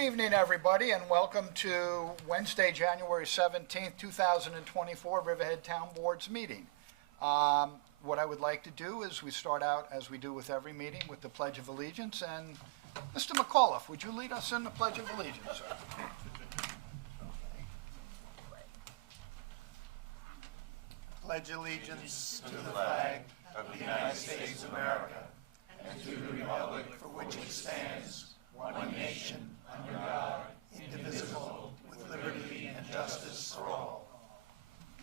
evening, everybody, and welcome to Wednesday, January 17th, 2024 Riverhead Town Board's meeting. What I would like to do is we start out, as we do with every meeting, with the Pledge of Allegiance. And Mr. McAuliffe, would you lead us in the Pledge of Allegiance, sir? Pledge allegiance to the flag of the United States of America and to the republic for which it stands, one nation, under God, indivisible, with liberty and justice for all.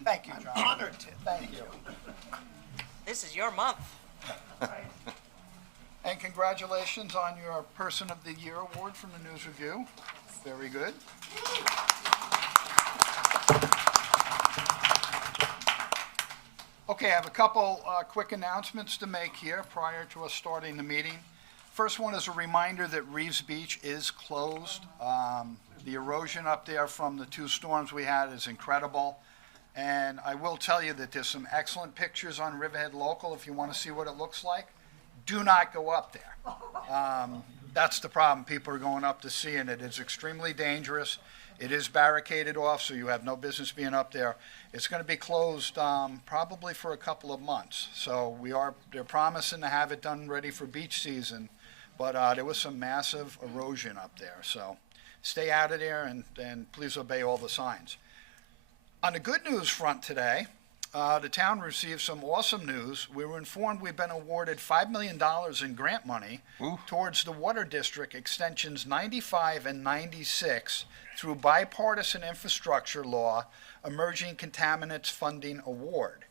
Thank you, John. I'm honored to. Thank you. This is your month. And congratulations on your Person of the Year award from the News Review. Very good. Okay, I have a couple quick announcements to make here prior to us starting the meeting. First one is a reminder that Reeves Beach is closed. The erosion up there from the two storms we had is incredible. And I will tell you that there's some excellent pictures on Riverhead Local if you want to see what it looks like. Do not go up there. That's the problem. People are going up to see it. It is extremely dangerous. It is barricaded off, so you have no business being up there. It's going to be closed probably for a couple of months. So they're promising to have it done ready for beach season, but there was some massive erosion up there. So stay out of there and please obey all the signs. On the good news front today, the town received some awesome news. We were informed we've been awarded $5 million in grant money towards the Water District Extensions 95 and 96 through Bipartisan Infrastructure Law Emerging Contaminants Funding Award.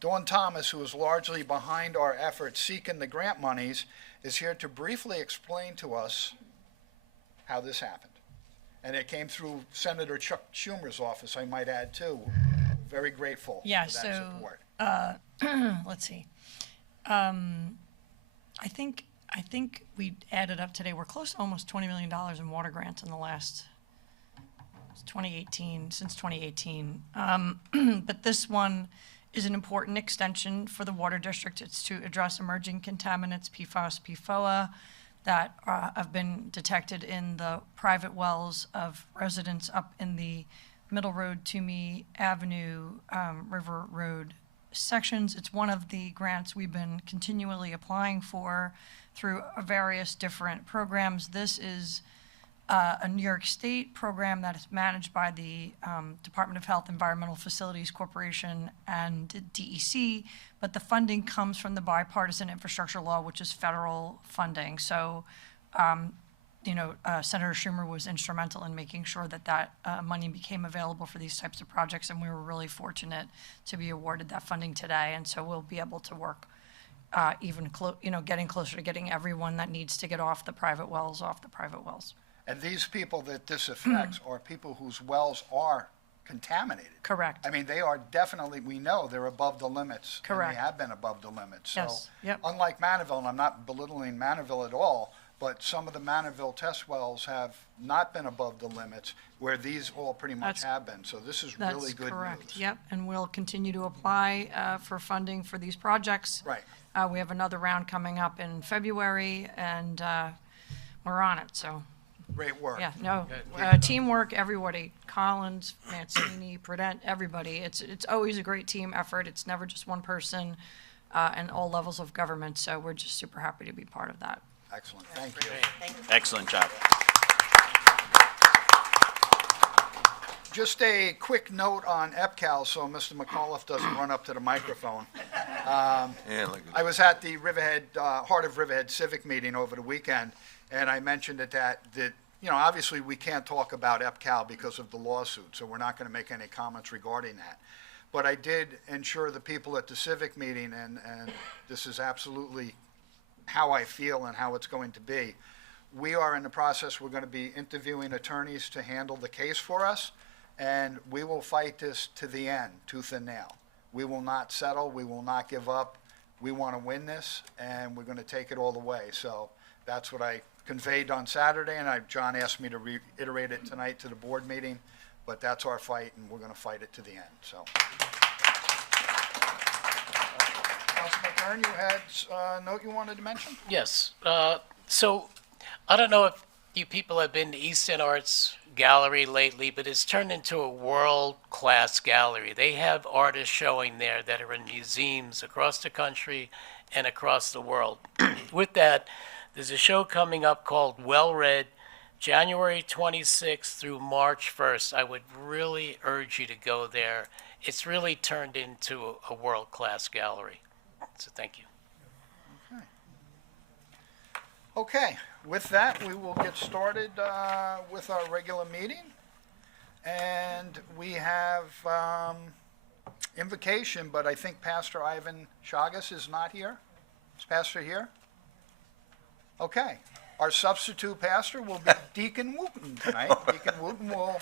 Dawn Thomas, who is largely behind our efforts seeking the grant monies, is here to briefly explain to us how this happened. And it came through Senator Chuck Schumer's office, I might add, too. Very grateful for that support. Let's see. I think we added up today, we're close to almost $20 million in water grants in the last 2018, since 2018. But this one is an important extension for the Water District. It's to address emerging contaminants, PFAS, PFOA, that have been detected in the private wells of residents up in the Middle Road, Toomey Avenue, River Road sections. It's one of the grants we've been continually applying for through various different programs. This is a New York State program that is managed by the Department of Health Environmental Facilities Corporation and DEC, but the funding comes from the Bipartisan Infrastructure Law, which is federal funding. So, Senator Schumer was instrumental in making sure that money became available for these types of projects, and we were really fortunate to be awarded that funding today. And so we'll be able to work getting closer to getting everyone that needs to get off the private wells. And these people that this affects are people whose wells are contaminated. Correct. I mean, they are definitely, we know they're above the limits. Correct. And they have been above the limits. Yes. So, Yep. unlike Manorville, and I'm not belittling Manorville at all, but some of the Manorville test wells have not been above the limits, where these all pretty much have been. So this is really good That's correct. news. Yep, and we'll continue to apply for funding for these projects. Right. We have another round coming up in February, and we're on it, so. Great work. Yeah, no, teamwork, everybody, Collins, Mancini, Prudent, everybody. It's always a great team effort. It's never just one person, and all levels of government, so we're just super happy to be part of that. Excellent. Thank you. Excellent job. Just a quick note on EPCAL, so Mr. McAuliffe doesn't run up to the microphone. I was at the Heart of Riverhead Civic meeting over the weekend, and I mentioned that obviously we can't talk about EPCAL because of the lawsuit, so we're not going to make any comments regarding that. But I did ensure the people at the Civic meeting, and this is absolutely how I feel and how it's going to be. We are in the process, we're going to be interviewing attorneys to handle the case for us, and we will fight this to the end, tooth and nail. We will not settle, we will not give up. We want to win this, and we're going to take it all the way. So that's what I conveyed on Saturday, and John asked me to reiterate it tonight to the board meeting, but that's our fight, and we're going to fight it to the end. So. Councilman Kern, you had a note you wanted to mention? Yes. So I don't know if You people have been to East End Arts Gallery lately, but it's turned into a world-class gallery. They have artists showing there that are in museums across the country and across the world. With that, there's a show coming up called Well Read, January 26th through March 1st. I would really urge you to go there. It's really turned into a world-class gallery. So thank you. Okay, with that, we will get started with our regular meeting. And we have invocation, but I think Pastor Ivan Chagas is not here. Is Pastor here? Okay. Our substitute pastor will be Deacon Wooten tonight. Deacon Wooten will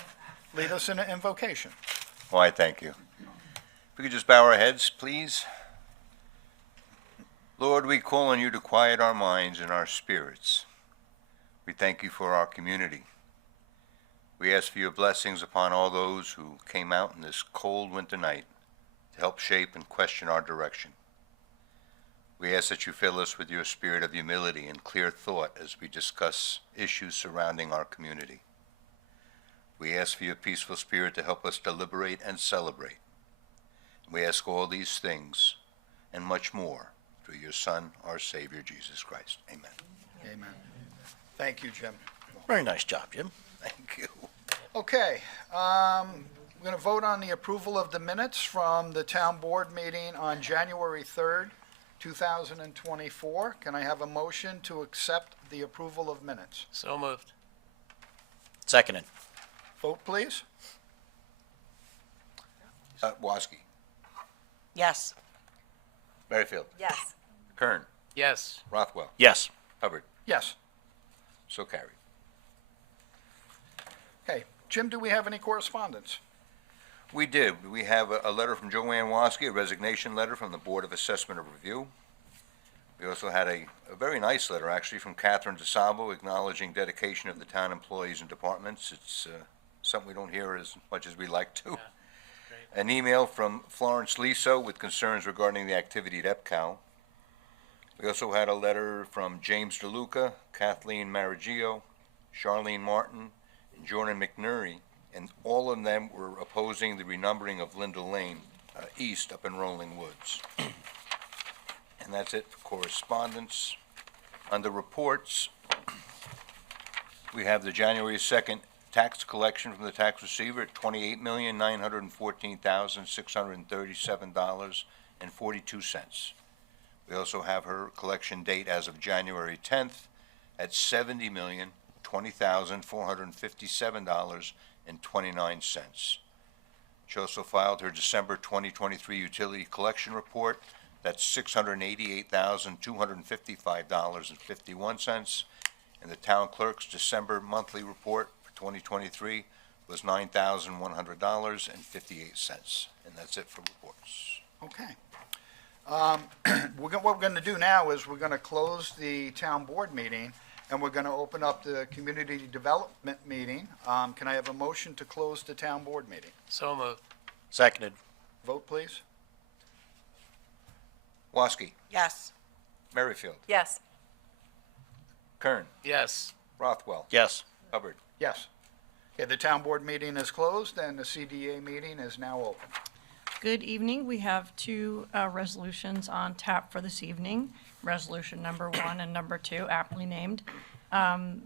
lead us in an invocation. Why, thank you. If we could just bow our heads, please. Lord, we call on you to quiet our minds and our spirits. We thank you for our community. We ask for your blessings upon all those who came out in this cold winter night to help shape and question our direction. We ask that you fill us with your spirit of humility and clear thought as we discuss issues surrounding our community. We ask for your peaceful spirit to help us deliberate and celebrate. We ask all these things and much more through your Son, our Savior, Jesus Christ. Amen. Amen. Thank you, Jim. Very nice job, Jim. Thank you. Okay, we're going to vote on the approval of the minutes from the town board meeting on January 3rd, 2024. Can I have a motion to accept the approval of minutes? So moved. Seconded. Vote, please. Woski, Yes. Merrifield, Yes. Kern, Yes. Rothwell, Yes. Hubbard. Yes. So carried. Okay, Jim, do we have any correspondence? We did. We have a letter from Joanne Woski, a resignation letter from the Board of Assessment and Review. We also had a very nice letter, actually, from Catherine DeSalvo acknowledging dedication of the town employees and departments. It's something we don't hear as much as we like to. An email from Florence Liso with concerns regarding the activity at EPCAL. We also had a letter from James DeLuca, Kathleen Marigio, Charlene Martin, and Jordan McNerney, and all of them were opposing the renumbering of Linda Lane East up in Rolling Woods. And that's it for correspondence. Under reports, we have the January 2nd tax collection from the tax receiver at $28,914,637.42. We also have her collection date as of January 10th at $70,020,457.29. She also filed her December 2023 utility collection report. That's $688,255.51. And the town clerk's December monthly report for 2023 was $9,100.58. And that's it for reports. Okay. What we're going to do now is we're going to close the town board meeting, and we're going to open up the community development meeting. Can I have a motion to close the town board meeting? So moved. Seconded. Vote, please. Woski, Yes. Merrifield, Yes. Kern, Yes. Rothwell, Yes. Hubbard. Yes. Okay, the town board meeting is closed, and the CDA meeting is now open. Good evening. We have two resolutions on tap for this evening. Resolution number 1 and number 2, aptly named.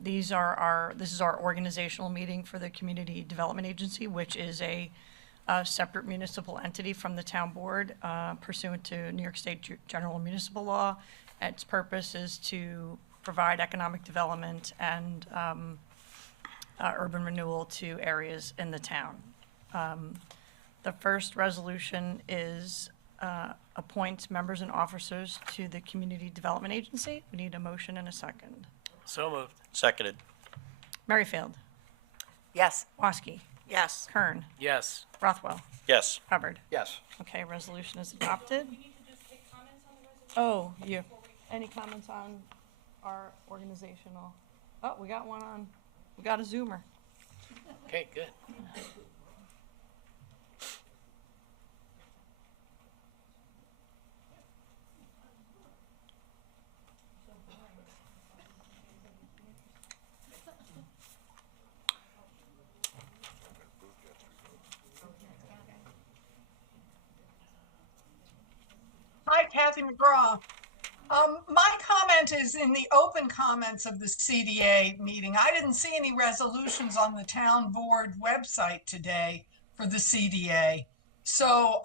This is our organizational meeting for the Community Development Agency, which is a separate municipal entity from the town board pursuant to New York State General Municipal Law. Its purpose is to provide economic development and urban renewal to areas in the town. The first resolution is appoint members and officers to the Community Development Agency. We need a motion and a second. So moved. Seconded. Merrifield, Yes. Woski, Yes. Kern, Yes. Rothwell, Yes. Hubbard. Yes. Okay, resolution is adopted. Oh, you, any comments on our organizational? Oh, we got one on, we got a Zoomer. Okay, good. Kathy McGraw. My comment is in the open comments of the CDA meeting. I didn't see any resolutions on the town board website today for the CDA. So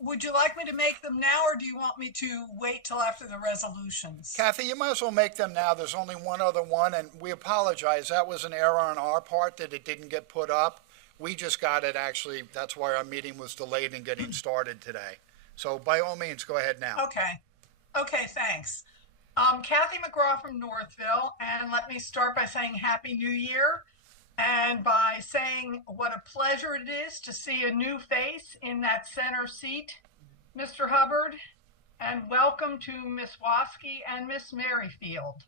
would you like me to make them now, or do you want me to wait till after the resolutions? Kathy, you might as well make them now. There's only one other one, and we apologize. That was an error on our part that it didn't get put up. We just got it, actually. That's why our meeting was delayed in getting started today. So by all means, go ahead now. Okay, thanks. Kathy McGraw from Northville, and let me start by saying Happy New Year, and by saying what a pleasure it is to see a new face in that center seat, Mr. Hubbard, and welcome to Miss Waskey and Miss Merrifield.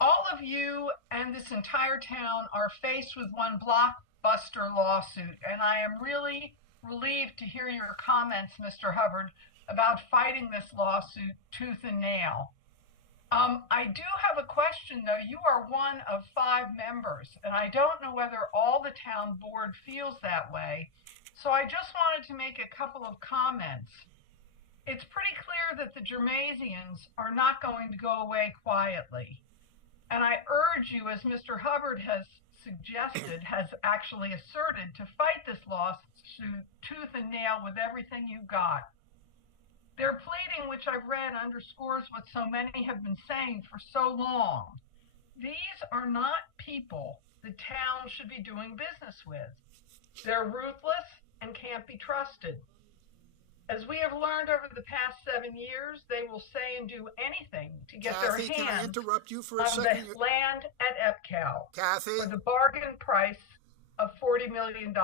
All of you and this entire town are faced with one blockbuster lawsuit, and I am really relieved to hear your comments, Mr. Hubbard, about fighting this lawsuit tooth and nail. I do have a question, though. You are one of 5 members, and I don't know whether all the town board feels that way. So I just wanted to make a couple of comments. It's pretty clear that the Germaisians are not going to go away quietly. And I urge you, as Mr. Hubbard has suggested, has actually asserted, to fight this lawsuit tooth and nail with everything you've got. Their pleading, which I've read, underscores what so many have been saying for so long. These are not people the town should be doing business with. They're ruthless and can't be trusted. As we have learned over the past 7 years, they will say and do anything to get Kathy, their can I hands interrupt you for a on second? the land at EPCAL Kathy, for the bargain price of $40 million.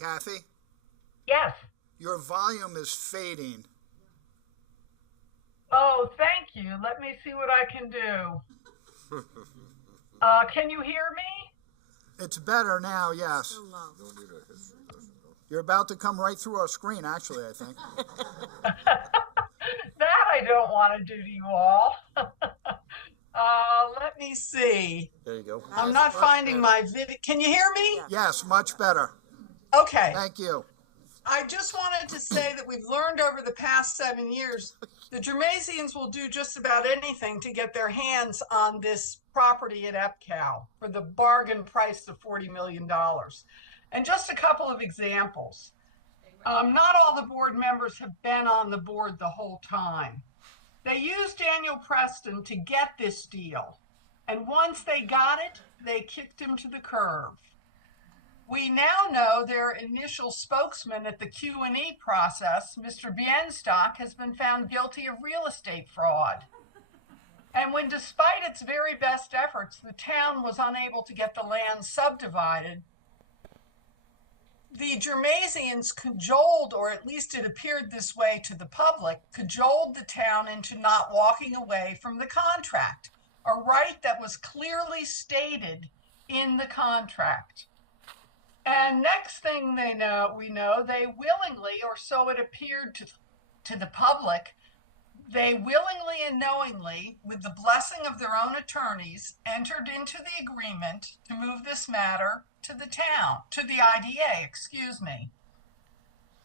Kathy, Yes. your volume is fading. Oh, thank you. Let me see what I can do. Can you hear me? It's better now, yes. You're about to come right through our screen, actually, I think. That I don't want to do to you all. Let me see. There you go. I'm not finding my video. Can you hear me? Yes, much better. Okay. Thank you. I just wanted to say that we've learned over the past 7 years, the Germaisians will do just about anything to get their hands on this property at EPCAL for the bargain price of $40 million. And just a couple of examples. Not all the board members have been on the board the whole time. They used Daniel Preston to get this deal. And once they got it, they kicked him to the curb. We now know their initial spokesman at the Q&E process, Mr. Bienstock, has been found guilty of real estate fraud. And when, despite its very best efforts, the town was unable to get the land subdivided, the Germaisians cajoled, or at least it appeared this way to the public, cajoled the town into not walking away from the contract, a right that was clearly stated in the contract. And next thing we know, they willingly, or so it appeared to the public, they willingly and knowingly, with the blessing of their own attorneys, entered into the agreement to move this matter to the town, to the IDA, excuse me.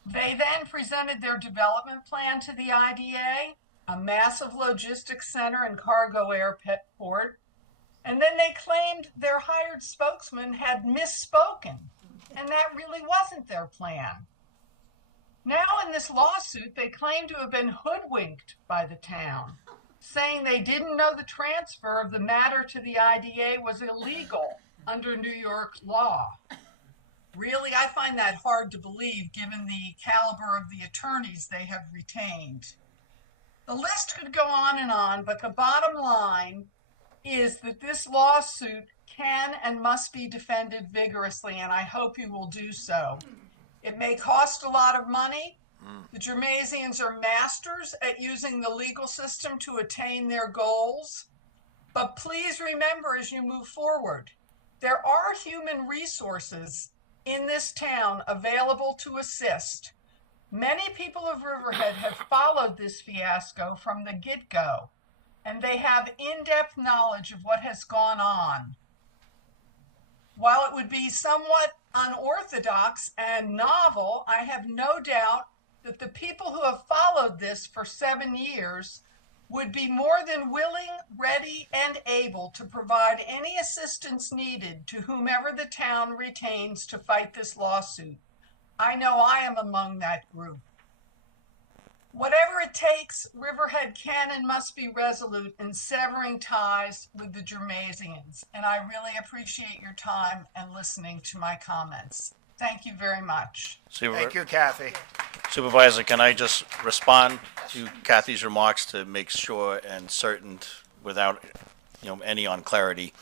They then presented their development plan to the IDA, a massive logistics center and cargo airport, and then they claimed their hired spokesman had misspoken. And that really wasn't their plan. Now in this lawsuit, they claim to have been hoodwinked by the town, saying they didn't know the transfer of the matter to the IDA was illegal under New York law. Really, I find that hard to believe given the caliber of the attorneys they have retained. The list could go on, but the bottom line is that this lawsuit can and must be defended vigorously, and I hope you will do so. It may cost a lot of money. The Germaisians are masters at using the legal system to attain their goals. But please remember as you move forward, there are human resources in this town available to assist. Many people of Riverhead have followed this fiasco from the get-go, and they have in-depth knowledge of what has gone on. While it would be somewhat unorthodox and novel, I have no doubt that the people who have followed this for 7 years would be more than willing, ready, and able to provide any assistance needed to whomever the town retains to fight this lawsuit. I know I am among that group. Whatever it takes, Riverhead can and must be resolute in severing ties with the Germaisians, and I really appreciate your time and listening to my comments. Thank you very much. Thank you, Kathy. Supervisor, can I just respond to Kathy's remarks to make sure and certain, without, any unclarity?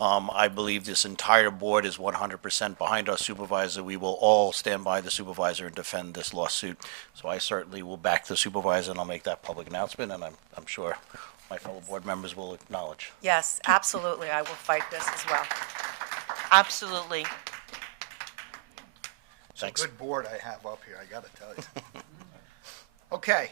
I believe this entire board is 100% behind our supervisor. We will all stand by the supervisor and defend this lawsuit. So I certainly will back the supervisor, and I'll make that public announcement, and I'm sure my fellow board members will acknowledge. Yes, absolutely. I will fight this as well. Absolutely. Thanks. Good board I have up here, I gotta tell you. Okay,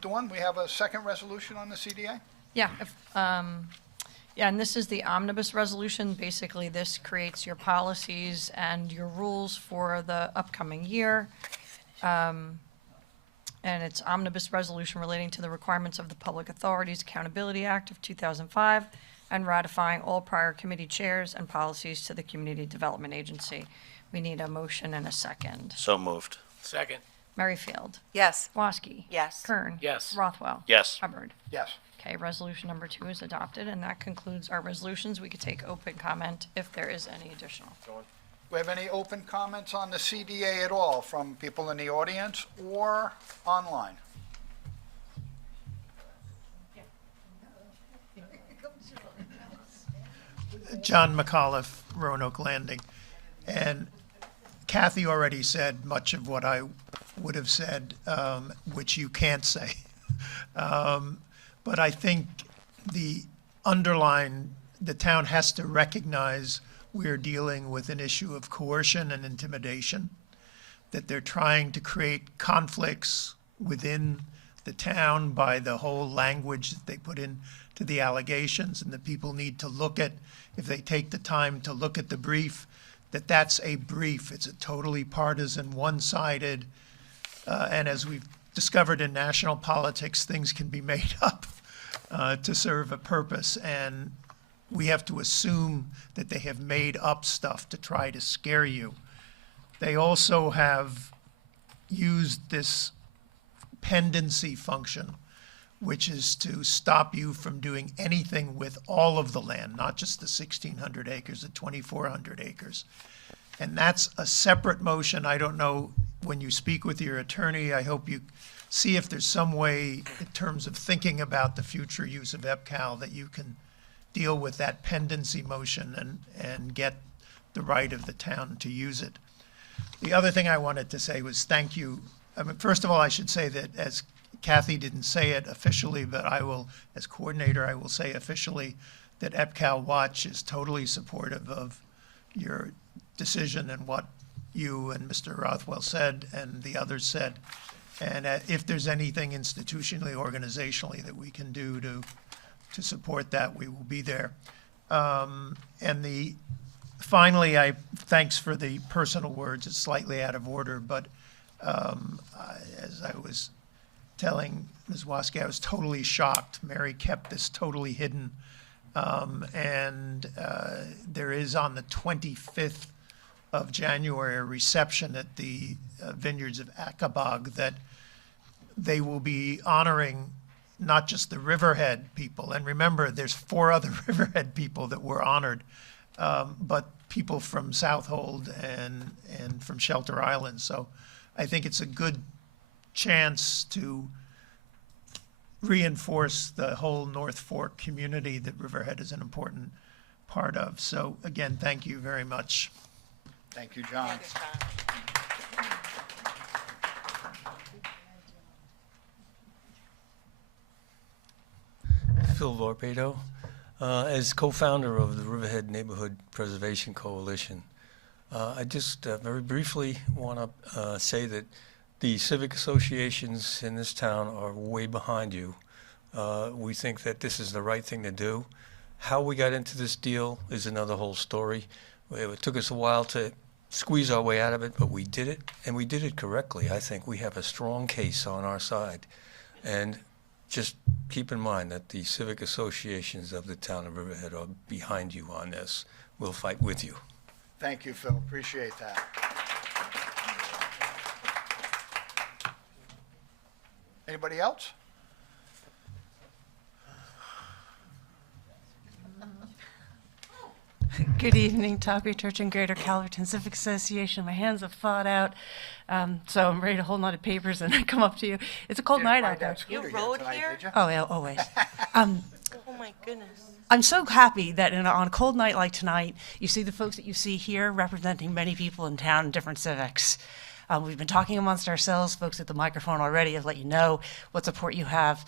Dawn, we have a second resolution on the CDA? Yeah, and this is the omnibus resolution. Basically, this creates your policies and your rules for the upcoming year. And it's omnibus resolution relating to the requirements of the Public Authorities Accountability Act of 2005 and ratifying all prior committee chairs and policies to the Community Development Agency. We need a motion and a second. So moved. Second. Merrifield. Yes. Woski. Yes. Kern. Yes. Rothwell. Yes. Hubbard. Yes. Okay, resolution number 2 is adopted, and that concludes our resolutions. We could take open comment if there is any additional. Do we have any open comments on the CDA at all from people in the audience or online? John McAuliffe, Roanoke Landing. And Kathy already said much of what I would have said, which you can't say. But I think the town has to recognize we're dealing with an issue of coercion and intimidation, that they're trying to create conflicts within the town by the whole language that they put into the allegations, and that people need to look at, if they take the time to look at the brief, that's a brief. It's a totally partisan, one-sided, and as we've discovered in national politics, things can be made up to serve a purpose, and we have to assume that they have made up stuff to try to scare you. They also have used this pendency function, which is to stop you from doing anything with all of the land, not just the 1,600 acres, the 2,400 acres. And that's a separate motion. I don't know, when you speak with your attorney, I hope you see if there's some way in terms of thinking about the future use of EPCAL that you can deal with that pendency motion and get the right of the town to use it. The other thing I wanted to say was thank you. I mean, first of all, I should say that, as Kathy didn't say it officially, but I will, as coordinator, I will say officially that EPCAL Watch is totally supportive of your decision and what you and Mr. Rothwell said and the others said. And if there's anything institutionally, organizationally that we can do to support that, we will be there. Finally, thanks for the personal words. It's slightly out of order, but as I was telling Ms. Woski, I was totally shocked. Mary kept this totally hidden. There is on the 25th of January a reception at the Vineyards of Akabog that they will be honoring not just the Riverhead people, and remember, there's 4 other Riverhead people that were honored, but people from Southold and from Shelter Island. So I think it's a good chance to reinforce the whole North Fork community that Riverhead is an important part of. So again, thank you very much. Thank you, John. Phil Vorpedo, as co-founder of the Riverhead Neighborhood Preservation Coalition. I just very briefly want to say that the civic associations in this town are way behind you. We think that this is the right thing to do. How we got into this deal is another whole story. It took us a while to squeeze our way out of it, but we did it, and we did it correctly. I think we have a strong case on our side. And just keep in mind that the civic associations of the town of Riverhead are behind you on this. We'll fight with you. Thank you, Phil. Appreciate that. Anybody else? Good evening, Talkie Church and Greater Calverton Civic Association. My hands have thawed out, so I'm ready to hold on to papers and come up to you. It's a cold night out there. You rode here? Oh, yeah, always. Oh, my goodness. I'm so happy that on a cold night like tonight, you see the folks that you see here representing many people in town in different civics. We've been talking amongst ourselves. Folks at the microphone already have let you know what support you have.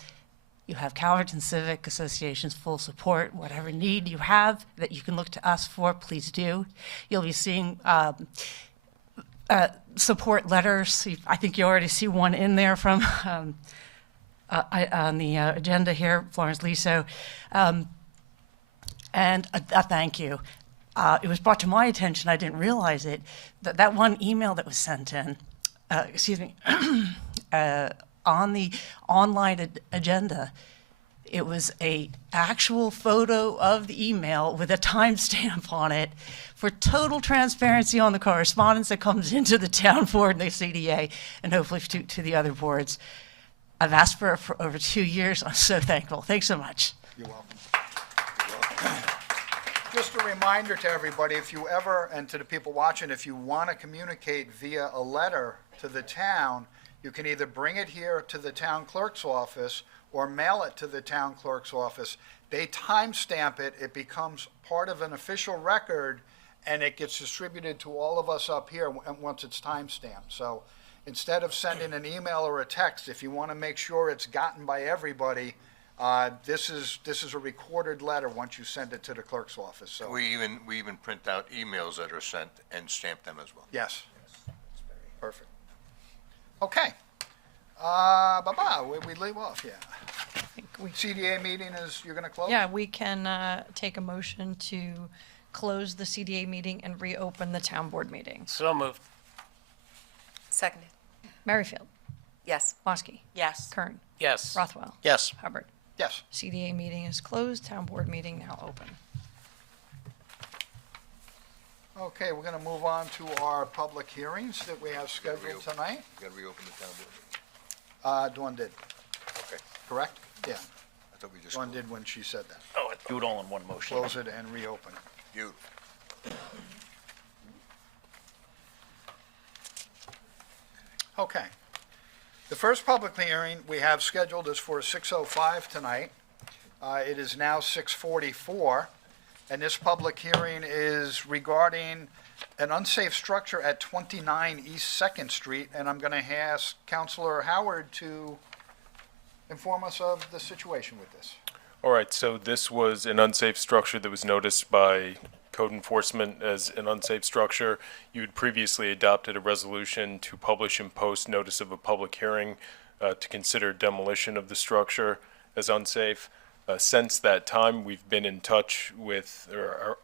You have Calverton Civic Association's full support. Whatever need you have that you can look to us for, please do. You'll be seeing support letters. I think you already see one in there from on the agenda here, Florence Liso. And a thank you. It was brought to my attention, I didn't realize it, that one email that was sent in, on the online agenda, it was a actual photo of the email with a timestamp on it for total transparency on the correspondence that comes into the town board and the CDA, and hopefully to the other boards. I've asked for it for over 2 years. I'm so thankful. Thanks so much. You're welcome. Just a reminder to everybody, if you ever, and to the people watching, if you want to communicate via a letter to the town, you can either bring it here to the town clerk's office or mail it to the town clerk's office. They timestamp it, it becomes part of an official record, and it gets distributed to all of us up here once it's timestamped. So instead of sending an email or a text, if you want to make sure it's gotten by everybody, this is a recorded letter once you send it to the clerk's office. So We even print out emails that are sent and stamp them as well. yes, perfect. Okay. Where we leave off? Yeah. CDA meeting is, you're going to close? Yeah, we can take a motion to close the CDA meeting and reopen the town board meeting. So moved. Seconded. Merrifield, Yes. Woski, Yes. Kern, Yes. Rothwell, Yes. Hubbard. Yes. CDA meeting is closed, town board meeting now open. Okay, we're going to move on to our public hearings that we have scheduled tonight. You gotta reopen the town board. Dawn did, Okay, correct? Yeah, I thought we just. Dawn did when she said that. Oh, do it all in one motion. Close it and reopen. You. Okay. The first public hearing we have scheduled is for 6:05 tonight. It is now 6:44, and this public hearing is regarding an unsafe structure at 29 East Second Street, and I'm going to ask Counselor Howard to inform us of the situation with this. All right, so this was an unsafe structure that was noticed by code enforcement as an unsafe structure. You had previously adopted a resolution to publish and post notice of a public hearing to consider demolition of the structure as unsafe. Since that time, we've been in touch with,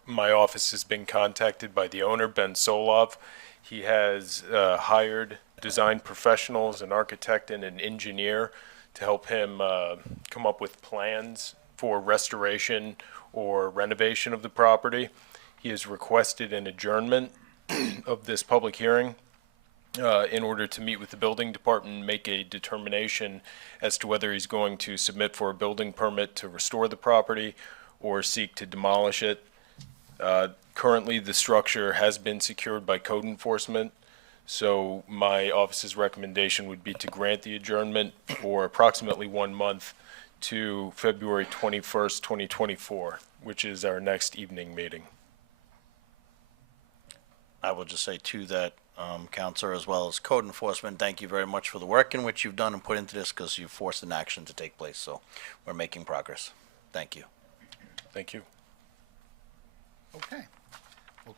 my office has been contacted by the owner, Ben Solov. He has hired design professionals, an architect and an engineer to help him come up with plans for restoration or renovation of the property. He has requested an adjournment of this public hearing in order to meet with the building department and make a determination as to whether he's going to submit for a building permit to restore the property or seek to demolish it. Currently, the structure has been secured by code enforcement, so my office's recommendation would be to grant the adjournment for approximately 1 month to February 21st, 2024, which is our next evening meeting. I will just say too that, Counselor, as well as code enforcement, thank you very much for the work in which you've done and put into this, because you've forced an action to take place, so we're making progress. Thank you. Thank you. Okay. Well,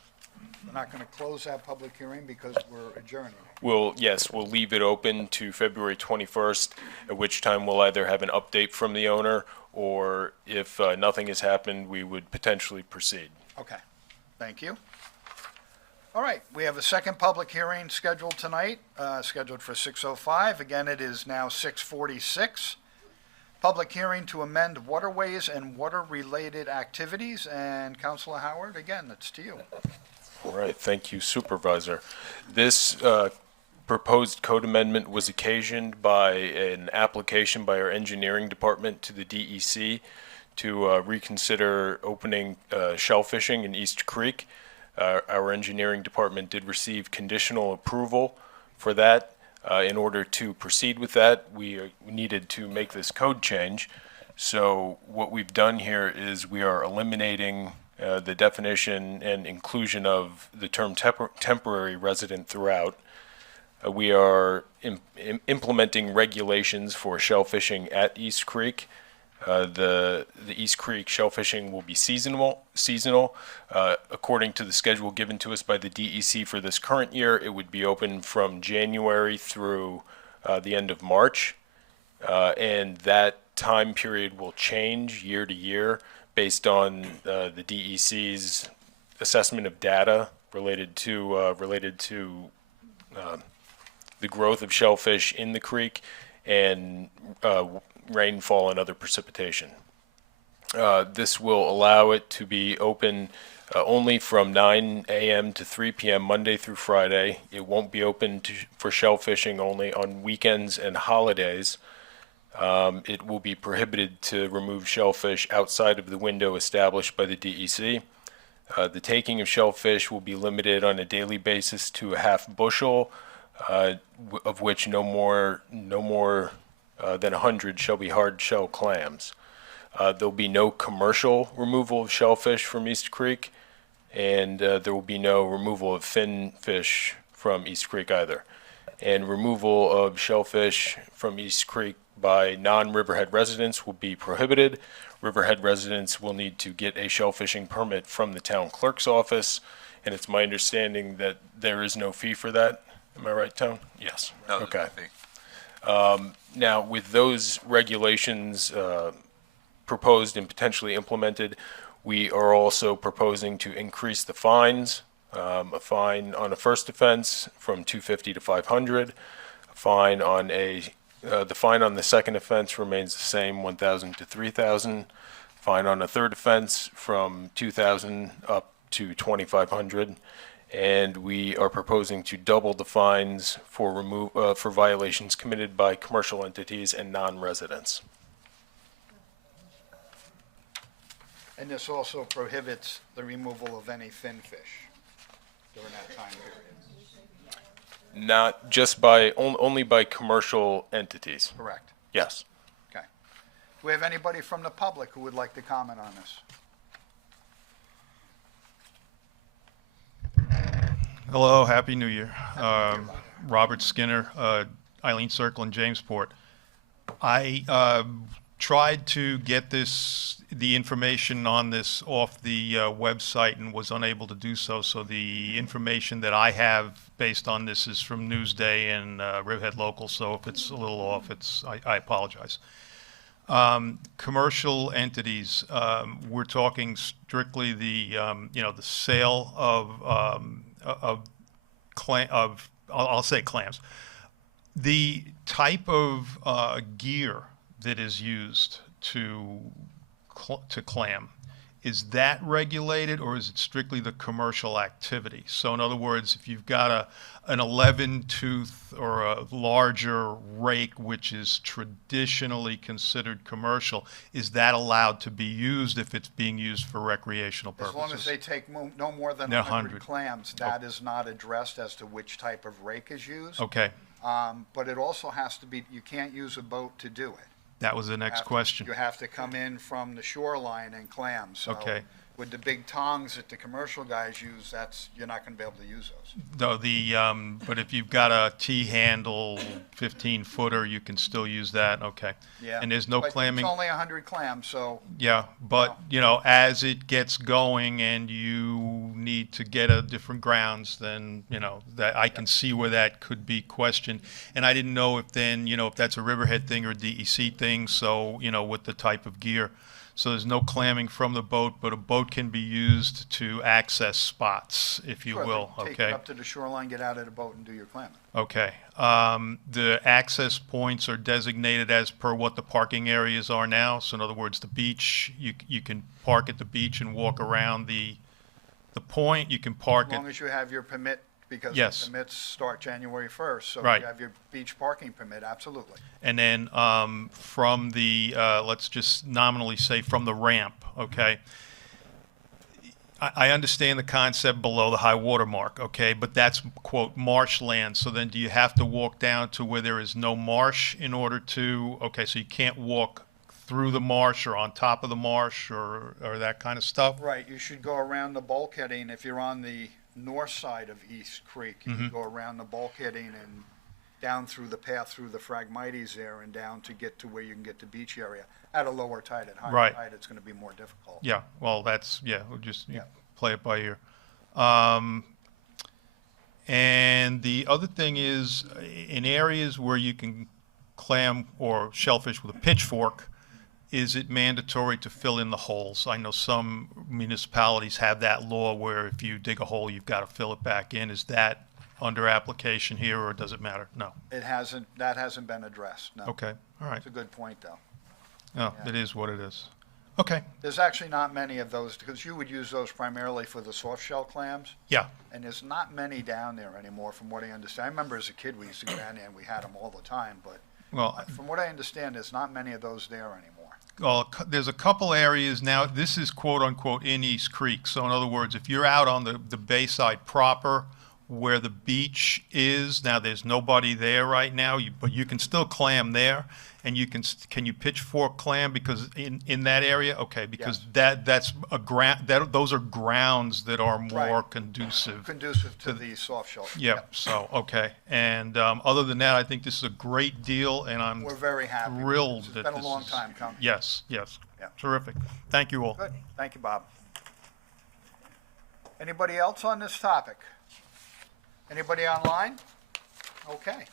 we're not going to close that public hearing because we're adjourning. We'll leave it open to February 21st, at which time we'll either have an update from the owner, or if nothing has happened, we would potentially proceed. Okay. Thank you. All right, we have a second public hearing scheduled tonight, scheduled for 6:05. Again, it is now 6:46. Public hearing to amend waterways and water-related activities. And Councilor Howard, again, it's to you. All right, thank you, Supervisor. This proposed code amendment was occasioned by an application by our engineering department to the DEC to reconsider opening shell fishing in East Creek. Our engineering department did receive conditional approval for that. In order to proceed with that, we needed to make this code change. So what we've done here is we are eliminating the definition and inclusion of the term temporary resident throughout. We are implementing regulations for shell fishing at East Creek. The East Creek shell fishing will be seasonal. According to the schedule given to us by the DEC for this current year, it would be open from January through the end of March. And that time period will change year to year based on the DEC's assessment of data related to the growth of shellfish in the creek and rainfall and other precipitation. This will allow it to be open only from 9 a.m. to 3 p.m. Monday through Friday. It won't be open for shell fishing only on weekends and holidays. It will be prohibited to remove shellfish outside of the window established by the DEC. The taking of shellfish will be limited on a daily basis to a half bushel, of which no more than 100 shall be hard shell clams. There'll be no commercial removal of shellfish from East Creek, and there will be no removal of fin fish from East Creek either. And removal of shellfish from East Creek by non-Riverhead residents will be prohibited. Riverhead residents will need to get a shellfishing permit from the town clerk's office, and it's my understanding that there is no fee for that. Am I right, Tone? Yes. No, Okay. there's no fee. Now, with those regulations proposed and potentially implemented, we are also proposing to increase the fines. A fine on a first offense from $250 to $500. The fine on the second offense remains the same, $1,000 to $3,000. Fine on a third offense from $2,000 up to $2,500. And we are proposing to double the fines for violations committed by commercial entities and non-residents. And this also prohibits the removal of any fin fish during that time period. Not just only by commercial entities. Correct. Yes. Okay. Do we have anybody from the public who would like to comment on this? Hello, Happy New Year. Robert Skinner, Eileen Circle in Jamesport. I tried to get the information on this off the website and was unable to do so. So the information that I have based on this is from Newsday and Riverhead Local. So if it's a little off, I apologize. Commercial entities, we're talking strictly the sale I'll say clams. The type of gear that is used to clam, is that regulated or is it strictly the commercial activity? So in other words, if you've got an 11-tooth or a larger rake, which is traditionally considered commercial, is that allowed to be used if it's being used for recreational As purposes? long as they take no more than No, 100 100. clams, that is not addressed as to which type of rake is used. Okay, But it also has to be, you can't use a boat to do it. that was the next question. You have to come in from the shoreline and clam. So Okay. with the big tongs that the commercial guys use, you're not going to be able to use those. No, but if you've got a T-handle 15-footer, you can still use that, okay. Yeah. And there's no But clamming? It's only 100 clams, so Yeah, but, as it gets going and you need to get a different grounds, then, that I can see where that could be questioned. And I didn't know if then, if that's a Riverhead thing or a DEC thing, so, with the type of gear. So there's no clamming from the boat, but a boat can be used to access spots, if you Sure, will, Take okay? it up to the shoreline, get out of the boat and do your clamming. Okay. The access points are designated as per what the parking areas are now. So in other words, the beach, you can park at the beach and walk around the point. You can park As at, long as you have your permit, because Yes. the permits start January 1st. So if Right. you have your beach parking permit, absolutely. and then from the, let's just nominally say from the ramp, okay? I understand the concept below the high water mark, okay, but that's, quote, marshland. So then do you have to walk down to where there is no marsh in order to, okay, so you can't walk through the marsh or on top of the marsh or that kind of stuff? Right, you should go around the bulkheading. If you're on the north side of East Creek, you Mm-hmm. can go around the bulkheading and down through the path through the Phragmites there and down to get to where you can get to beach area. At a lower tide, at higher Right. tide, it's gonna be more difficult. Yeah, well, that's, yeah, we'll just Yeah. play it by ear. And the other thing is, in areas where you can clam or shellfish with a pitchfork, is it mandatory to fill in the holes? I know some municipalities have that law where if you dig a hole, you've got to fill it back in. Is that under application here, or does it matter? No. That hasn't been addressed, no. Okay, all right. It's a good point, though. No, it is what it is. Okay, There's actually not many of those, because you would use those primarily for the soft shell clams, yeah, and there's not many down there anymore, from what I understand. I remember as a kid, we used to go down there and we had them all the time, but well, from what I understand, there's not many of those there anymore. well, there's a couple areas now, this is quote-unquote in East Creek. So in other words, if you're out on the bayside proper, where the beach is, now there's nobody there right now, but you can still clam there, and can you pitchfork clam because in that area? Okay, because that's a those are grounds that are more Right. conducive. Conducive to the soft shell. Yep, so, okay. And other than that, I think this is a great deal, and I'm We're very happy. thrilled It's that been a this long is- time coming. Yes, yes. Yeah. Terrific. Thank you all. Good, thank you, Bob. Anybody else on this topic? Anybody online? Okay.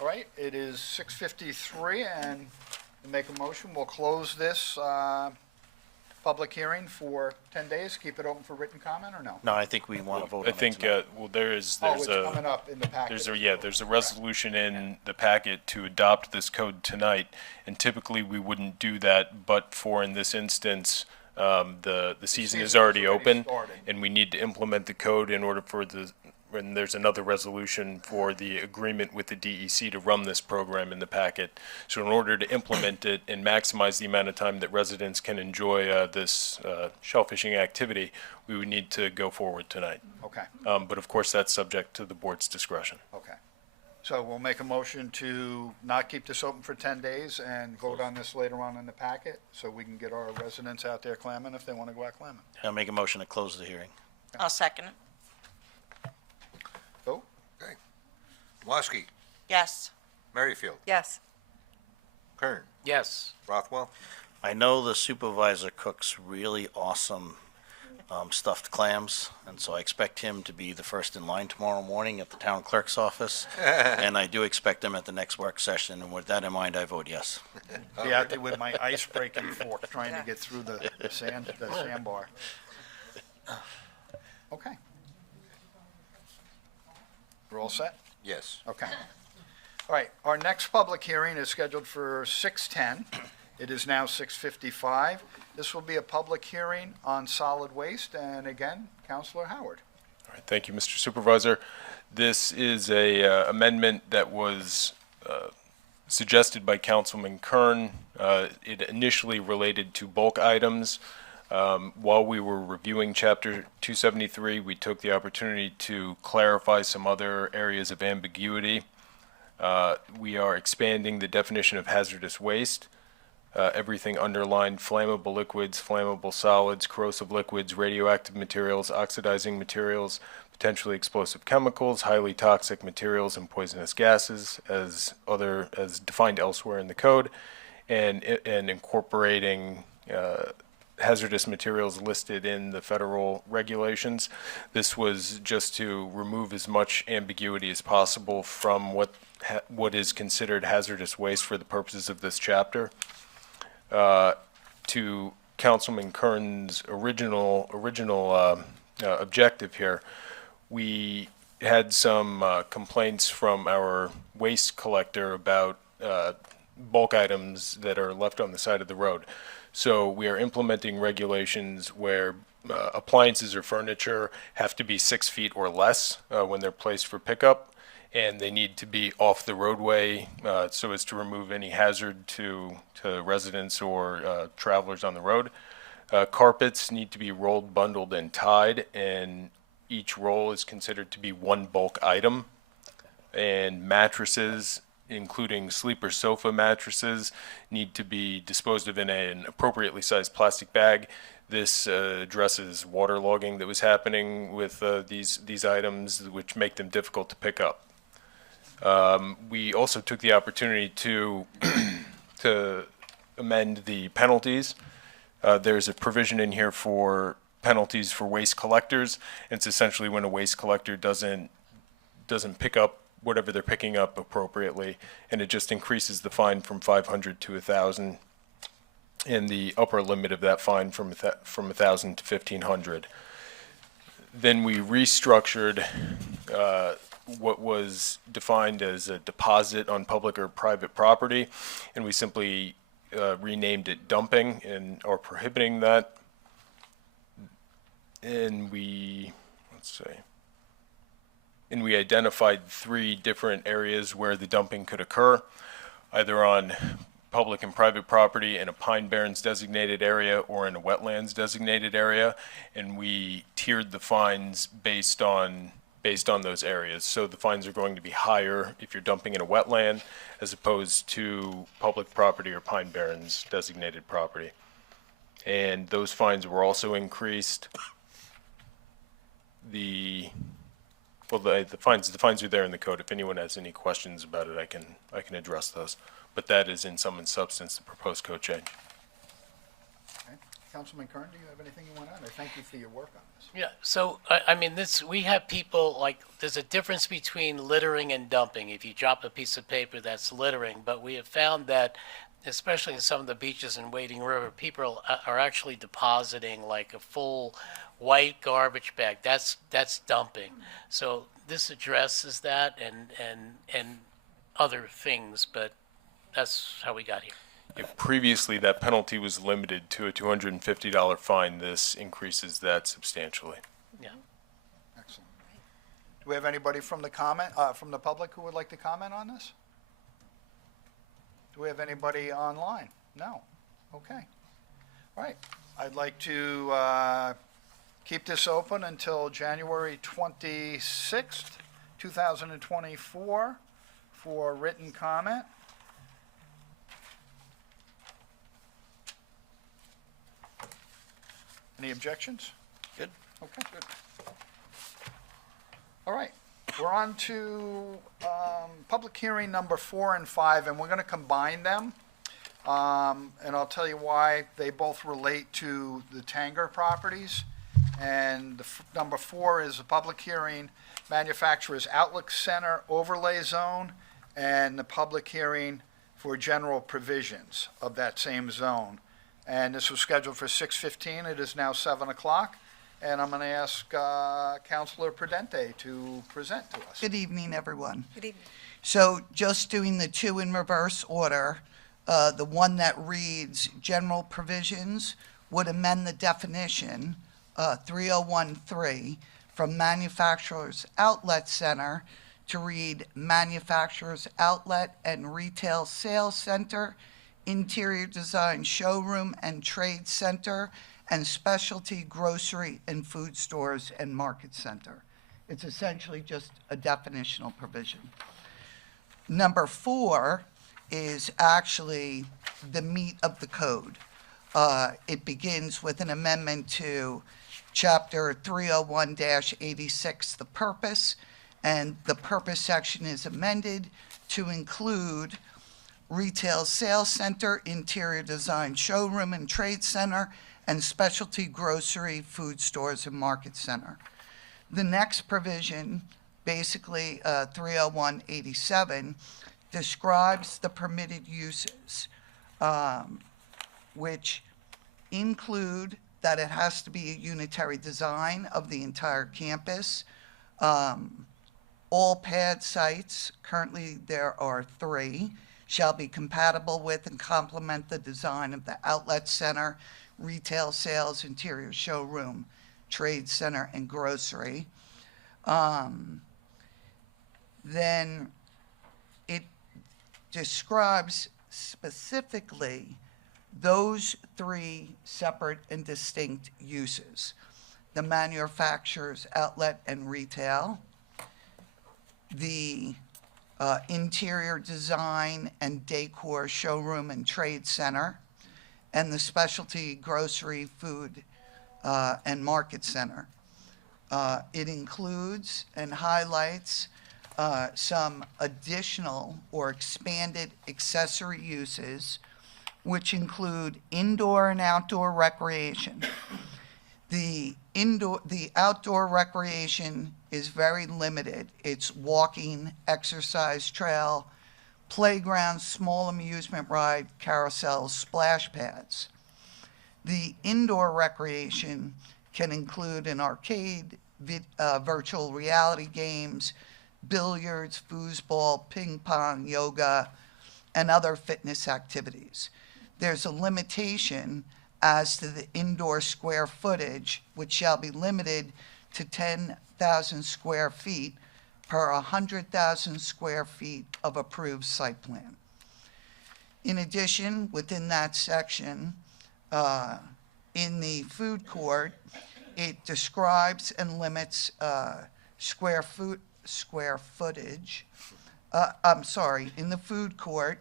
All right, it is 6:53, and to make a motion, we'll close this public hearing for 10 days. Keep it open for written comment, or no? No, I think we want to vote on I it think, tonight. well, there's Oh, it's a. coming up in the packet. There's a resolution in the packet to adopt this code tonight, and typically we wouldn't do that, but for in this instance, the season is already open, started. and we need to implement the code in order for and there's another resolution for the agreement with the DEC to run this program in the packet. So in order to implement it and maximize the amount of time that residents can enjoy this shellfishing activity, we would need to go forward tonight. Okay, But of course, that's subject to the board's discretion. okay. So we'll make a motion to not keep this open for 10 days and vote on this later on in the packet, so we can get our residents out there clamming if they want to go out clamming. I'll make a motion to close the hearing. I'll second it. Vote? Okay. Woski, Yes. Merrifield, Yes. Kern, Yes. Rothwell, I know the supervisor cooks really awesome stuffed clams, and so I expect him to be the first in line tomorrow morning at the town clerk's office. And I do expect him at the next work session, and with that in mind, I vote yes. Be out there with my ice-breaking fork, trying to get through the sandbar. Okay. We're all set? yes. Okay. All right, our next public hearing is scheduled for 6:10. It is now 6:55. This will be a public hearing on solid waste, and again, Counselor Howard. All right, thank you, Mr. Supervisor. This is a amendment that was suggested by Councilman Kern. It initially related to bulk items. While we were reviewing Chapter 273, we took the opportunity to clarify some other areas of ambiguity. We are expanding the definition of hazardous waste. Everything underlined: flammable liquids, flammable solids, corrosive liquids, radioactive materials, oxidizing materials, potentially explosive chemicals, highly toxic materials, and poisonous gases as defined elsewhere in the code, and incorporating hazardous materials listed in the federal regulations. This was just to remove as much ambiguity as possible from what is considered hazardous waste for the purposes of this chapter. to Councilman Kern's original objective here, we had some complaints from our waste collector about bulk items that are left on the side of the road. So we are implementing regulations where appliances or furniture have to be 6 feet or less when they're placed for pickup, and they need to be off the roadway so as to remove any hazard to residents or travelers on the road. Carpets need to be rolled, bundled, and tied, and each roll is considered to be one bulk item. And mattresses, including sleeper sofa mattresses, need to be disposed of in an appropriately sized plastic bag. This addresses waterlogging that was happening with these items, which make them difficult to pick up. We also took the opportunity to to amend the penalties. There's a provision in here for penalties for waste collectors. It's essentially when a waste collector doesn't pick up whatever they're picking up appropriately, and it just increases the fine from $500 to $1,000, and the upper limit of that fine from $1,000 to $1,500. Then we restructured what was defined as a deposit on public or private property, and we simply renamed it dumping and or prohibiting that. And we identified 3 different areas where the dumping could occur, either on public and private property in a Pine Barrens designated area or in a wetlands designated area, and we tiered the fines based on those areas. So the fines are going to be higher if you're dumping in a wetland as opposed to public property or Pine Barrens designated property. And those fines were also increased. The fines are there in the code. If anyone has any questions about it, I can address those. But that is in sum and substance the proposed code change. Okay. Councilman Kern, do you have anything you want to add? I thank you for your work on this. Yeah, so, I mean, we have people, like, there's a difference between littering and dumping. If you drop a piece of paper, that's littering, but we have found that, especially in some of the beaches in Wading River, people are actually depositing like a full white garbage bag. That's dumping. So this addresses that and other things, but that's how we got here. If previously that penalty was limited to a $250 fine, this increases that substantially. Yeah. Excellent. Do we have anybody from the public who would like to comment on this? Do we have anybody online? No. Okay. All right. I'd like to keep this open until January 26th, 2024 for written comment. Any objections? Good. Okay, good. All right, we're on to public hearing number 4 and 5, and we're going to combine them. And I'll tell you why. They both relate to the Tanger properties. And number 4 is a public hearing, Manufacturers Outlet Center Overlay Zone, and the public hearing for general provisions of that same zone. And this was scheduled for 6:15. It is now 7 o'clock. And I'm going to ask Councilor Prudente to present to us. Good evening, everyone. Good evening. So just doing the 2 in reverse order, the one that reads general provisions would amend the definition, 3013, from manufacturer's outlet center to read manufacturer's outlet and retail sales center, interior design showroom and trade center, and specialty grocery and food stores and market center. It's essentially just a definitional provision. Number 4 is actually the meat of the code. It begins with an amendment to Chapter 301-86, the purpose, and the purpose section is amended to include retail sales center, interior design showroom and trade center, and specialty grocery, food stores, and market center. The next provision, basically 301-87, describes the permitted uses, which include that it has to be a unitary design of the entire campus. All pad sites, currently there are 3, shall be compatible with and complement the design of the outlet center, retail sales, interior showroom, trade center, and grocery. Then it describes specifically those 3 separate and distinct uses: the manufacturer's outlet and retail, the interior design and decor showroom and trade center, and the specialty grocery, food, and market center. It includes and highlights some additional or expanded accessory uses, which include indoor and outdoor recreation. The outdoor recreation is very limited. It's walking, exercise trail, playground, small amusement ride, carousels, splash pads. The indoor recreation can include an arcade, virtual reality games, billiards, foosball, ping pong, yoga, and other fitness activities. There's a limitation as to the indoor square footage, which shall be limited to 10,000 square feet per 100,000 square feet of approved site plan. In addition, within that section, in the food court, it describes and limits square footage. In the food court,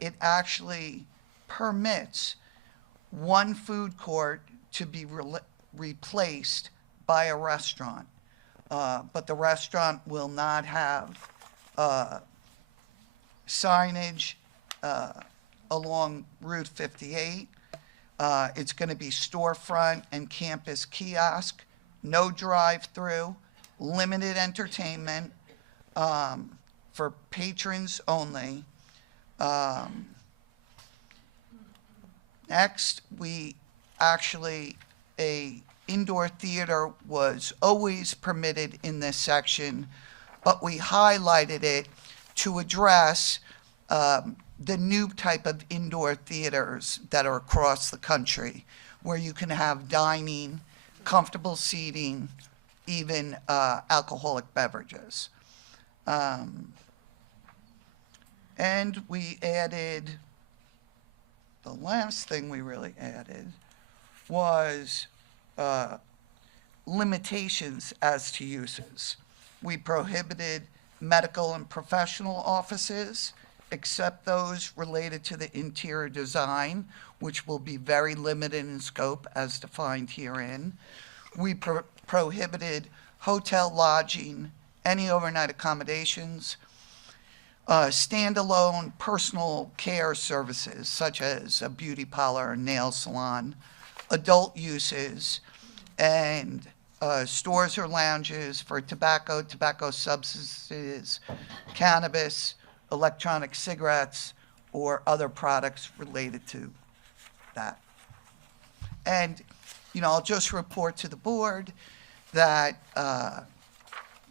it actually permits one food court to be replaced by a restaurant, but the restaurant will not have signage along Route 58. It's going to be storefront and campus kiosk, no drive-through, limited entertainment for patrons only. Next, a indoor theater was always permitted in this section, but we highlighted it to address the new type of indoor theaters that are across the country, where you can have dining, comfortable seating, even alcoholic beverages. And we added, the last thing we really added was limitations as to uses. We prohibited medical and professional offices, except those related to the interior design, which will be very limited in scope as defined herein. We prohibited hotel lodging, any overnight accommodations, standalone personal care services such as a beauty parlor or nail salon, adult uses, and stores or lounges for tobacco, tobacco substances, cannabis, electronic cigarettes, or other products related to that. And, I'll just report to the board that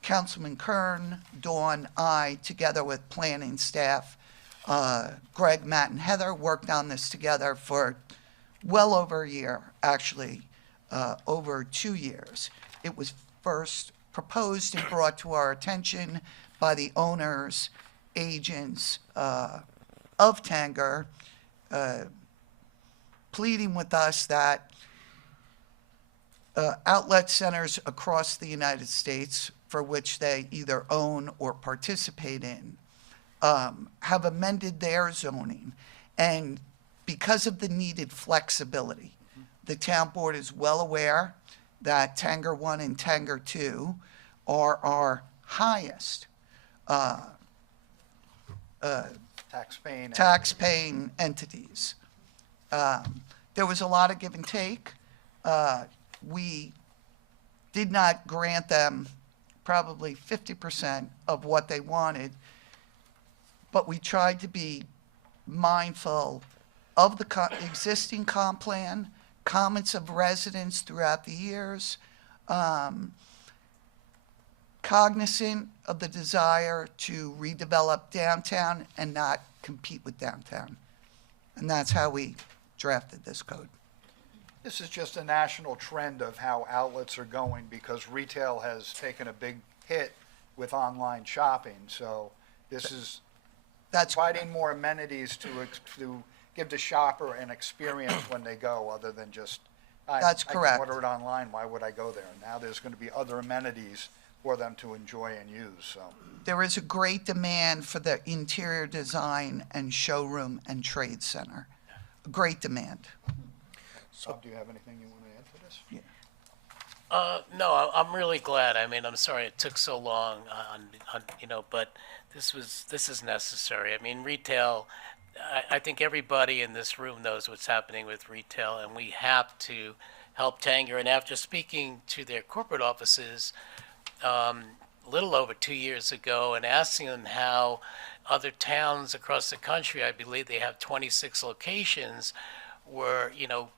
Councilman Kern, Dawn, I, together with planning staff, Greg, Matt, and Heather, worked on this together for well over a year, actually, over 2 years. It was first proposed and brought to our attention by the owners, agents of Tanger, pleading with us that outlet centers across the United States, for which they either own or participate in, have amended their zoning. And because of the needed flexibility, the town board is well aware that Tanger 1 and Tanger 2 are our highest tax-paying entities. There was a lot of give and take. We did not grant them probably 50% of what they wanted, but we tried to be mindful of the existing comp plan comments of residents throughout the years, cognizant of the desire to redevelop downtown and not compete with downtown. And that's how we drafted this code. This is just a national trend of how outlets are going because retail has taken a big hit with online shopping. So this is That's providing more amenities to give the shopper an experience when they go, other than just, That's correct. I can order it online, why would I go there? Now there's going to be other amenities for them to enjoy and use, so. There is a great demand for the interior design and showroom and trade center. Great demand. Bob, do you have anything you want to add to this? No, I'm really glad. I mean, I'm sorry it took so long but this is necessary. I mean, retail, I think everybody in this room knows what's happening with retail, and we have to help Tanger. And after speaking to their corporate offices a little over 2 years ago and asking them how other towns across the country, I believe they have 26 locations, were,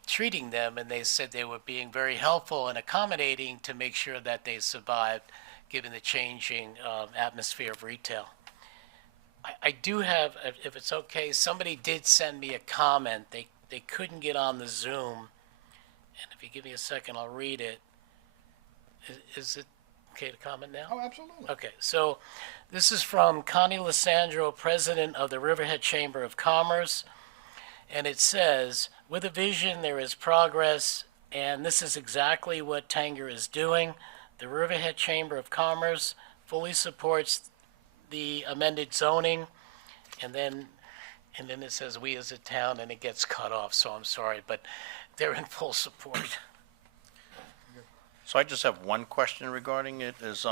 treating them, and they said they were being very helpful and accommodating to make sure that they survived, given the changing atmosphere of retail. I do have, if it's okay, somebody did send me a comment. They couldn't get on the Zoom, and if you give me a second, I'll read it. Is it okay to comment now? Oh, absolutely. Okay, so this is from Connie Lissandro, President of the Riverhead Chamber of Commerce. And it says, with a vision, there is progress, and this is exactly what Tanger is doing. The Riverhead Chamber of Commerce fully supports the amended zoning, and then it says, we as a town, and it gets cut off, so I'm sorry, but they're in full support. So I just have one question regarding it, is,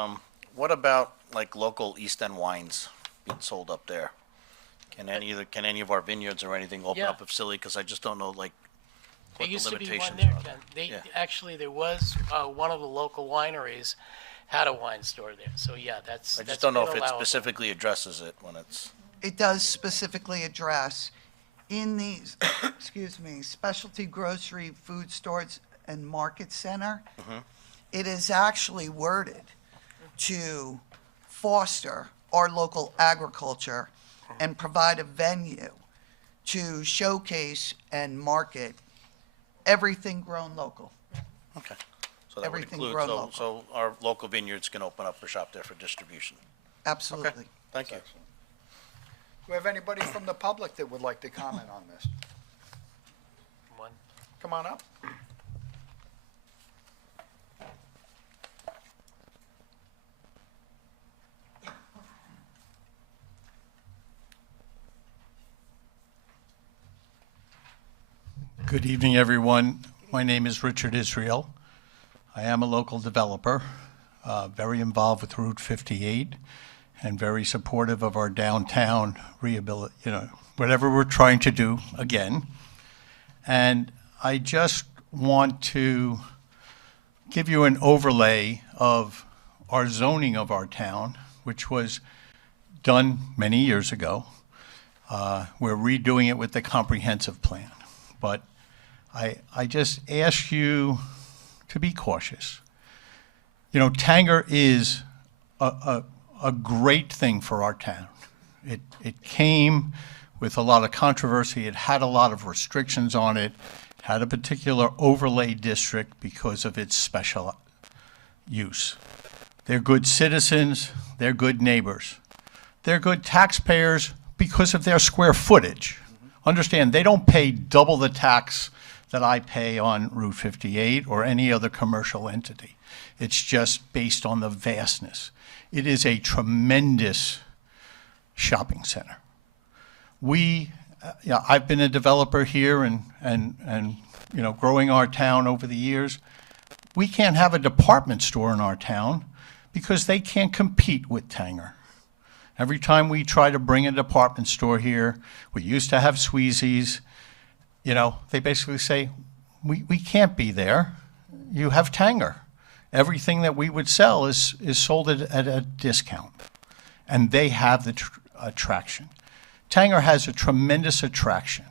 what about like local East End wines being sold up there? Can any of our vineyards or anything open Yeah. up a facility? Because I just don't know, like, There what the used to be one limitations there, are. Ken. Yeah. Actually, there was, one of the local wineries had a wine store there, so yeah, that's I just don't know if been it allowable. specifically addresses it when it's, It does specifically address in these, specialty grocery, food stores and market center. It is actually worded to foster our local agriculture and provide a venue to showcase and market everything grown local. okay. So that would Everything include, grown so, local. so our local vineyards can open up a shop there for distribution. Absolutely. Thank you. Do we have anybody from the public that would like to comment on this? One. Come on up. Good evening, everyone. My name is Richard Israel. I am a local developer, very involved with Route 58 and very supportive of our downtown whatever we're trying to do again. And I just want to give you an overlay of our zoning of our town, which was done many years ago. We're redoing it with the comprehensive plan. But I just ask you to be cautious. Tanger is a great thing for our town. It came with a lot of controversy. It had a lot of restrictions on it, had a particular overlay district because of its special use. They're good citizens, they're good neighbors. They're good taxpayers because of their square footage. Understand, they don't pay double the tax that I pay on Route 58 or any other commercial entity. It's just based on the vastness. It is a tremendous shopping center. I've been a developer here and growing our town over the years. We can't have a department store in our town because they can't compete with Tanger. Every time we try to bring a department store here, we used to have Sweezy's, they basically say, we can't be there. You have Tanger. Everything that we would sell is sold at a discount. And they have the attraction. Tanger has a tremendous attraction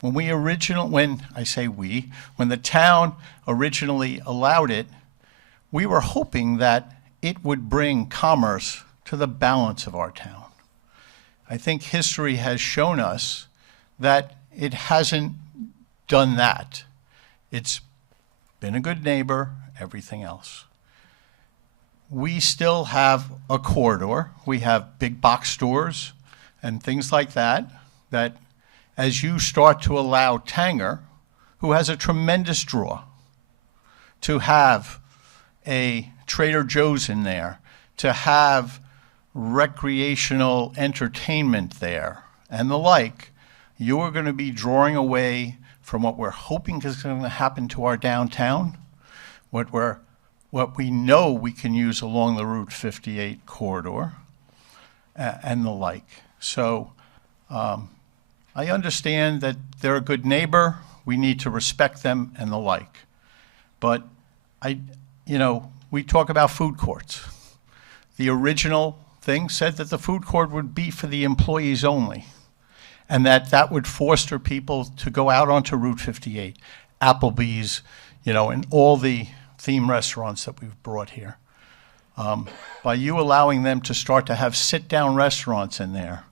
when I say we, when the town originally allowed it, we were hoping that it would bring commerce to the balance of our town. I think history has shown us that it hasn't done that. It's been a good neighbor, everything else. We still have a corridor. We have big box stores and things like that, that as you start to allow Tanger, who has a tremendous draw, to have a Trader Joe's in there, to have recreational entertainment there, and the like, you are going to be drawing away from what we're hoping is going to happen to our downtown, what we know we can use along the Route 58 corridor, and the like. So I understand that they're a good neighbor, we need to respect them and the like. But we talk about food courts. The original thing said that the food court would be for the employees only, and that would foster people to go out onto Route 58, Applebee's, and all the theme restaurants that we've brought here. By you allowing them to start to have sit-down restaurants in there,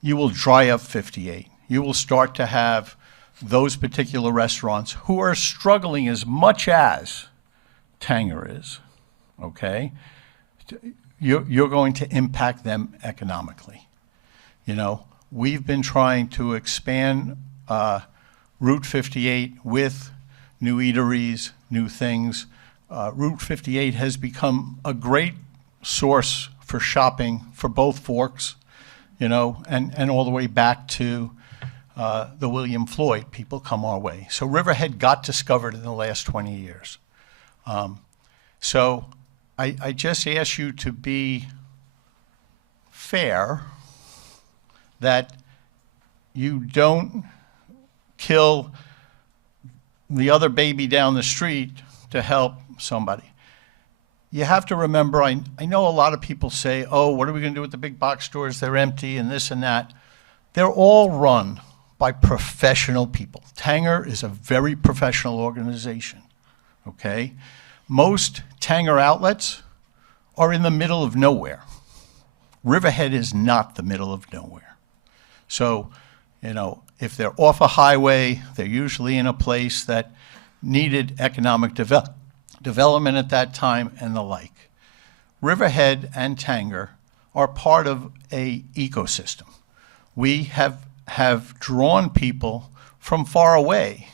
you will dry up 58. You will start to have those particular restaurants who are struggling as much as Tanger is, okay? You're going to impact them economically. We've been trying to expand Route 58 with new eateries, new things. Route 58 has become a great source for shopping for both forks, and all the way back to the William Floyd. People come our way. So Riverhead got discovered in the last 20 years. So I just ask you to be fair, that you don't kill the other baby down the street to help somebody. You have to remember, I know a lot of people say, oh, what are we going to do with the big box stores? They're empty and this and that. They're all run by professional people. Tanger is a very professional organization, okay? Most Tanger outlets are in the middle of nowhere. Riverhead is not the middle of nowhere. So, if they're off a highway, they're usually in a place that needed economic development at that time and the like. Riverhead and Tanger are part of a ecosystem. We have drawn people from far away,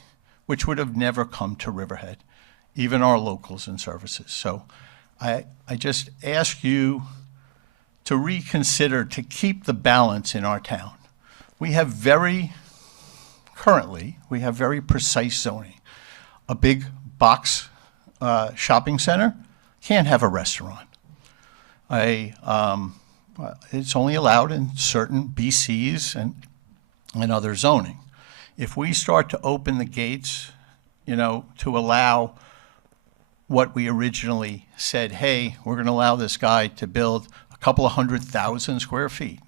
which would have never come to Riverhead, even our locals and services. So I just ask you to reconsider, to keep the balance in our town. Currently, we have very precise zoning. A big box shopping center can't have a restaurant. It's only allowed in certain BCs and other zoning. If we start to open the gates, to allow what we originally said, hey, we're going to allow this guy to build a couple of 100,000 square feet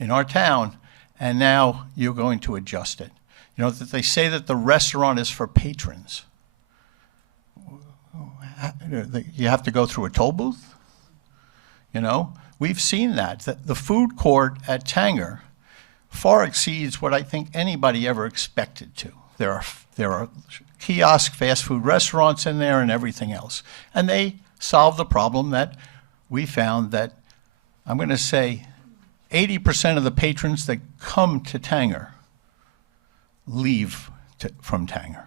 in our town, and now you're going to adjust it. That they say that the restaurant is for patrons. You have to go through a toll booth? We've seen that the food court at Tanger far exceeds what I think anybody ever expected to. There are kiosk fast food restaurants in there and everything else. And they solve the problem that we found, that I'm going to say 80% of the patrons that come to Tanger leave from Tanger.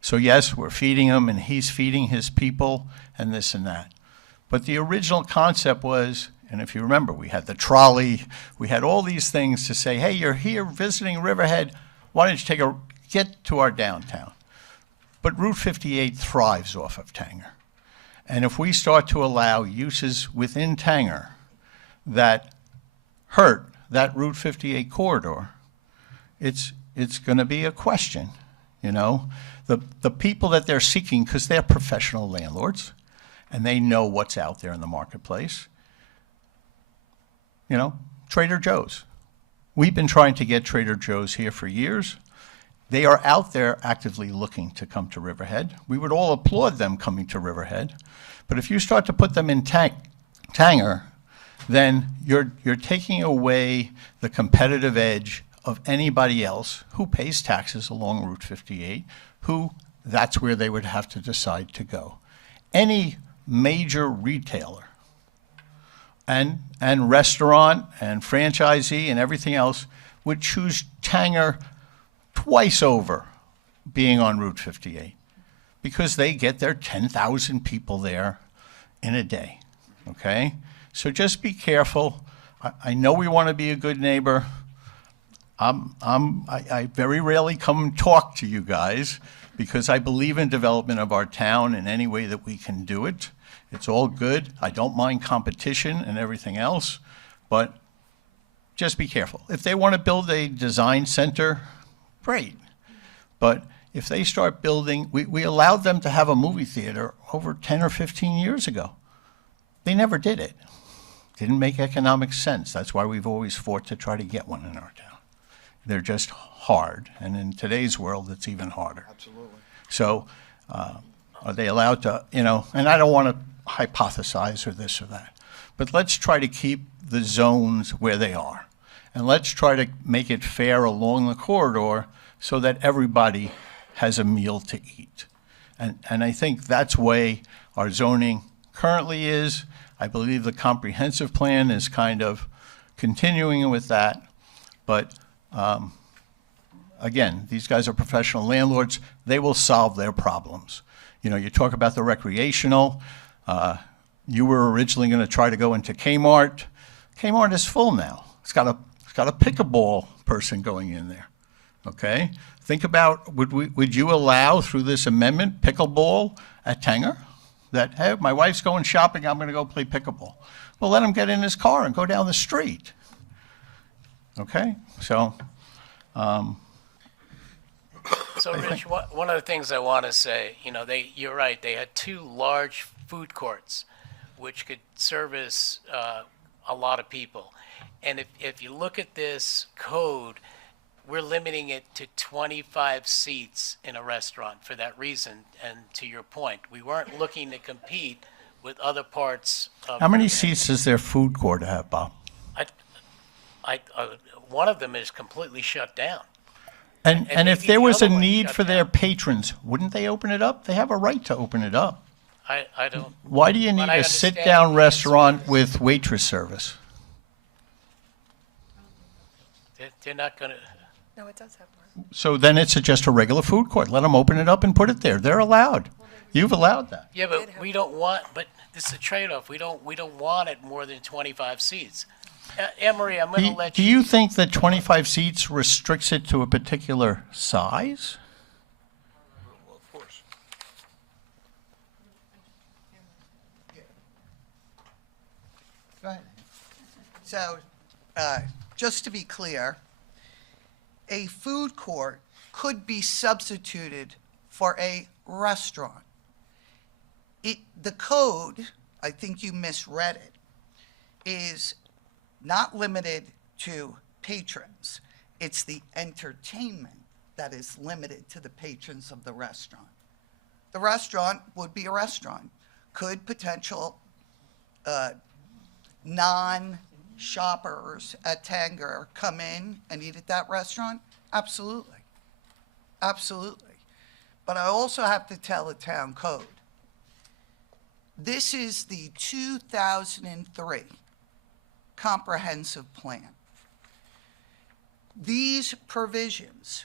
So yes, we're feeding him and he's feeding his people and this and that. But the original concept was, and if you remember, we had the trolley, we had all these things to say, hey, you're here visiting Riverhead, why don't you get to our downtown? But Route 58 thrives off of Tanger. And if we start to allow uses within Tanger that hurt that Route 58 corridor, it's going to be a question, The people that they're seeking, because they're professional landlords, and they know what's out there in the marketplace, Trader Joe's. We've been trying to get Trader Joe's here for years. They are out there actively looking to come to Riverhead. We would all applaud them coming to Riverhead. But if you start to put them in Tanger, then you're taking away the competitive edge of anybody else who pays taxes along Route 58, who that's where they would have to decide to go. Any major retailer and restaurant and franchisee and everything else would choose Tanger twice over being on Route 58 because they get their 10,000 people there in a day, okay? So just be careful. I know we want to be a good neighbor. I very rarely come and talk to you guys because I believe in development of our town in any way that we can do it. It's all good. I don't mind competition and everything else, but just be careful. If they want to build a design center, great. But if they start building, we allowed them to have a movie theater over 10 or 15 years ago. They never did it. Didn't make economic sense. That's why we've always fought to try to get one in our town. They're just hard, and in today's world, it's even harder. Absolutely. So are they allowed to, and I don't want to hypothesize or this or that, but let's try to keep the zones where they are. And let's try to make it fair along the corridor so that everybody has a meal to eat. And I think that's the way our zoning currently is. I believe the comprehensive plan is kind of continuing with that. But again, these guys are professional landlords. They will solve their problems. You talk about the recreational. You were originally going to try to go into Kmart. Kmart is full now. It's got a pickleball person going in there. Okay? Think about, would you allow through this amendment pickleball at Tanger? That, hey, my wife's going shopping, I'm going to go play pickleball. Well, let him get in his car and go down the street. Okay? So, So, Rich, one of the things I want to say, you're right, they had two large food courts, which could service a lot of people. And if you look at this code, we're limiting it to 25 seats in a restaurant for that reason. And to your point, we weren't looking to compete with other parts of. how many Riverhead. seats does their food court have, Bob? One of them is completely shut down. And And if maybe there the was a other one need shut for their down. patrons, wouldn't they open it up? They have a right to open it up. I don't. Why do you But need I a understand sit-down the restaurant with waitress service? They're not going to. No, it does have more. So then it's just a regular food court. Let them open it up and put it there. They're allowed. You've allowed that. Yeah, but we don't want. But this is a trade-off. We don't want it more than 25 seats. Anne Marie, I'm going to let Do you think that 25 seats restricts it to a particular size? Of course. Go ahead. So, just to be clear, a food court could be substituted for a restaurant. The code, I think you misread it, is not limited to patrons. It's the entertainment that is limited to the patrons of the restaurant. The restaurant would be a restaurant. Could potential non-shoppers at Tanger come in and eat at that restaurant? Absolutely. Absolutely. But I also have to tell the town code. This is the 2003 comprehensive plan. These provisions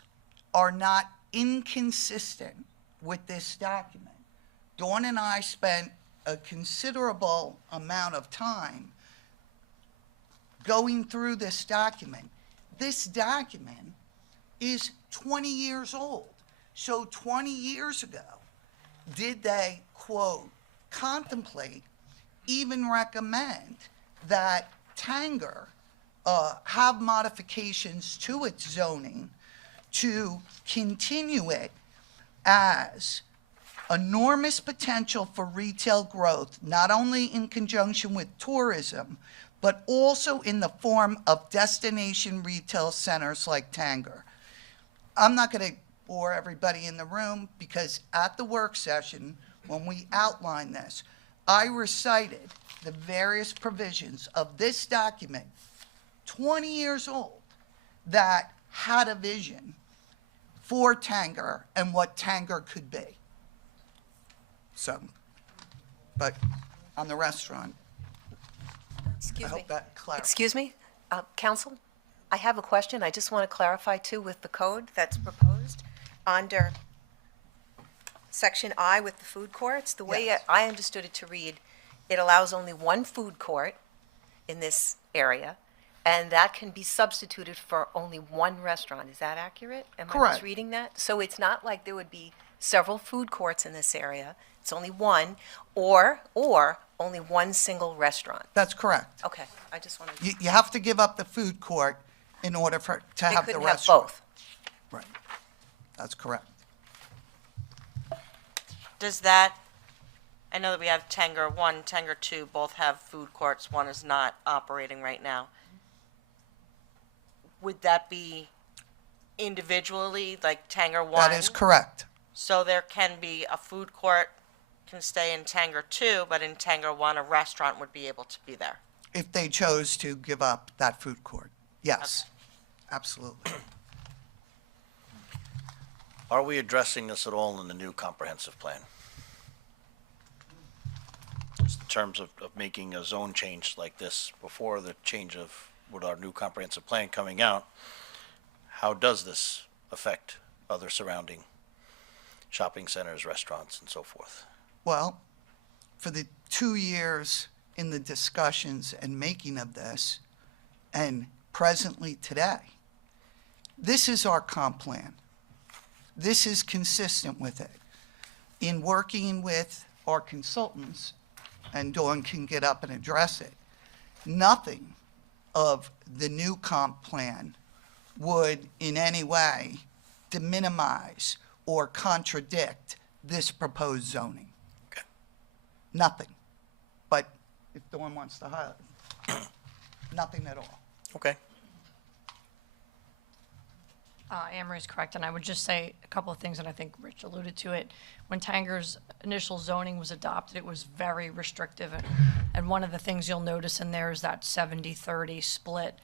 are not inconsistent with this document. Dawn and I spent a considerable amount of time going through this document. This document is 20 years old. So 20 years ago, did they, quote, contemplate, even recommend that Tanger have modifications to its zoning to continue it as enormous potential for retail growth, not only in conjunction with tourism, but also in the form of destination retail centers like Tanger? I'm not going to or everybody in the room, because at the work session, when we outlined this, I recited the various provisions of this document, 20 years old, that had a vision for Tanger and what Tanger could be. So, but on the restaurant, I Excuse me. hope that clarifies. Excuse me, counsel, I have a question. I just want to clarify too with the code that's proposed under section I with the food courts. The way Yes. I understood it to read, it allows only one food court in this area, and that can be substituted for only one restaurant. Is that accurate? Am I Correct. misreading that? So it's not like there would be several food courts in this area. It's only one, or only one single restaurant. That's correct. Okay, I just wanted to. You have to give up the food court in order to They have the couldn't have restaurant. both. Right. That's correct. Does that, I know that we have Tanger 1, Tanger 2, both have food courts, one is not operating right now. Would that be individually, like Tanger 1? That is correct. So there can be a food court can stay in Tanger 2, but in Tanger 1, a restaurant would be able to be there. If they chose to give up that food court. Yes, absolutely. Are we addressing this at all in the new comprehensive plan? Just in terms of making a zone change like this before the change of, with our new comprehensive plan coming out, how does this affect other surrounding shopping centers, restaurants, and so forth? Well, for the 2 years in the discussions and making of this, and presently today, this is our comp plan. This is consistent with it. In working with our consultants, and Dawn can get up and address it, nothing of the new comp plan would in any way minimize or contradict this proposed zoning. Okay. Nothing. But if Dawn wants to highlight, nothing at all. Okay. Anne Marie's correct, and I would just say a couple of things, and I think Rich alluded to it. When Tanger's initial zoning was adopted, it was very restrictive, and one of the things you'll notice in there is that 70-30 split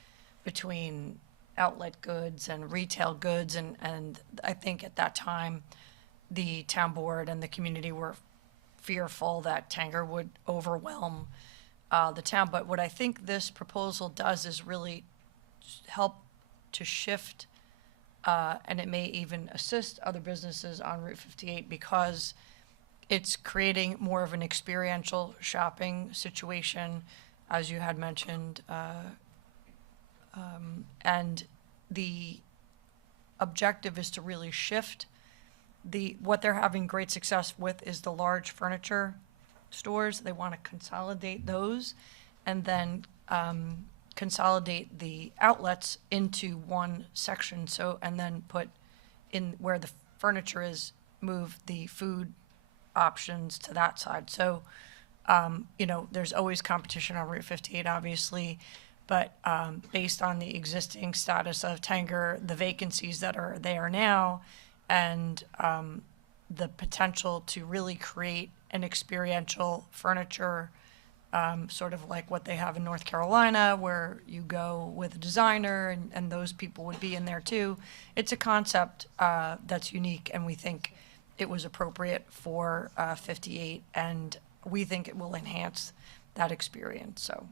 between outlet goods and retail goods, and I think at that time, the town board and the community were fearful that Tanger would overwhelm the town. But what I think this proposal does is really help to shift, and it may even assist other businesses on Route 58 because it's creating more of an experiential shopping situation, as you had mentioned. And the objective is to really shift what they're having great success with is the large furniture stores. They want to consolidate those and then consolidate the outlets into one section. So, and then put in where the furniture is, move the food options to that side. So, you know, there's always competition on Route 58, obviously, but based on the existing status of Tanger, the vacancies that are there now, and the potential to really create an experiential furniture, sort of like what they have in North Carolina, where you go with a designer and those people would be in there too. It's a concept that's unique, and we think it was appropriate for 58, and we think it will enhance that experience, so.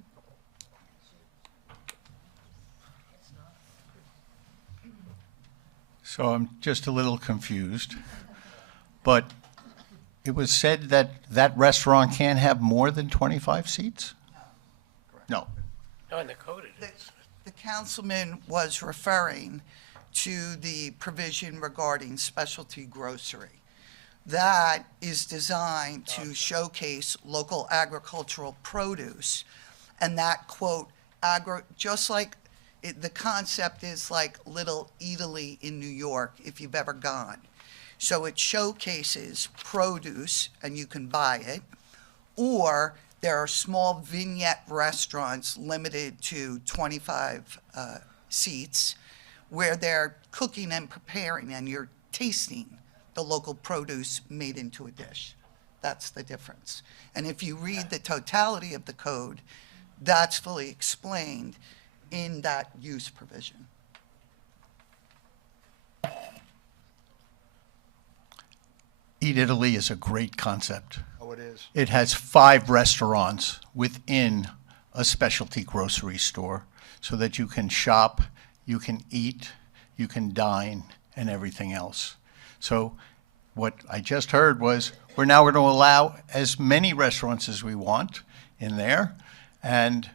So I'm just a little confused, but it was said that that restaurant can't have more than 25 seats? No. No, in the code it is. The councilman was referring to the provision regarding specialty grocery. That is designed to showcase local agricultural produce, and that, quote, just like the concept is like Little Italy in New York, if you've ever gone. So it showcases produce, and you can buy it, or there are small vignette restaurants limited to 25 seats where they're cooking and preparing, and you're tasting the local produce made into a dish. That's the difference. And if you read the totality of the code, that's fully explained in that use provision. Eat Italy is a great concept. Oh, it is. It has 5 restaurants within a specialty grocery store so that you can shop, you can eat, you can dine, and everything else. So what I just heard was we're now going to allow as many restaurants as we want in there, and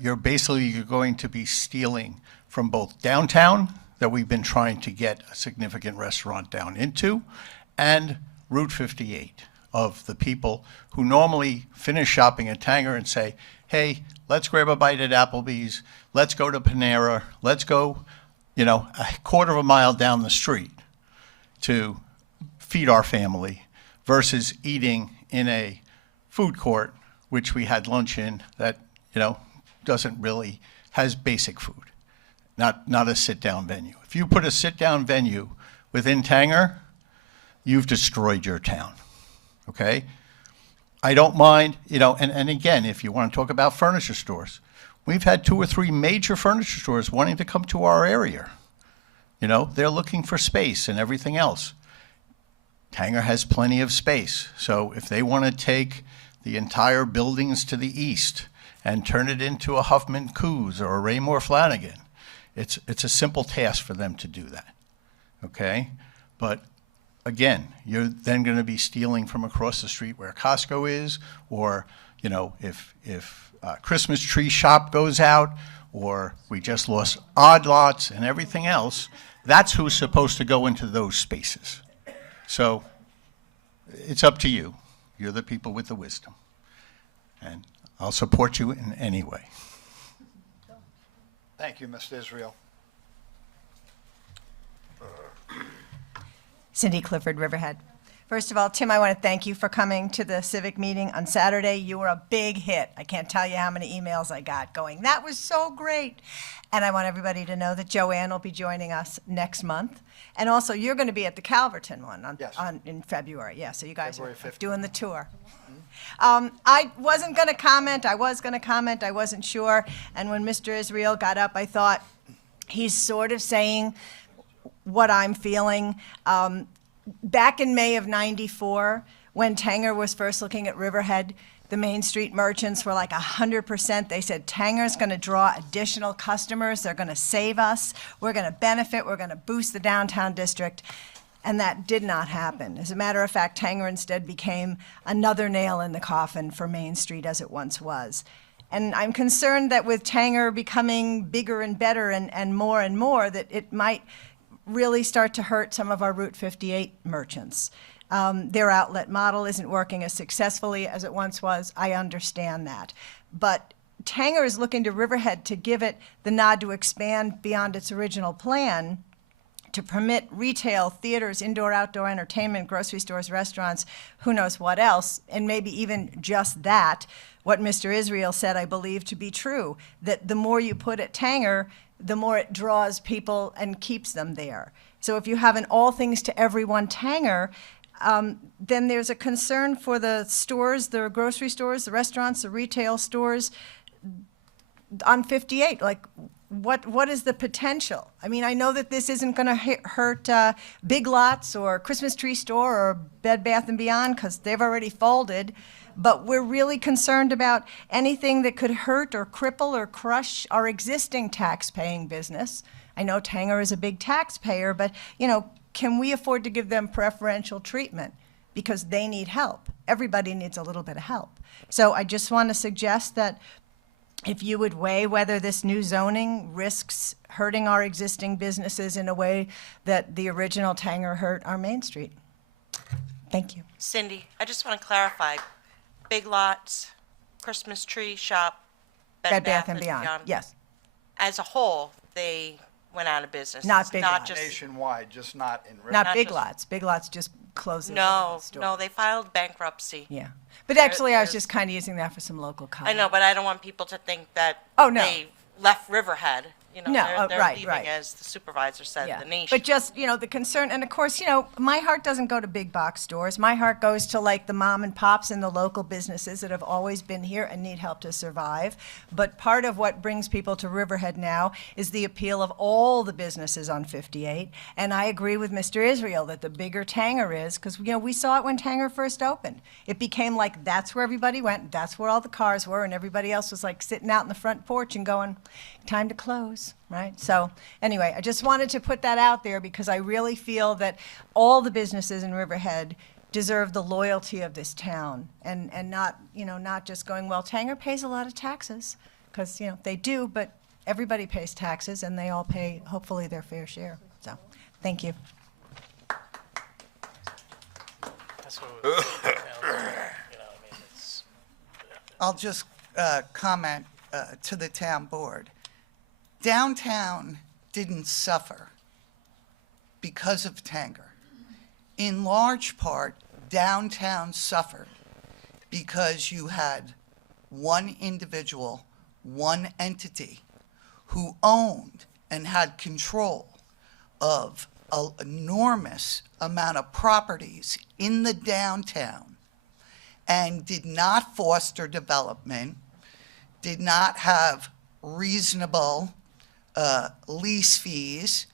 you're going to be stealing from both downtown, that we've been trying to get a significant restaurant down into, and Route 58 of the people who normally finish shopping at Tanger and say, hey, let's grab a bite at Applebee's, let's go to Panera, let's go, a quarter of a mile down the street to feed our family versus eating in a food court, which we had lunch in, that, doesn't really, has basic food, not a sit-down venue. If you put a sit-down venue within Tanger, you've destroyed your town, okay? I don't mind, and again, if you want to talk about furniture stores, we've had 2 or 3 major furniture stores wanting to come to our area. They're looking for space and everything else. Tanger has plenty of space, so if they want to take the entire buildings to the east and turn it into a Huffman Coos or a Raymore Flanagan, it's a simple task for them to do that, okay? But again, you're then going to be stealing from across the street where Costco is, or, if Christmas Tree Shop goes out, or we just lost Odd Lots and everything else, that's who's supposed to go into those spaces. So it's up to you. You're the people with the wisdom. And I'll support you in any way. Thank you, Mr. Israel. Cindy Clifford, Riverhead. First of all, Tim, I want to thank you for coming to the civic meeting on Saturday. You were a big hit. I can't tell you how many emails I got going, that was so great. And I want everybody to know that Joanne will be joining us next month. And also, you're going to be at the Calverton one in February. Yeah, so you guys February are 15th. doing the tour. I wasn't going to comment. I was going to comment. I wasn't sure. And when Mr. Israel got up, I thought he's sort of saying what I'm feeling. Back in May of '94, when Tanger was first looking at Riverhead, the Main Street merchants were like 100%. They said, Tanger's going to draw additional customers. They're going to save us. We're going to benefit. We're going to boost the downtown district. And that did not happen. As a matter of fact, Tanger instead became another nail in the coffin for Main Street as it once was. And I'm concerned that with Tanger becoming bigger and better and more, that it might really start to hurt some of our Route 58 merchants. Their outlet model isn't working as successfully as it once was. I understand that. But Tanger is looking to Riverhead to give it the nod to expand beyond its original plan, to permit retail, theaters, indoor, outdoor entertainment, grocery stores, restaurants, who knows what else, and maybe even just that. What Mr. Israel said, I believe to be true, that the more you put at Tanger, the more it draws people and keeps them there. So if you have an all things to everyone Tanger, then there's a concern for the stores, the grocery stores, the restaurants, the retail stores on 58. Like, what is the potential? I mean, I know that this isn't going to hurt Big Lots or Christmas Tree Store or Bed Bath & Beyond because they've already folded. But we're really concerned about anything that could hurt or cripple or crush our existing tax-paying business. I know Tanger is a big taxpayer, but, can we afford to give them preferential treatment? Because they need help. Everybody needs a little bit of help. So I just want to suggest that if you would weigh whether this new zoning risks hurting our existing businesses in a way that the original Tanger hurt our Main Street. Thank you. Cindy, I just want to clarify. Big Lots, Christmas Tree Shop, Bed Bath & Beyond, yes. As a whole, they went out of business. Not It's Big not Lots. just Nationwide, just not in Riverhead. Not Big just- Lots. Big Lots just closed their No, store. no, they filed bankruptcy. Yeah. But actually, I was just kind of using that for some local comment. I know, but I don't want people to think that Oh, no. they left Riverhead. you know, No, they're right, leaving, right. as the supervisor said, Yeah. the nation. But just, the concern, and of course, my heart doesn't go to big box stores. My heart goes to like the mom and pops and the local businesses that have always been here and need help to survive. But part of what brings people to Riverhead now is the appeal of all the businesses on 58. And I agree with Mr. Israel that the bigger Tanger is, because, we saw it when Tanger first opened. It became like that's where everybody went, that's where all the cars were, and everybody else was like sitting out in the front porch and going, time to close, right? So anyway, I just wanted to put that out there because I really feel that all the businesses in Riverhead deserve the loyalty of this town and not, not just going, well, Tanger pays a lot of taxes, because, they do, but everybody pays taxes and they all pay, hopefully, their fair share. So, thank you. That's what we're doing now. It's, I'll just comment to the town board. Downtown didn't suffer because of Tanger. In large part, downtown suffered because you had one individual, one entity who owned and had control of an enormous amount of properties in the downtown and did not foster development, did not have reasonable lease fees,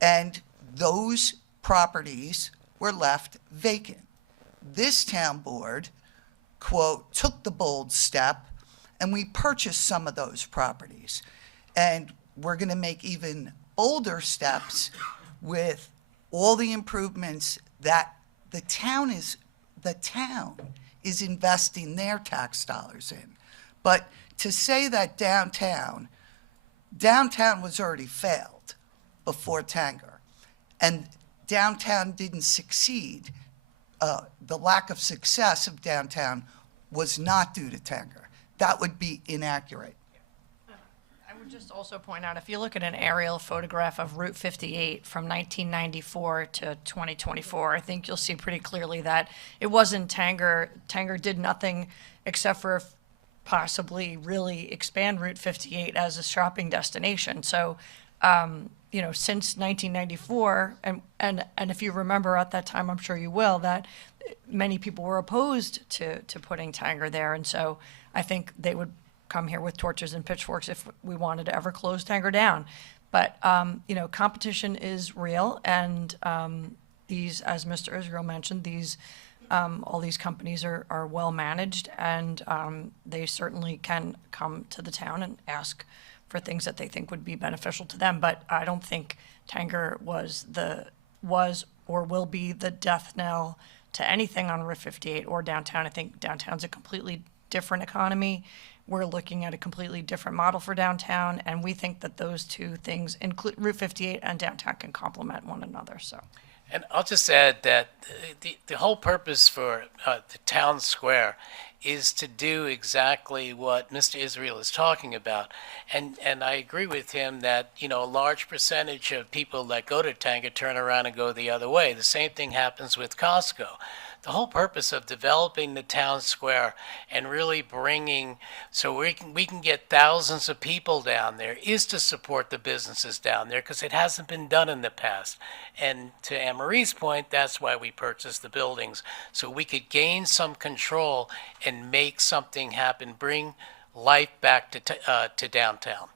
and those properties were left vacant. This town board, quote, took the bold step and we purchased some of those properties. And we're going to make even bolder steps with all the improvements that the town is investing their tax dollars in. But to say that downtown was already failed before Tanger, and downtown didn't succeed. The lack of success of downtown was not due to Tanger. That would be inaccurate. I would just also point out, if you look at an aerial photograph of Route 58 from 1994 to 2024, I think you'll see pretty clearly that it wasn't Tanger. Tanger did nothing except for possibly really expand Route 58 as a shopping destination. So, since 1994, and if you remember at that time, I'm sure you will, that many people were opposed to putting Tanger there. And so I think they would come here with torches and pitchforks if we wanted to ever close Tanger down. But, competition is real. And these, as Mr. Israel mentioned, all these companies are well managed, and they certainly can come to the town and ask for things that they think would be beneficial to them. But I don't think Tanger was or will be the death knell to anything on Route 58 or downtown. I think downtown's a completely different economy. We're looking at a completely different model for downtown, and we think that those two things, include Route 58 and downtown, can complement one another. So. And I'll just add that the whole purpose for the town square is to do exactly what Mr. Israel is talking about. And I agree with him that, a large percentage of people that go to Tanger turn around and go the other way. The same thing happens with Costco. The whole purpose of developing the town square and really bringing, so we can get thousands of people down there, is to support the businesses down there, because it hasn't been done in the past. And to Anne Marie's point, that's why we purchased the buildings, so we could gain some control and make something happen, bring life back to downtown.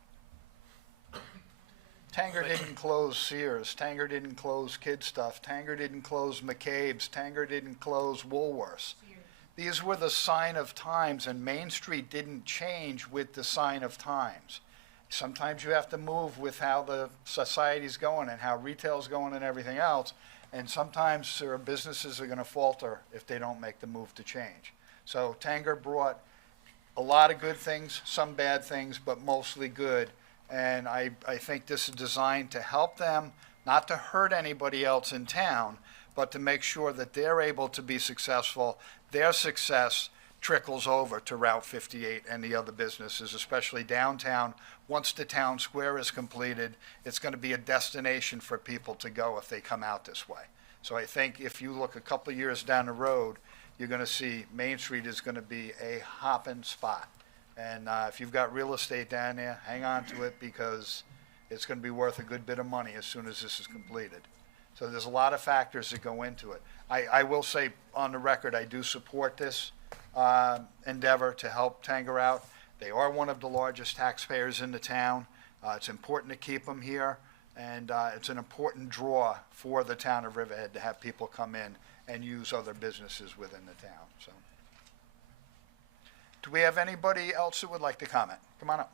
Tanger didn't close Sears, Tanger didn't close Kid Stuff, Tanger didn't close McCabe's, Tanger didn't close Woolworths. These were the sign of times, and Main Street didn't change with the sign of times. Sometimes you have to move with how the society's going and how retail's going and everything else, and sometimes businesses are going to falter if they don't make the move to change. So Tanger brought a lot of good things, some bad things, but mostly good. And I think this is designed to help them, not to hurt anybody else in town, but to make sure that they're able to be successful. Their success trickles over to Route 58 and the other businesses, especially downtown. Once the town square is completed, it's going to be a destination for people to go if they come out this way. So I think if you look a couple of years down the road, you're going to see Main Street is going to be a hopping spot. And if you've got real estate down there, hang on to it, because it's going to be worth a good bit of money as soon as this is completed. So there's a lot of factors that go into it. I will say on the record, I do support this endeavor to help Tanger out. They are one of the largest taxpayers in the town. It's important to keep them here, and it's an important draw for the town of Riverhead to have people come in and use other businesses within the town. So, do we have anybody else that would like to comment? Come on up.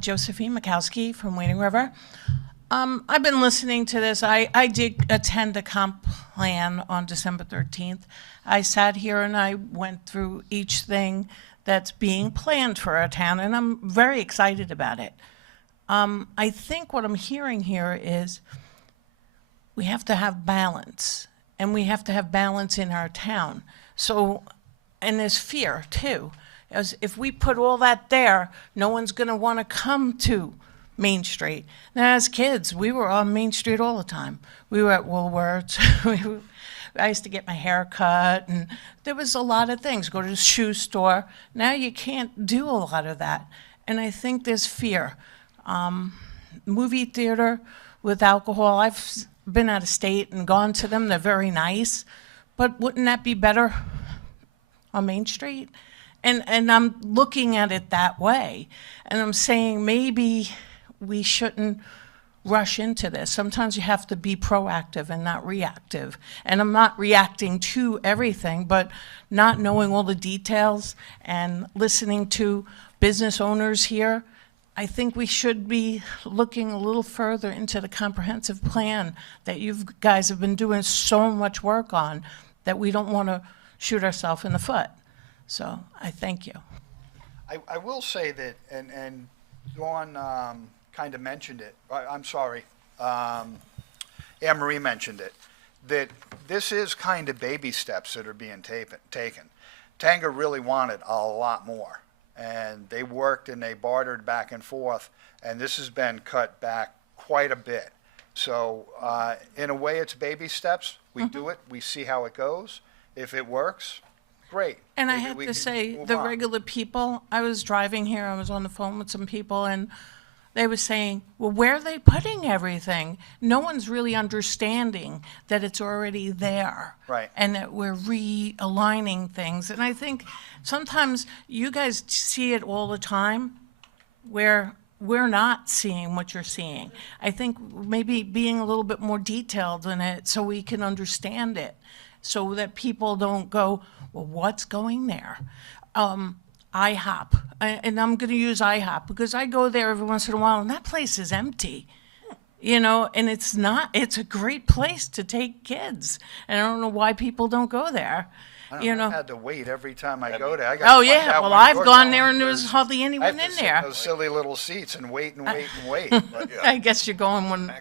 Josephine Mikowski from Wading River. I've been listening to this. I did attend the comp plan on December 13th. I sat here and I went through each thing that's being planned for our town, and I'm very excited about it. I think what I'm hearing here is we have to have balance, and we have to have balance in our town. So, and there's fear too. As if we put all that there, no one's going to want to come to Main Street. Now, as kids, we were on Main Street all the time. We were at Woolworths. I used to get my hair cut, and there was a lot of things. Go to the shoe store. Now you can't do a lot of that, and I think there's fear. Movie theater with alcohol. I've been out of state and gone to them. They're very nice, but wouldn't that be better on Main Street? And I'm looking at it that way, and I'm saying maybe we shouldn't rush into this. Sometimes you have to be proactive and not reactive. And I'm not reacting to everything, but not knowing all the details and listening to business owners here. I think we should be looking a little further into the comprehensive plan that you guys have been doing so much work on, that we don't want to shoot ourselves in the foot. So I thank you. I will say that, and Dawn kind of mentioned it, I'm sorry, Anne Marie mentioned it, that this is kind of baby steps that are being taken. Tanger really wanted a lot more, and they worked and they bartered back and forth, and this has been cut back quite a bit. So in a way, it's baby steps. We do it, we see how it goes. If it works, great. And I Maybe have we to can say, move the on. regular people, I was driving here, I was on the phone with some people, and they were saying, well, where are they putting everything? No one's really understanding that it's already there. Right. And that we're realigning things. And I think sometimes you guys see it all the time, where we're not seeing what you're seeing. I think maybe being a little bit more detailed in it so we can understand it, so that people don't go, well, what's going there? IHOP, and I'm going to use IHOP because I go there every once in a while, and that place is empty, you know, and it's a great place to take kids, and I don't know why people don't go there, you know. I had to wait every time I go there. I Oh, gotta find yeah, out well, when I've you're gone going. there, and there was There's- hardly I have anyone to in sit there. those silly little seats and wait and wait and wait. But, I guess you're going when,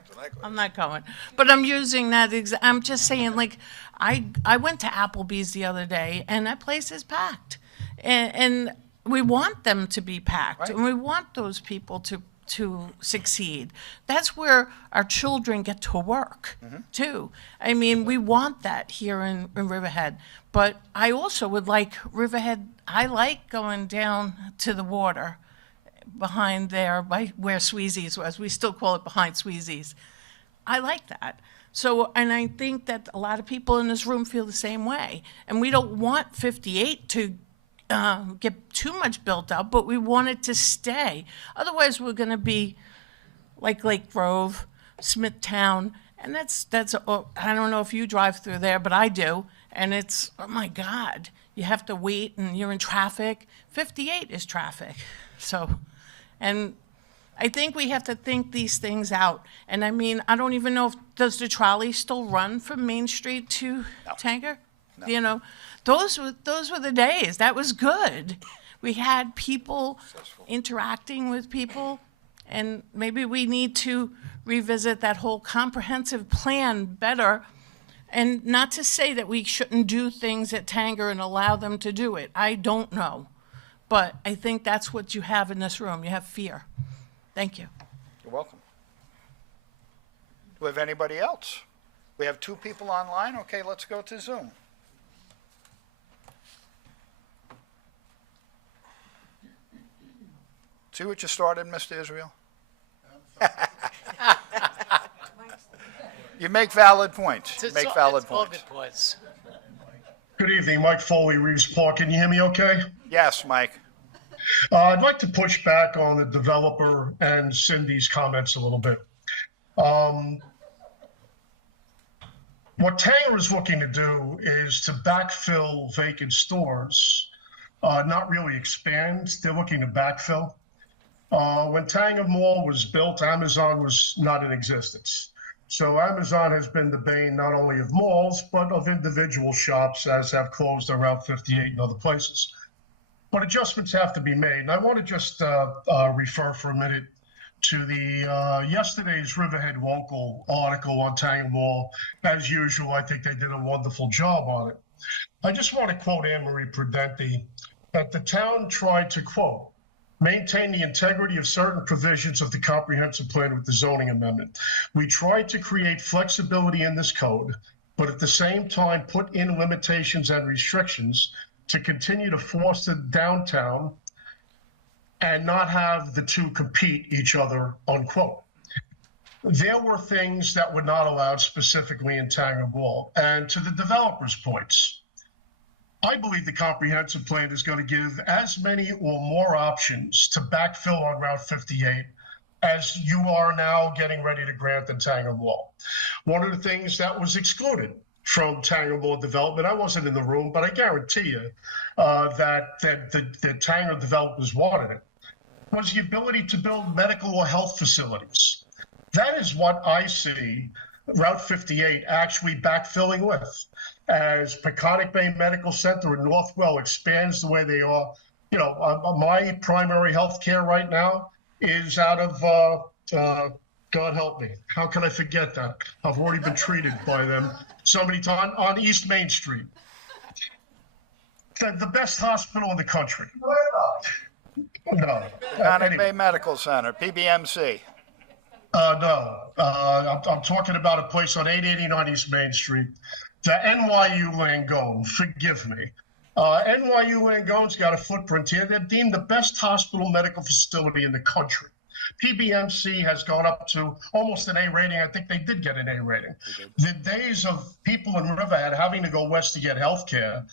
I'm not going. But I'm using that, I'm just saying, like, I went to Applebee's the other day, and that place is packed. And we want them to be packed, Right. and we want those people to succeed. That's where our children get to work, too. I mean, we want that here in Riverhead. But I also would like Riverhead, I like going down to the water behind there by where Sweezy's was. We still call it behind Sweezy's. I like that. So, and I think that a lot of people in this room feel the same way. And we don't want 58 to get too much built up, but we want it to stay. Otherwise, we're going to be like Lake Grove, Smithtown, and that's I don't know if you drive through there, but I do. And it's, oh my God, you have to wait and you're in traffic. 58 is traffic. So, and I think we have to think these things out. And I mean, I don't even know if, does the trolley still run from Main Street to Tanger? No. You know, those were the days. That was good. We had people interacting with people, and maybe we need to revisit that whole comprehensive plan better. And not to say that we shouldn't do things at Tanger and allow them to do it. I don't know. But I think that's what you have in this room. You have fear. Thank you. You're welcome. Do we have anybody else? We have 2 people online. Okay, let's go to Zoom. See what you started, Mr. Israel? You make valid points. You make valid It's all points. good points. Good evening, Mike Foley, Reeves Park. Can you hear me okay? Yes, Mike. I'd like to push back on the developer and Cindy's comments a little bit. What Tanger is looking to do is to backfill vacant stores, not really expand. They're looking to backfill. When Tanger Mall was built, Amazon was not in existence. So Amazon has been the bane not only of malls, but of individual shops, as have closed on Route 58 and other places. But adjustments have to be made. And I want to just refer for a minute to the yesterday's Riverhead Local article on Tanger Mall. As usual, I think they did a wonderful job on it. I just want to quote Anne Marie Prudenti that the town tried to, quote, maintain the integrity of certain provisions of the comprehensive plan with the zoning amendment. We tried to create flexibility in this code, but at the same time put in limitations and restrictions to continue to foster downtown and not have the two compete each other, unquote. There were things that were not allowed specifically in Tanger Mall. And to the developers' points, I believe the comprehensive plan is going to give as many or more options to backfill on Route 58 as you are now getting ready to grant in Tanger Mall. One of the things that was excluded from Tanger Mall development, I wasn't in the room, but I guarantee you that the Tanger developers wanted it, was the ability to build medical or health facilities. That is what I see Route 58 actually backfilling with. As Peconic Bay Medical Center in Northwell expands the way they are, you know, my primary health care right now is out of, God help me, how can I forget that? I've already been treated by them so many times on East Main Street. The best hospital in the country. No. Peconic Bay Medical Center, PBMC. No. I'm talking about a place on 889 East Main Street. The NYU Langone, forgive me. NYU Langone's got a footprint here. They're deemed the best hospital medical facility in the country. PBMC has gone up to almost an A rating. I think they did get an A rating. The days of people in Riverhead having to go west to get health care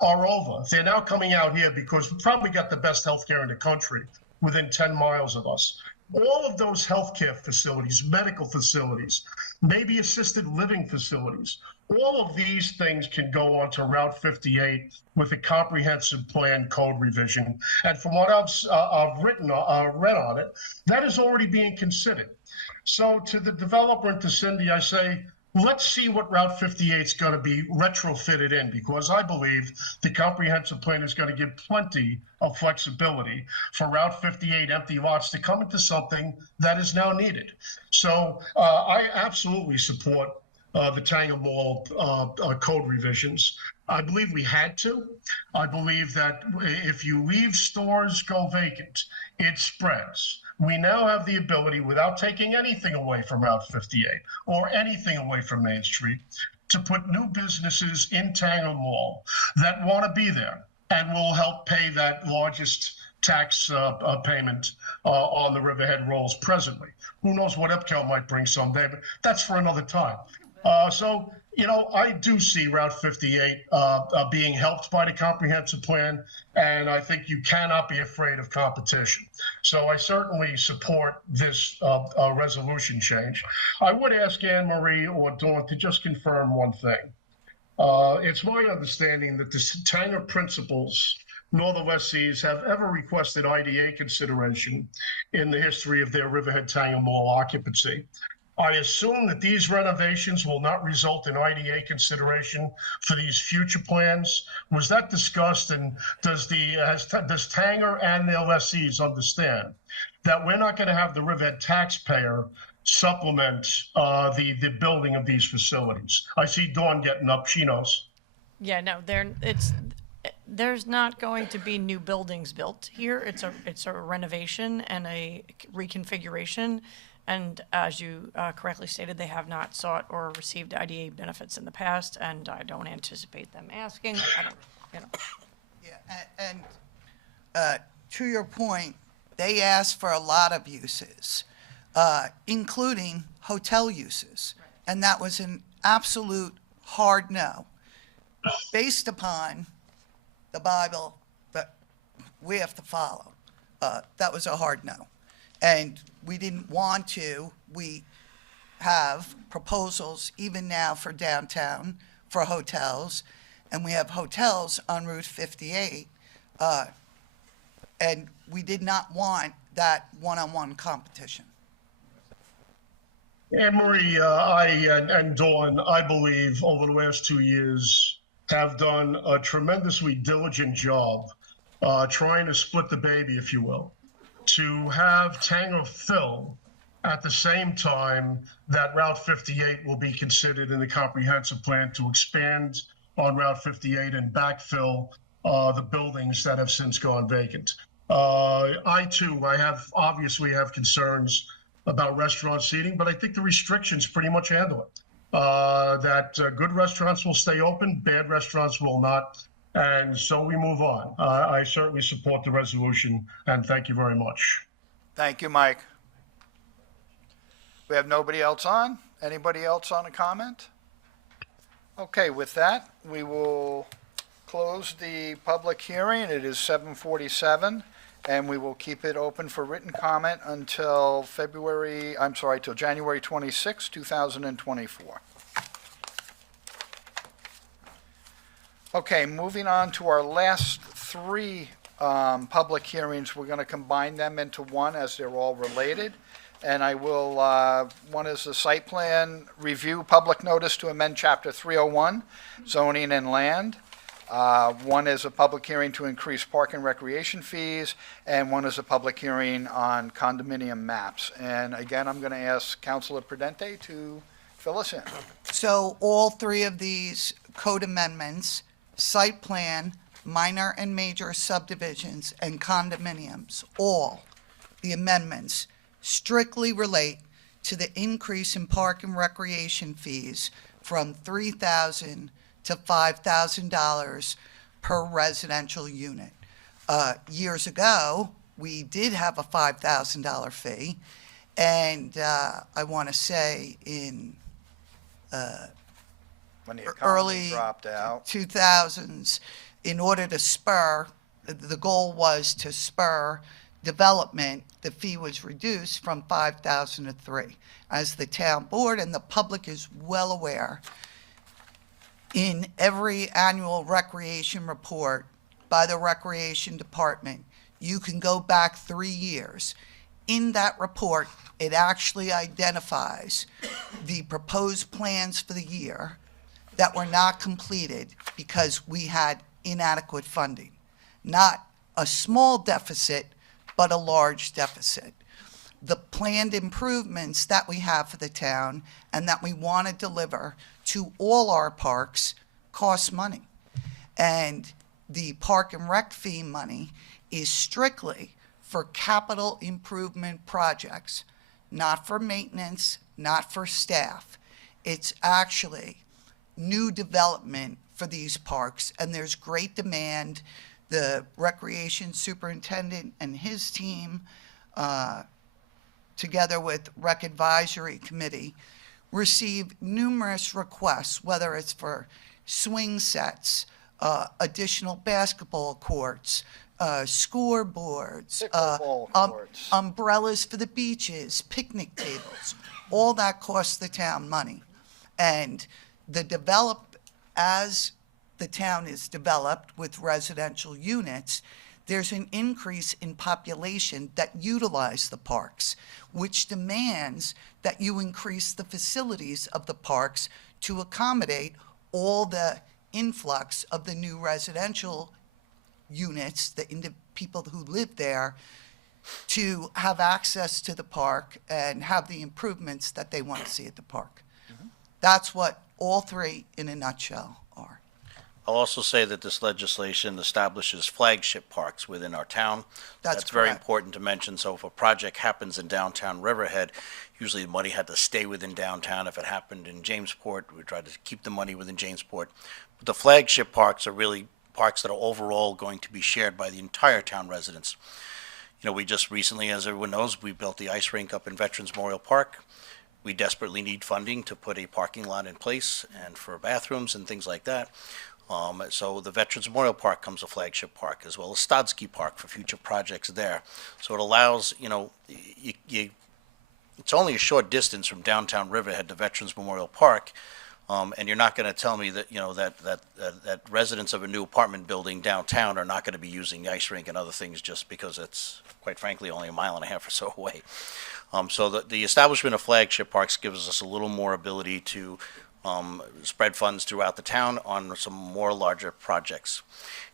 are over. They're now coming out here because we probably got the best health care in the country within 10 miles of us. All of those healthcare facilities, medical facilities, maybe assisted living facilities, all of these things can go onto Route 58 with a comprehensive plan code revision. And from what I've read on it, that is already being considered. So to the developer and to Cindy, I say, let's see what Route 58 is going to be retrofitted in, because I believe the comprehensive plan is going to give plenty of flexibility for Route 58 empty lots to come into something that is now needed. So I absolutely support the Tanger Mall code revisions. I believe we had to. I believe that if you leave stores go vacant, it spreads. We now have the ability, without taking anything away from Route 58 or anything away from Main Street, to put new businesses in Tanger Mall that want to be there and will help pay that largest tax payment on the Riverhead rolls presently. Who knows what EPCAL might bring someday, but that's for another time. So, you know, I do see Route 58 being helped by the comprehensive plan, and I think you cannot be afraid of competition. So I certainly support this resolution change. I would ask Anne Marie or Dawn to just confirm one thing. It's my understanding that the Tanger principals nor the lessees have ever requested IDA consideration in the history of their Riverhead Tanger Mall occupancy. I assume that these renovations will not result in IDA consideration for these future plans. Was that discussed, and does Tanger and their lessees understand that we're not going to have the Riverhead taxpayer supplement the building of these facilities? I see Dawn getting up. She knows. Yeah, no, there's not going to be new buildings built here. It's a renovation and a reconfiguration. And as you correctly stated, they have not sought or received IDA benefits in the past, and I don't anticipate them asking. Yeah, and to your point, They asked for a lot of uses, including hotel uses. And that was an absolute hard no, based upon the Bible that we have to follow. That was a hard no. And we didn't want to. We have proposals even now for downtown, for hotels, and we have hotels on Route 58. And we did not want that one-on-one competition. Anne Marie, and Dawn, I believe over the last 2 years have done a tremendously diligent job trying to split the baby, if you will, to have Tanger fill at the same time that Route 58 will be considered in the comprehensive plan to expand on Route 58 and backfill the buildings that have since gone vacant. I obviously have concerns about restaurant seating, but I think the restrictions pretty much handle it. That good restaurants will stay open, bad restaurants will not, and so we move on. I certainly support the resolution, and thank you very much. Thank you, Mike. We have nobody else on? Anybody else on a comment? Okay, with that, we will close the public hearing. It is 7:47, and we will keep it open for written comment until till January 26, 2024. Okay, moving on to our last three public hearings. We're going to combine them into one as they're all related. And I will, one is the site plan review public notice to amend Chapter 301, zoning and land. One is a public hearing to increase park and recreation fees, and one is a public hearing on condominium maps. And again, I'm going to ask Councilor Prudente to fill us in. So all three of these code amendments, site plan, minor and major subdivisions, and condominiums, all the amendments strictly relate to the increase in park and recreation fees from $3,000 to $5,000 per residential unit. Years ago, we did have a $5,000 fee, and I want to say in When the economy early dropped out. 2000s, in order to spur, the goal was to spur development, the fee was reduced from $5,000 to $3,000. As the town board and the public is well aware, in every annual recreation report by the recreation department, you can go back 3 years. In that report, it actually identifies the proposed plans for the year that were not completed because we had inadequate funding. Not a small deficit, but a large deficit. The planned improvements that we have for the town and that we want to deliver to all our parks cost money. And the park and rec fee money is strictly for capital improvement projects, not for maintenance, not for staff. It's actually new development for these parks, and there's great demand. The recreation superintendent and his team, together with Rec Advisory Committee, receive numerous requests, whether it's for swing sets, additional basketball courts, scoreboards, Pickleball courts. umbrellas for the beaches, picnic tables. All that costs the town money. And as the town is developed with residential units, there's an increase in population that utilize the parks, which demands that you increase the facilities of the parks to accommodate all the influx of the new residential units, the people who live there, to have access to the park and have the improvements that they want to see at the park. That's what all three, in a nutshell, are. I'll also say that this legislation establishes flagship parks within our town. That's very correct. important to mention. So if a project happens in downtown Riverhead, usually the money had to stay within downtown. If it happened in Jamesport, we tried to keep the money within Jamesport. But the flagship parks are really parks that are overall going to be shared by the entire town residents. we just recently, as everyone knows, we built the ice rink up in Veterans Memorial Park. We desperately need funding to put a parking lot in place and for bathrooms and things like that. So the Veterans Memorial Park comes a flagship park, as well as Stodsky Park for future projects there. So it allows, it's only a short distance from downtown Riverhead to Veterans Memorial Park. And you're not going to tell me that, that residents of a new apartment building downtown are not going to be using the ice rink and other things just because it's, quite frankly, only a mile and a half or so away. So the establishment of flagship parks gives us a little more ability to spread funds throughout the town on some more larger projects.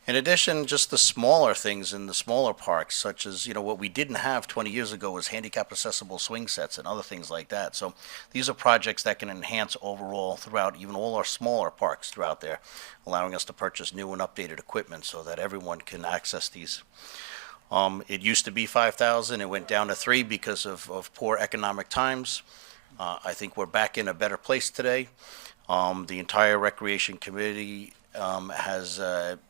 In addition, just the smaller things in the smaller parks, such as, what we didn't have 20 years ago was handicap accessible swing sets and other things like that. So these are projects that can enhance overall throughout even all our smaller parks throughout there, allowing us to purchase new and updated equipment so that everyone can access these. It used to be 5,000, it went down to 3 because of poor economic times. I think we're back in a better place today. The entire Recreation Committee has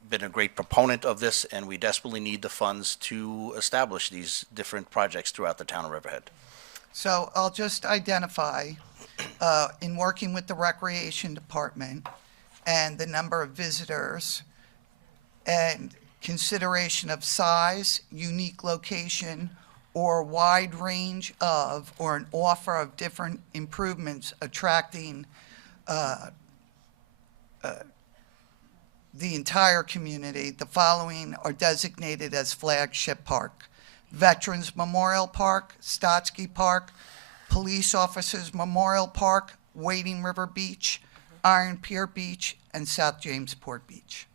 been a great proponent of this, and we desperately need the funds to establish these different projects throughout the town of Riverhead. So I'll just identify, in working with the Recreation Department and the number of visitors and consideration of size, unique location, or wide range of, or an offer of different improvements attracting the entire community, the following are designated as flagship park: Veterans Memorial Park, Stodsky Park, Police Officers Memorial Park, Wading River Beach, Iron Pier Beach, and South Jamesport Beach.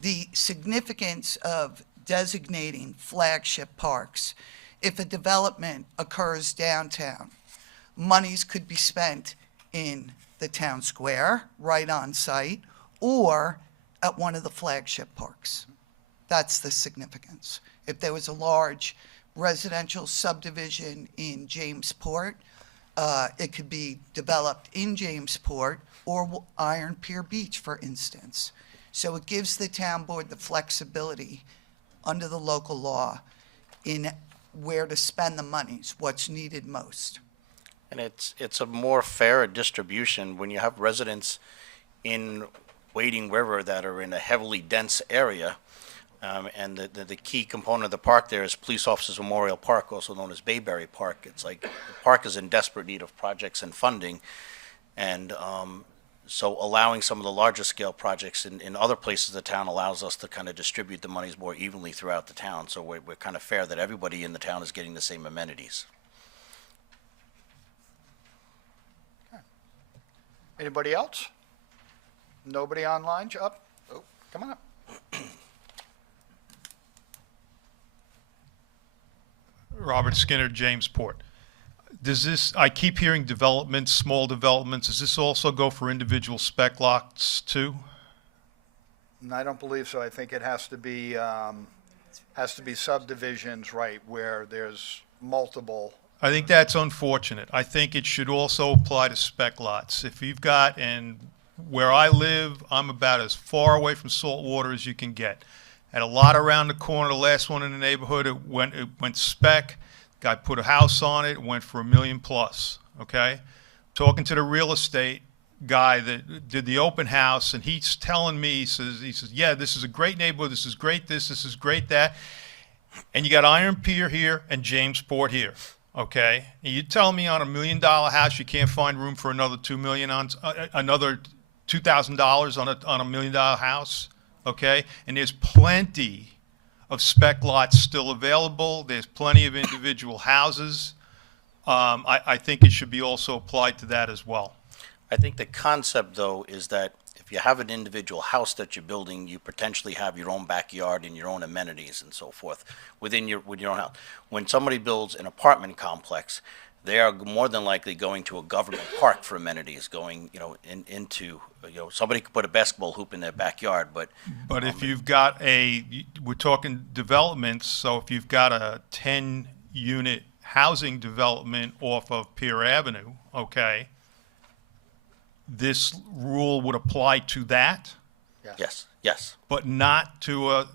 The significance of designating flagship parks: if a development occurs downtown, monies could be spent in the town square, right on site, or at one of the flagship parks. That's the significance. If there was a large residential subdivision in Jamesport, it could be developed in Jamesport or Iron Pier Beach, for instance. So it gives the town board the flexibility under the local law in where to spend the monies, what's needed most. And it's a more fair distribution when you have residents in Wading River that are in a heavily dense area. And the key component of the park there is Police Officers Memorial Park, also known as Bayberry Park. It's like the park is in desperate need of projects and funding. And so allowing some of the larger scale projects in other places of the town allows us to kind of distribute the monies more evenly throughout the town. So we're kind of fair that everybody in the town is getting the same amenities. Anybody else? Nobody online? Up? Oh, come on up. Robert Skinner, Jamesport. Does this, I keep hearing developments, small developments, does this also go for individual spec lots too? And I don't believe so. I think it has to be subdivisions, right, where there's multiple. I think that's unfortunate. I think it should also apply to spec lots. If you've got, and where I live, I'm about as far away from salt water as you can get. Had a lot around the corner, the last one in the neighborhood, it went spec. Guy put a house on it, went for $1 million plus, okay? Talking to the real estate guy that did the open house, and he's telling me, he says, yeah, this is a great neighborhood, this is great this is great that. And you got Iron Pier here and Jamesport here. Okay, and you tell me on $1 million house you can't find room for another $2 million on another $2,000 on a $1 million house, okay? And there's plenty of spec lots still available. There's plenty of individual houses. I think it should be also applied to that as well. I think the concept, though, is that if you have an individual house that you're building, you potentially have your own backyard and your own amenities and so forth within your own house. When somebody builds an apartment complex, they are more than likely going to a government park for amenities, going, into, somebody could put a basketball hoop in their backyard, but. But if you've got we're talking developments, so if you've got a 10-unit housing development off of Pier Avenue, okay, this rule would apply to that? Yes. Yes. But not to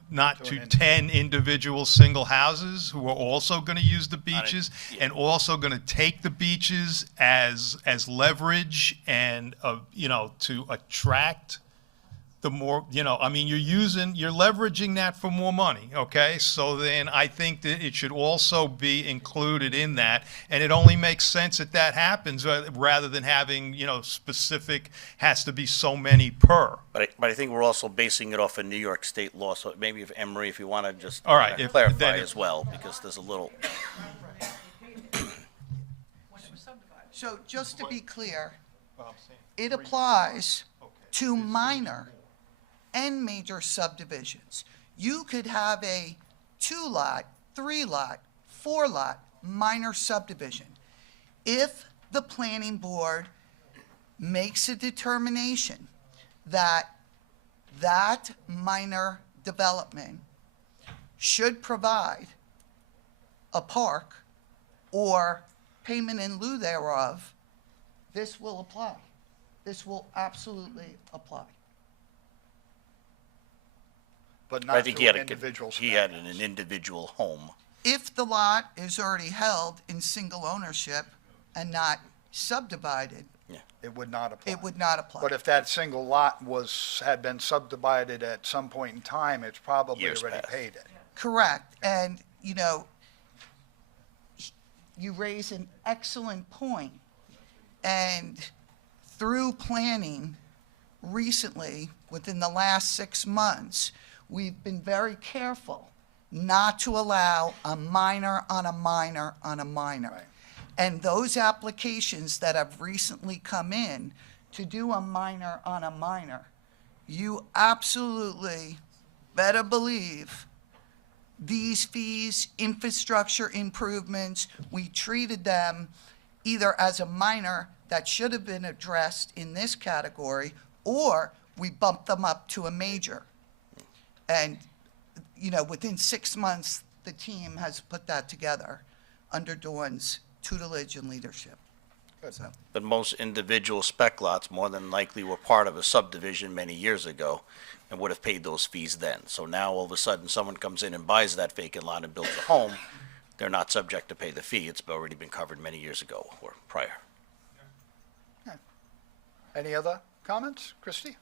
10 individual single houses who are also going to use the beaches and also going to take the beaches as leverage and, to attract the more, you're leveraging that for more money, okay? So then I think that it should also be included in that, and it only makes sense that that happens rather than having, specific, has to be so many per. But I think we're also basing it off of New York State law, so maybe if Emery, if you want to just All right, clarify as well, because there's a little. So just to be clear, it applies to minor and major subdivisions. You could have a 2-lot, 3-lot, 4-lot minor subdivision. If the planning board makes a determination that that minor development should provide a park or payment in lieu thereof, this will apply. This will absolutely apply. But I not think to he had an a, individual he had an individual home. If the lot is already held in single ownership and not subdivided, It would not apply. it would not apply. But if that single lot had been subdivided at some point in time, it's probably Years already past. paid it. Correct. And, you raise an excellent point. And through planning recently, within the last 6 months, we've been very careful not to allow a minor on a minor on a minor. Right. And those applications that have recently come in to do a minor on a minor, you absolutely better believe these fees, infrastructure improvements, we treated them either as a minor that should have been addressed in this category, or we bumped them up to a major. And, within 6 months, the team has put that together under Dawn's tutelage and leadership. So, But most individual spec lots more than likely were part of a subdivision many years ago and would have paid those fees then. So now all of a sudden, someone comes in and buys that vacant lot and builds a home, they're not subject to pay the fee. It's already been covered many years ago or prior. Any other comments? Christie?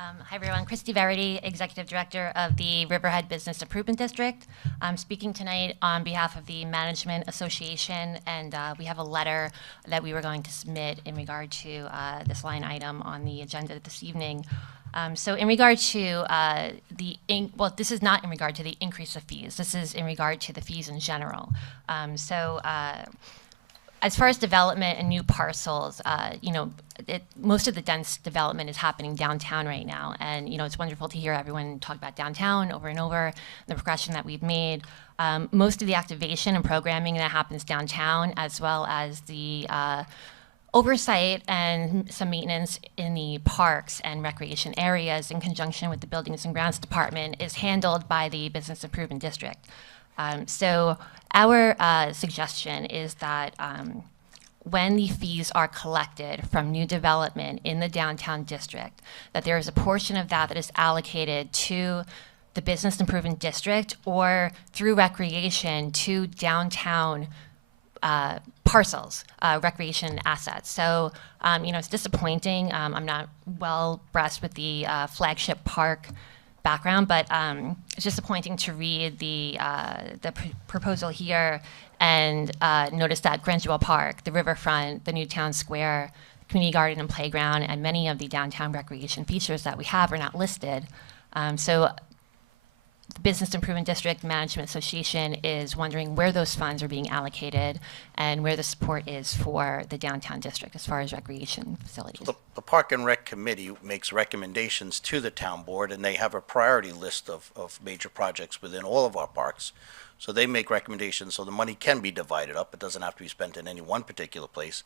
Hi, everyone. Christy Verity, Executive Director of the Riverhead Business Improvement District. I'm speaking tonight on behalf of the Management Association, and we have a letter that we were going to submit in regard to this line item on the agenda this evening. So in regard to this is not in regard to the increase of fees. This is in regard to the fees in general. As far as development and new parcels, most of the dense development is happening downtown right now. And, it's wonderful to hear everyone talk about downtown over and over, the progression that we've made. Most of the activation and programming that happens downtown, as well as the oversight and some maintenance in the parks and recreation areas in conjunction with the Buildings and Grounds Department, is handled by the Business Improvement District. So our suggestion is that when the fees are collected from new development in the downtown district, that there is a portion of that is allocated to the Business Improvement District or through recreation to downtown parcels, recreation assets. So, it's disappointing. I'm not well abreast with the flagship park background, but it's disappointing to read the proposal here and notice that Grangewell Park, the riverfront, the new town square, community garden and playground, and many of the downtown recreation features that we have are not listed. So the Business Improvement District Management Association is wondering where those funds are being allocated and where the support is for the downtown district as far as recreation facilities. The Park and Rec Committee makes recommendations to the town board, and they have a priority list of major projects within all of our parks. So they make recommendations, so the money can be divided up. It doesn't have to be spent in any one particular place.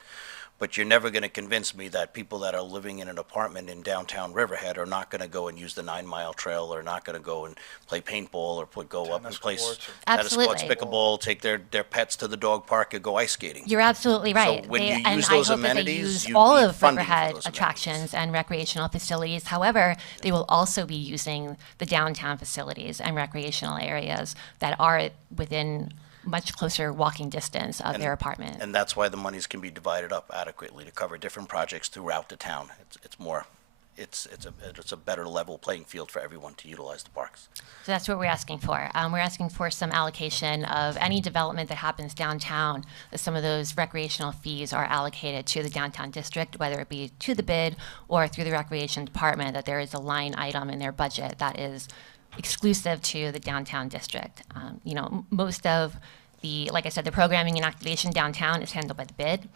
But you're never going to convince me that people that are living in an apartment in downtown Riverhead are not going to go and use the 9 Mile Trail, or not going to go and play paintball, or go up and play tennis courts, Absolutely. pickleball, take their pets to the dog park, or go ice skating. You're absolutely right. So when you and use I those hope that they amenities, use you all need of funding for Riverhead those attractions and recreational facilities. However, they will also be using the downtown facilities and recreational areas that are within much closer walking distance of their apartment. And that's why the monies can be divided up adequately to cover different projects throughout the town. It's a better level playing field for everyone to utilize the parks. So that's what we're asking for. We're asking for some allocation of any development that happens downtown, that some of those recreational fees are allocated to the downtown district, whether it be to the bid or through the recreation department, that there is a line item in their budget that is exclusive to the downtown district. Most of like I said, the programming and activation downtown is handled by the bid.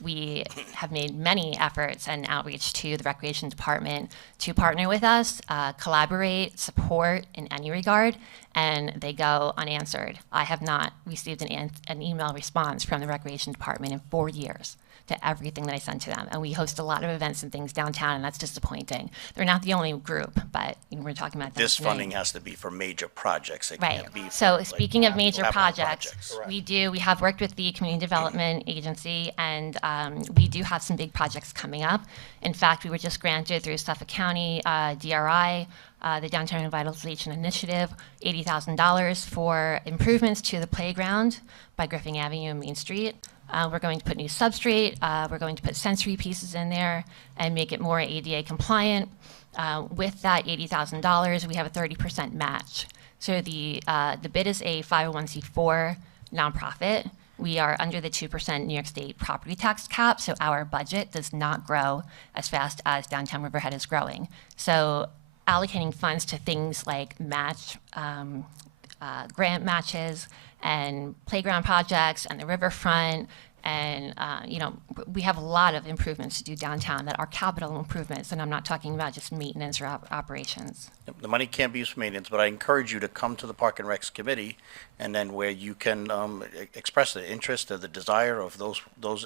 We have made many efforts and outreach to the recreation department to partner with us, collaborate, support in any regard, and they go unanswered. I have not received an email response from the recreation department in 4 years to everything that I sent to them. And we host a lot of events and things downtown, and that's disappointing. They're not the only group, but we're talking about them This tonight. funding has to be for major projects. It Right. can't be for, So like, speaking of major capital projects, we have worked with the Community Development Agency, and we do have some big projects coming up. In fact, we were just granted through Suffolk County DRI, the Downtown Revitalization Initiative, $80,000 for improvements to the playground by Griffin Avenue and Main Street. We're going to put new substrate. We're going to put sensory pieces in there and make it more ADA compliant. With that $80,000, we have a 30% match. So the bid is a 501c4 nonprofit. We are under the 2% New York State property tax cap, so our budget does not grow as fast as Downtown Riverhead is growing. So allocating funds to things like grant matches and playground projects and the riverfront, and we have a lot of improvements to do downtown that are capital improvements, and I'm not talking about just maintenance or operations. The money can't be used for maintenance, but I encourage you to come to the Park and Recs Committee, and then where you can express the interest or the desire of those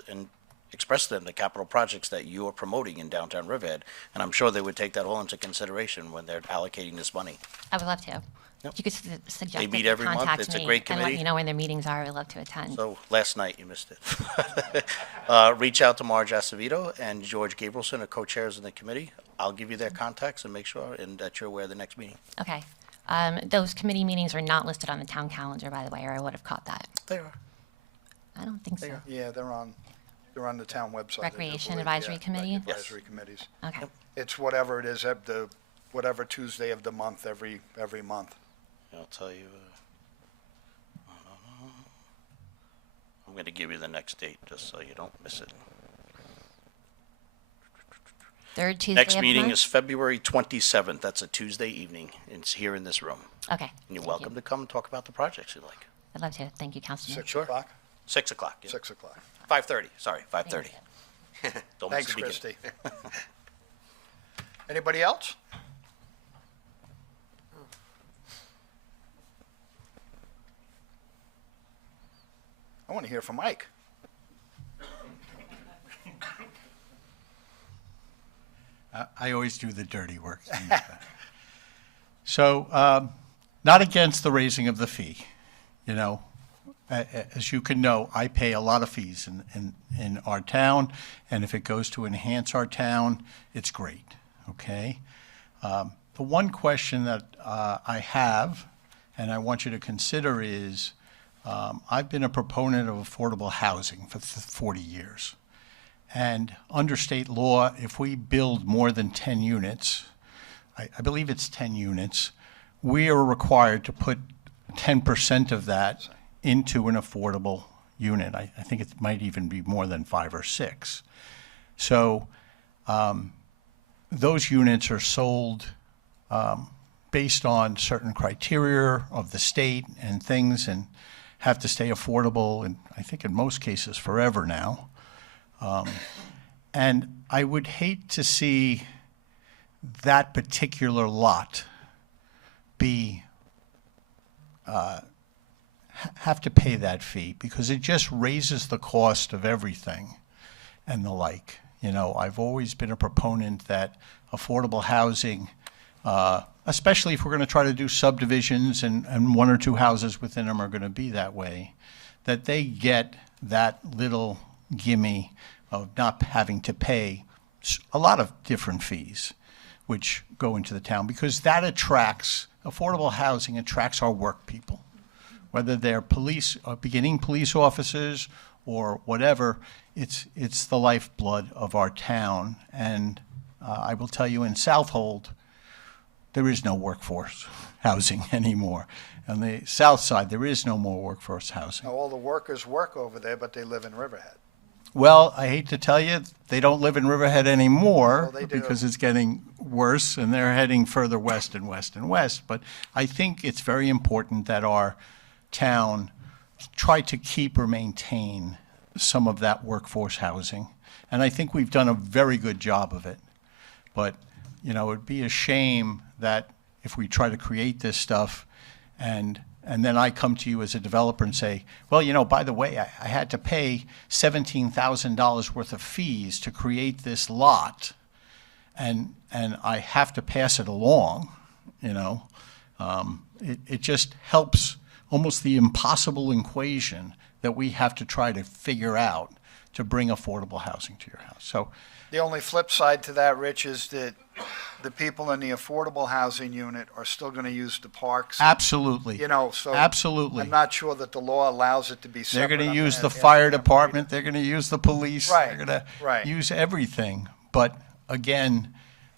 and express to them the capital projects that you are promoting in downtown Riverhead, and I'm sure they would take that all into consideration when they're allocating this money. I would love to. You could suggest They that meet they every month. contact It's a me great and let committee. me know when their meetings are. I would love to attend. So last night you missed it. Reach out to Marge Acevedo and George Gabrielson, are co-chairs of the committee. I'll give you their contacts and make sure and that you're aware of the next meeting. Okay. Those committee meetings are not listed on the town calendar, by the way, or I would have caught that. They are. I don't think so. Yeah, they're on the town website. I do Recreation believe, Advisory yeah, Committee? Advisory committees. Okay. It's whatever it is, whatever Tuesday of the month, every month. I'll tell you. I'm going to give you the next date just so you don't miss it. Third Tuesday Next of the meeting month? is February 27th. That's a Tuesday evening. It's here in this room. Okay. And you're welcome to come and talk about the projects you like. I'd love to. Thank you, Councilman. 6 o'clock? 6 o'clock. Yeah. 6 o'clock. 5:30. Sorry, 5:30. Don't miss Thanks, the beginning. Christie. Anybody else? I want to hear from Mike. I always do the dirty work. So, not against the raising of the fee. You know, as you can know, I pay a lot of fees in our town, and if it goes to enhance our town, it's great, okay? The one question that I have, and I want you to consider is, I've been a proponent of affordable housing for 40 years. And under state law, if we build more than 10 units, I believe it's 10 units, we are required to put 10% of that into an affordable unit. I think it might even be more than 5 or 6. So those units are sold based on certain criteria of the state and things, and have to stay affordable, and I think in most cases forever now. And I would hate to see that particular lot be have to pay that fee because it just raises the cost of everything and the like. You know, I've always been a proponent that affordable housing, especially if we're going to try to do subdivisions and one or two houses within them are going to be that way, that they get that little gimme of not having to pay a lot of different fees which go into the town, because that attracts, affordable housing attracts our work people, whether they're police, beginning police officers or whatever. It's the lifeblood of our town. And I will tell you, in Southold, there is no workforce housing anymore. On the south side, there is no more workforce housing. Now, all the workers work over there, but they live in Riverhead. Well, I hate to tell you, they don't live in Riverhead anymore Well, they do. because it's getting worse and they're heading further west and west and west. But I think it's very important that our town try to keep or maintain some of that workforce housing. And I think we've done a very good job of it. But, you know, it'd be a shame that if we try to create this stuff and then I come to you as a developer and say, well, you know, by the way, I had to pay $17,000 worth of fees to create this lot, and I have to pass it along, you know. It just helps almost the impossible equation that we have to try to figure out to bring affordable housing to your house. So The only flip side to that, Rich, is that the people in the affordable housing unit are still going to use the parks. absolutely. You know, so. Absolutely. I'm not sure that the law allows it to be They're separate. going to I'm use gonna the ask fire them. department, they're going to use the police. Right, They're going to right. use everything. But again,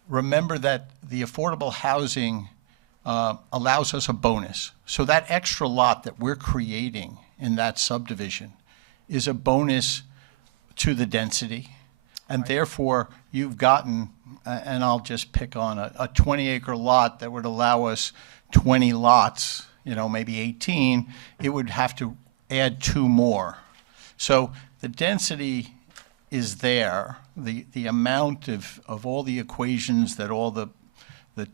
remember that the affordable housing allows us a bonus. So that extra lot that we're creating in that subdivision is a bonus to the density. And therefore, you've gotten, and I'll just pick on a 20-acre lot that would allow us 20 lots, you know, maybe 18, it would have to add 2 more. So the density is there. The amount of all the equations that all the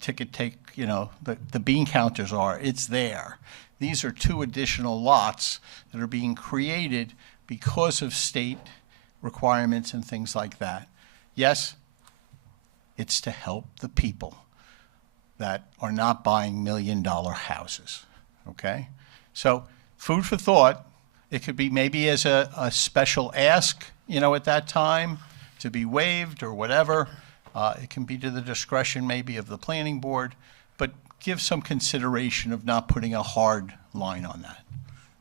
ticket take, you know, the bean counters are, it's there. These are 2 additional lots that are being created because of state requirements and things like that. Yes, it's to help the people that are not buying $1 million houses, okay? So food for thought. It could be maybe as a special ask, you know, at that time to be waived or whatever. It can be to the discretion maybe of the planning board, but give some consideration of not putting a hard line on that.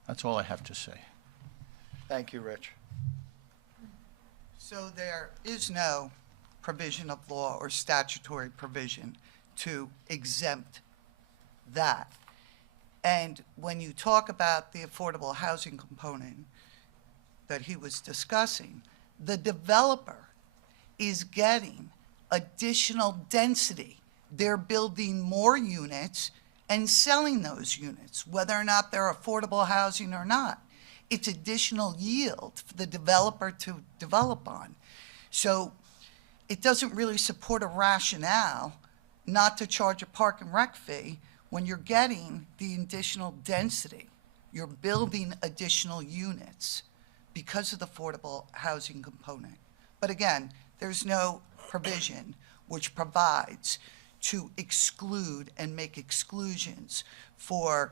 That's all I have to say. Thank you, Rich. So there is no provision of law or statutory provision to exempt that. And when you talk about the affordable housing component that he was discussing, the developer is getting additional density. They're building more units and selling those units, whether or not they're affordable housing or not. It's additional yield for the developer to develop on. So it doesn't really support a rationale not to charge a park and rec fee when you're getting the additional density. You're building additional units because of the affordable housing component. But again, there's no provision which provides to exclude and make exclusions for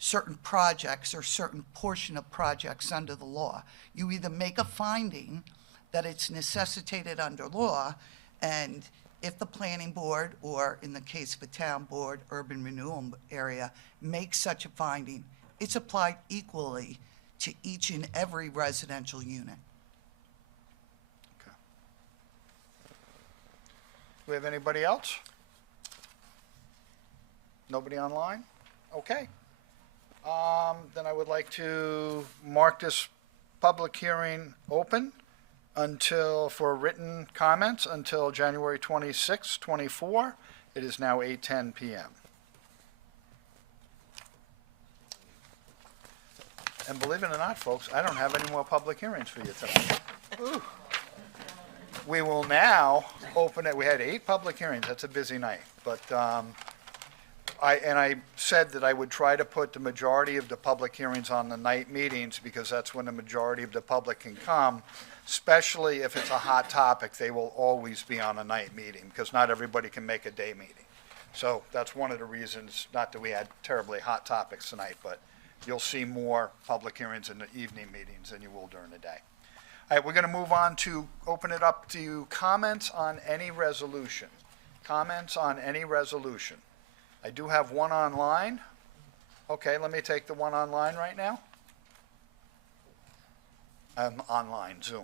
certain projects or certain portion of projects under the law. You either make a finding that it's necessitated under law, and if the planning board, or in the case of a town board, urban renewal area, makes such a finding, it's applied equally to each and every residential unit. Do we have anybody else? Nobody online? Okay. Then I would like to mark this public hearing open for written comments until January 26, 24. It is now 8:10 p.m. And believe it or not, folks, I don't have any more public hearings for you tonight. Ooh. We will now open it. We had 8 public hearings. That's a busy night. But I said that I would try to put the majority of the public hearings on the night meetings, because that's when the majority of the public can come, especially if it's a hot topic. They will always be on a night meeting, because not everybody can make a day meeting. So that's one of the reasons, not that we had terribly hot topics tonight, but you'll see more public hearings in the evening meetings than you will during the day. All right, we're going to move on to open it up to comments on any resolution. Comments on any resolution. I do have one online. Okay, let me take the one online right now. Online, Zoom.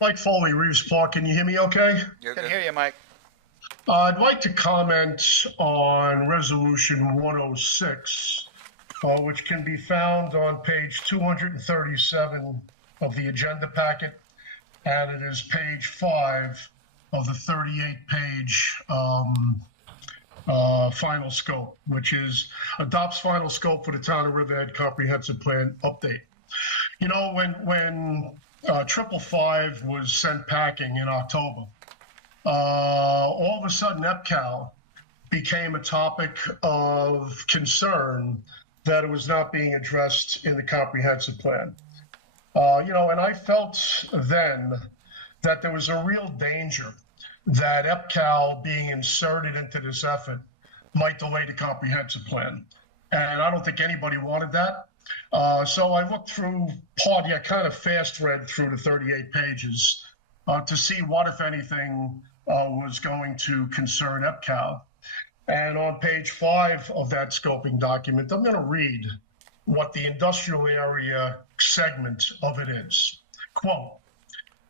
Mike Foley, Reeves Park. Can you hear me okay? Can hear you, Mike. I'd like to comment on Resolution 106, which can be found on page 237 of the agenda packet, and it is page 5 of the 38-page final scope, which is adopts final scope for the Town of Riverhead Comprehensive Plan update. You know, when 555 was sent packing in October, all of a sudden EPCAL became a topic of concern that it was not being addressed in the comprehensive plan. You know, and I felt then that there was a real danger that EPCAL being inserted into this effort might delay the comprehensive plan. And I don't think anybody wanted that. So I looked through kind of fast read through the 38 pages to see what, if anything, was going to concern EPCAL. And on page 5 of that scoping document, I'm going to read what the industrial area segment of it is. Quote,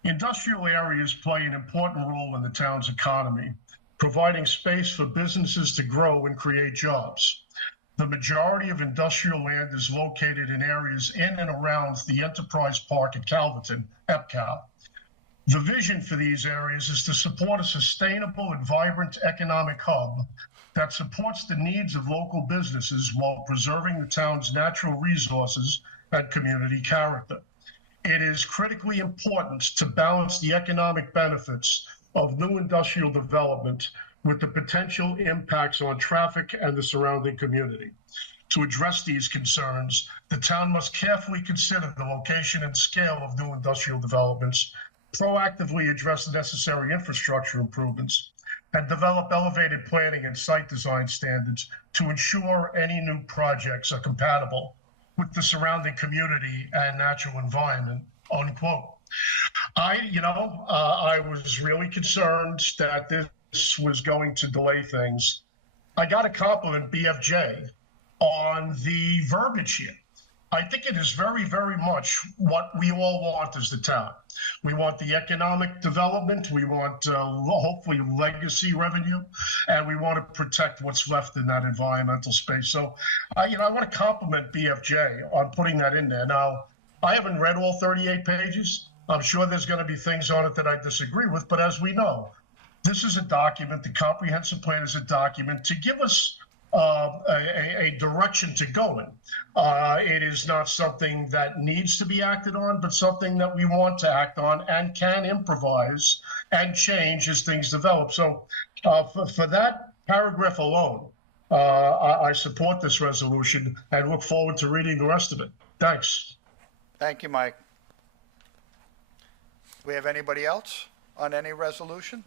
industrial areas play an important role in the town's economy, providing space for businesses to grow and create jobs. The majority of industrial land is located in areas in and around the Enterprise Park at Calverton, EPCAL. The vision for these areas is to support a sustainable and vibrant economic hub that supports the needs of local businesses while preserving the town's natural resources and community character. It is critically important to balance the economic benefits of new industrial development with the potential impacts on traffic and the surrounding community. To address these concerns, the town must carefully consider the location and scale of new industrial developments, proactively address the necessary infrastructure improvements, and develop elevated planning and site design standards to ensure any new projects are compatible with the surrounding community and natural environment, unquote. I was really concerned that this was going to delay things. I got to compliment BFJ on the verbiage here. I think it is very, very much what we all want as the town. We want the economic development, we want hopefully legacy revenue, and we want to protect what's left in that environmental space. So, I want to compliment BFJ on putting that in there. Now, I haven't read all 38 pages. I'm sure there's going to be things on it that I disagree with, but as we know, this is a document, the comprehensive plan is a document to give us a direction to go in. It is not something that needs to be acted on, but something that we want to act on and can improvise and change as things develop. So for that paragraph alone, I support this resolution and look forward to reading the rest of it. Thanks. Thank you, Mike. Do we have anybody else on any resolution?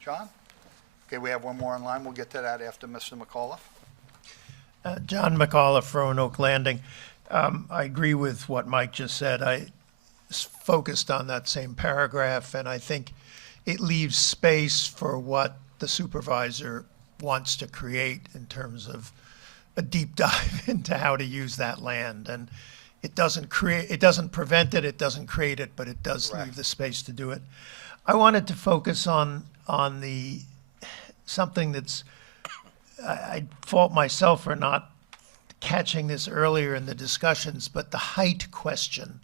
John? Okay, we have one more in line. We'll get to that after Mr. McAuliffe. John McAuliffe, Roanoke Landing. I agree with what Mike just said. I focused on that same paragraph, and I think it leaves space for what the supervisor wants to create in terms of a deep dive into how to use that land. And it doesn't prevent it, it doesn't create it, but it does leave the space to do it. I wanted to focus on something that's, I fault myself for not catching this earlier in the discussions, but the height question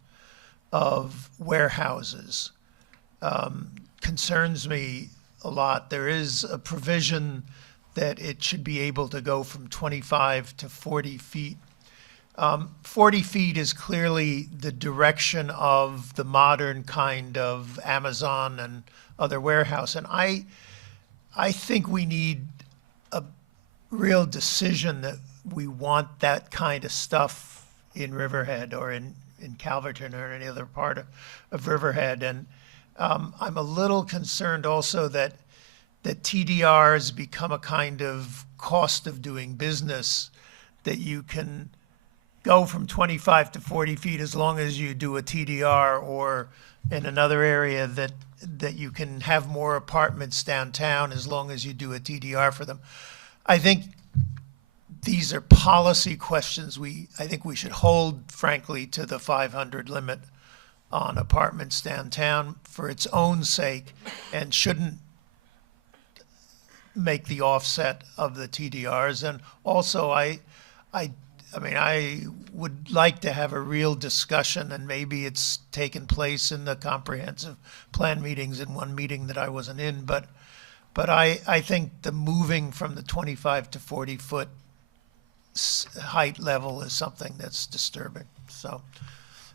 of warehouses concerns me a lot. There is a provision that it should be able to go from 25 to 40 feet. 40 feet is clearly the direction of the modern kind of Amazon and other warehouse. And I think we need a real decision that we want that kind of stuff in Riverhead or in Calverton or any other part of Riverhead. And I'm a little concerned also that TDRs become a kind of cost of doing business, that you can go from 25 to 40 feet as long as you do a TDR, or in another area that you can have more apartments downtown as long as you do a TDR for them. I think these are policy questions. I think we should hold, frankly, to the 500 limit on apartments downtown for its own sake, and shouldn't make the offset of the TDRs. And also, I mean, I would like to have a real discussion, and maybe it's taken place in the comprehensive plan meetings in one meeting that I wasn't in, but I think the moving from the 25 to 40 foot height level is something that's disturbing. So,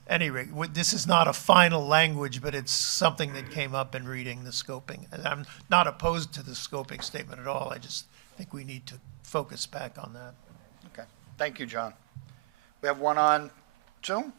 anyway, this is not a final language, but it's something that came up in reading the scoping. And I'm not opposed to the scoping statement at all. I just think we need to focus back on that. Okay, thank you, John. We have one on Zoom?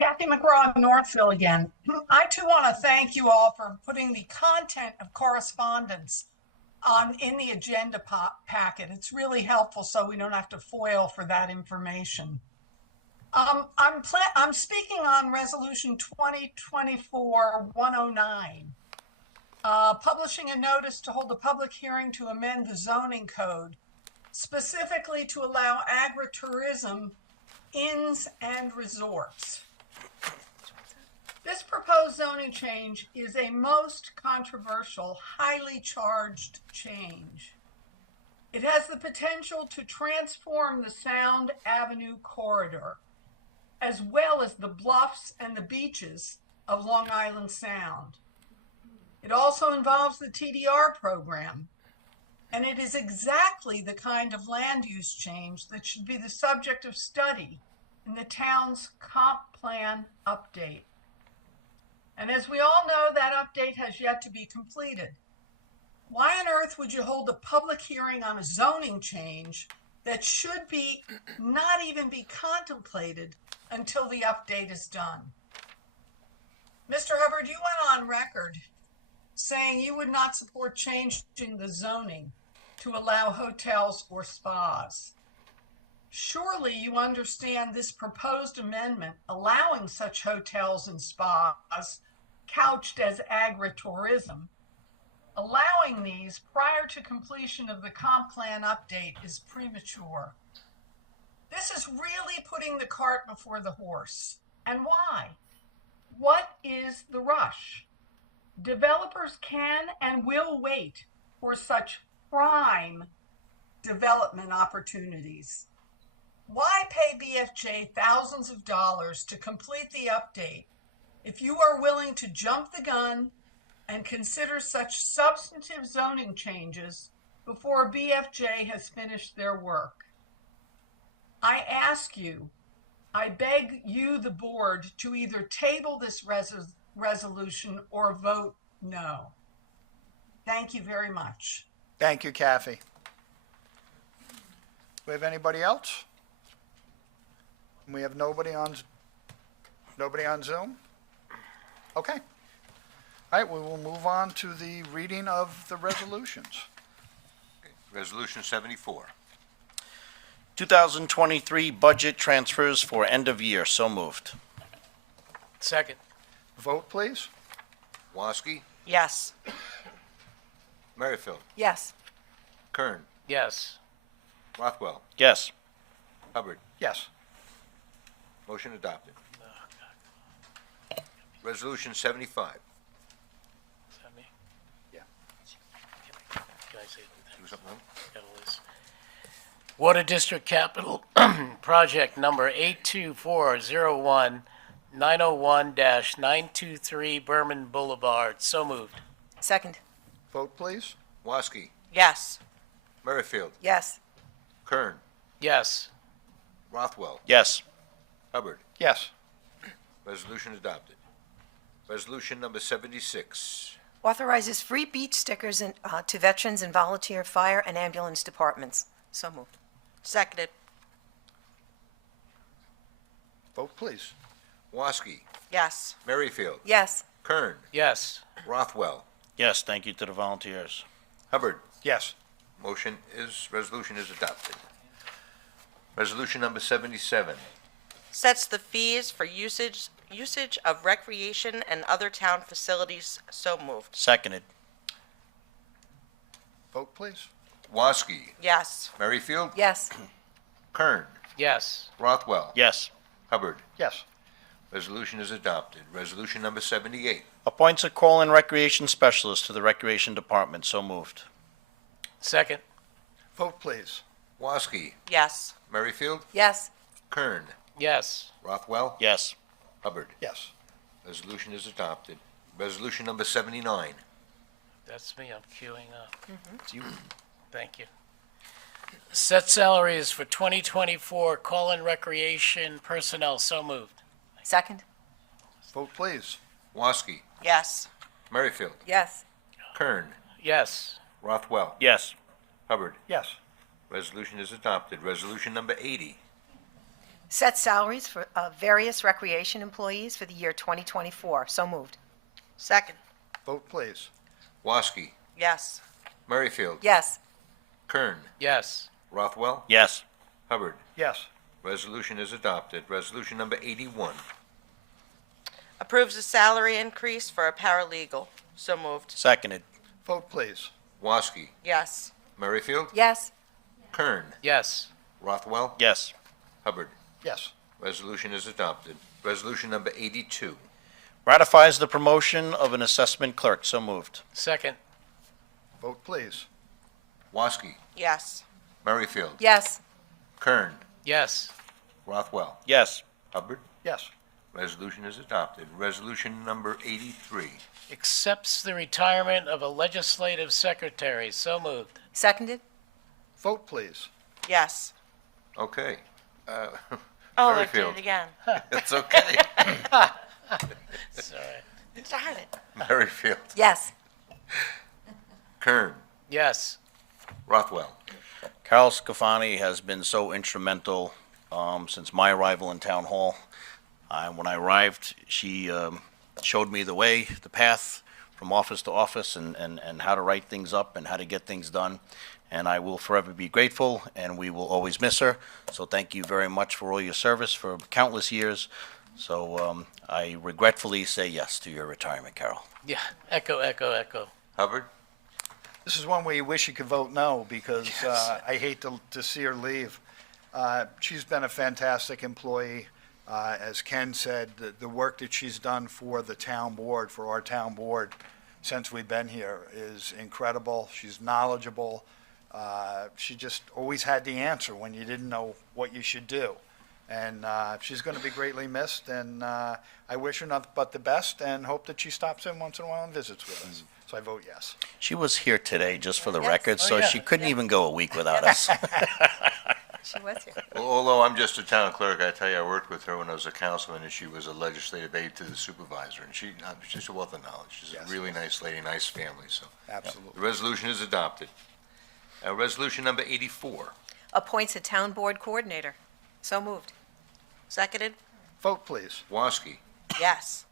Kathy McGraw, Northville again. I too want to thank you all for putting the content of correspondence in the agenda packet. It's really helpful so we don't have to foil for that information. I'm speaking on Resolution 2024-109, publishing a notice to hold a public hearing to amend the zoning code, specifically to allow agritourism, inns, and resorts. This proposed zoning change is a most controversial, highly charged change. It has the potential to transform the Sound Avenue corridor, as well as the bluffs and the beaches of Long Island Sound. It also involves the TDR program, and it is exactly the kind of land use change that should be the subject of study in the town's comp plan update. And as we all know, that update has yet to be completed. Why on earth would you hold a public hearing on a zoning change that should be not even be contemplated until the update is done? Mr. Hubbard, you went on record saying you would not support changing the zoning to allow hotels or spas. Surely you understand this proposed amendment allowing such hotels and spas couched as agritourism. Allowing these prior to completion of the comp plan update is premature. This is really putting the cart before the horse. And why? What is the rush? Developers can and will wait for such prime development opportunities. Why pay BFJ thousands of dollars to complete the update if you are willing to jump the gun and consider such substantive zoning changes before BFJ has finished their work? I ask you, I beg you, the board, to either table this resolution or vote no. Thank you very much. Thank you, Kathy. We have anybody else? We have nobody on Zoom? Okay. All right, we will move on to the reading of the resolutions. Resolution 74. 2023 budget transfers for end of year. So moved. Second. Vote, please. Woski, Yes. Merrifield, Yes. Kern, Yes. Rothwell, Yes. Hubbard. Yes. Motion adopted. Resolution 75. Is that me? Yeah. Can I say Do something else? got a list? Water District Capital Project number 82401, 901-923 Berman Boulevard. So moved. Second. Vote, please. Woski, Yes. Merrifield, Yes. Kern, Yes. Rothwell, Yes. Hubbard. Yes. Resolution adopted. Resolution number 76. Authorizes free beach stickers to veterans and volunteer fire and ambulance departments. So moved. Seconded. Vote, please. Woski, Yes. Merrifield, Yes. Kern, Yes. Rothwell, Yes, thank you to the volunteers. Hubbard. Yes. Resolution is adopted. Resolution number 77. Sets the fees for usage of recreation and other town facilities. So moved. Seconded. Vote, please. Woski, Yes. Merrifield, Yes. Kern, Yes. Rothwell, Yes. Hubbard. Yes. Resolution is adopted. Resolution number 78. Appoints a call-in recreation specialist to the Recreation Department. So moved. Second. Vote, please. Woski, Yes. Merrifield, Yes. Kern, Yes. Rothwell, Yes. Hubbard. Yes. Resolution is adopted. Resolution number 79. That's me. I'm queuing up. It's you. Thank you. Set salaries for 2024 call-in recreation personnel. So moved. Second. Vote, please. Woski, Yes. Merrifield, Yes. Kern, Yes. Rothwell, Yes. Hubbard. Yes. Resolution is adopted. Resolution number 80. Set salaries for various recreation employees for the year 2024. So moved. Second. Vote, please. Woski, Yes. Merrifield, Yes. Kern, Yes. Rothwell, Yes. Hubbard. Yes. Resolution is adopted. Resolution number 81. Approves a salary increase for a paralegal. So moved. Seconded. Vote, please. Woski, Yes. Merrifield, Yes. Kern, Yes. Rothwell, Yes. Hubbard. Yes. Resolution is adopted. Resolution number 82. Ratifies the promotion of an assessment clerk. So moved. Second. Vote, please. Woski, Yes. Merrifield, Yes. Kern, Yes. Rothwell, Yes. Hubbard. Yes. Resolution is adopted. Resolution number 83. Accepts the retirement of a legislative secretary. So moved. Seconded. Vote, please. Yes. Okay. Oh, I did Merrifield. it again. It's okay. Sorry. Darn it. Merrifield, Yes. Kern, Yes. Rothwell. Carol Scafani has been so instrumental since my arrival in Town Hall. When I arrived, she showed me the way, the path from office to office and how to write things up and how to get things done. And I will forever be grateful, and we will always miss her. So thank you very much for all your service for countless years. So I regretfully say yes to your retirement, Carol. Yeah. Echo, echo, echo. Hubbard. This is one where you wish you could vote no, because I hate to see her leave. She's been a fantastic employee. As Ken said, the work that she's done for the town board, for our town board, since we've been here is incredible. She's knowledgeable. She just always had the answer when you didn't know what you should do. And she's going to be greatly missed, and I wish her nothing but the best and hope that she stops in once in a while and visits with us. So I vote yes. She was here today, just for the Yes. record, Oh, so yeah. she couldn't even go a week without us. She was here. Well, although I'm just a town clerk, I tell you, I worked with her when I was a councilman, and she was a legislative aide to the supervisor, and she's a wealth of knowledge. She's Yes. a really nice lady, nice family, so. Absolutely. The resolution is adopted. Resolution number 84. Appoints a town board coordinator. So moved. Seconded. Vote, please. Woski, Yes.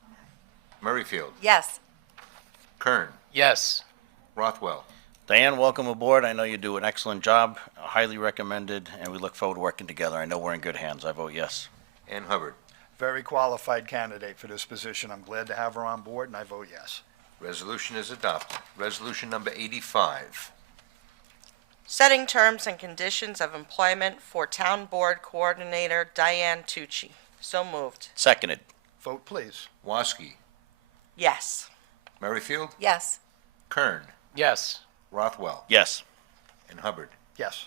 Merrifield, Yes. Kern, Yes. Rothwell. Diane, welcome aboard. I know you do an excellent job, highly recommended, and we look forward to working together. I know we're in good hands. I vote yes. And Hubbard. Very qualified candidate for this position. I'm glad to have her on board, and I vote yes. Resolution is adopted. Resolution number 85. Setting terms and conditions of employment for Town Board Coordinator Diane Tucci. So moved. Seconded. Vote, please. Woski, Yes. Merrifield, Yes. Kern, Yes. Rothwell, Yes. and Hubbard. Yes.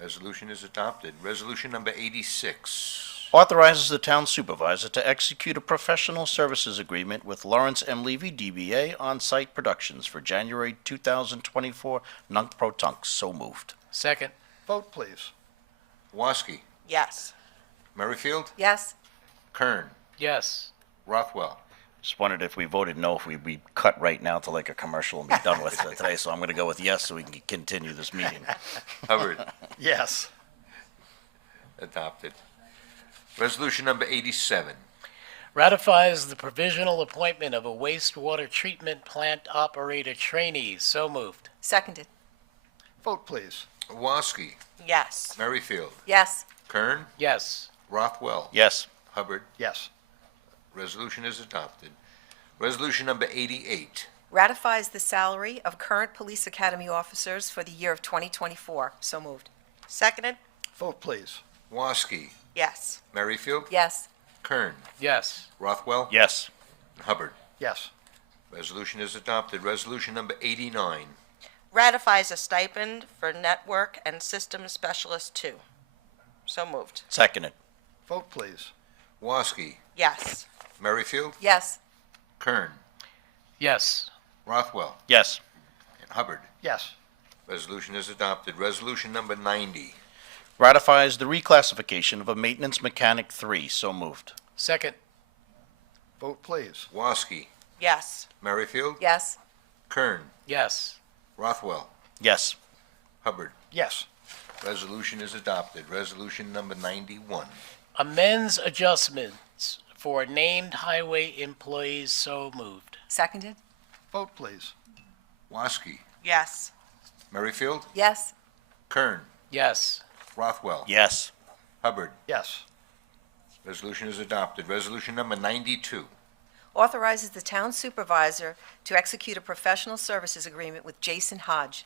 Resolution is adopted. Resolution number 86. Authorizes the town supervisor to execute a professional services agreement with Lawrence M. Levy, DBA, on-site productions for January 2024 Nunc Pro Tunc. So moved. Second. Vote, please. Woski, Yes. Merrifield, Yes. Kern, Yes. Rothwell. Just wondered if we voted no, if we'd cut right now to like a commercial and be done with it today, so I'm going to go with yes so we can continue this meeting. Hubbard, Yes. adopted. Resolution number 87. Ratifies the provisional appointment of a wastewater treatment plant operator trainee. So moved. Seconded. Vote, please. Woski, Yes. Merrifield, Yes. Kern, Yes. Rothwell. Yes. Hubbard. Yes. Resolution is adopted. Resolution number 88. Ratifies the salary of current Police Academy officers for the year of 2024. So moved. Seconded? Vote, please. Woski, Yes. Merrifield, Yes. Kern, Yes. Rothwell. Yes. Hubbard. Yes. Resolution is adopted. Resolution number 89. Ratifies a stipend for Network and Systems Specialist 2. So moved. Seconded. Vote, please. Woski, Yes. Merrifield, Yes. Kern, Yes. Rothwell, Yes. and Hubbard. Yes. Resolution is adopted. Resolution number 90. Ratifies the reclassification of a maintenance mechanic 3. So moved. Second. Vote, please. Woski, Yes. Merrifield, Yes. Kern, Yes. Rothwell, Yes. Hubbard. Yes. Resolution is adopted. Resolution number 91. Amends adjustments for named highway employees. So moved. Seconded. Vote, please. Woski, Yes. Merrifield, Yes. Kern, Yes. Rothwell, Yes. Hubbard. Yes. Resolution is adopted. Resolution number 92. Authorizes the town supervisor to execute a professional services agreement with Jason Hodge.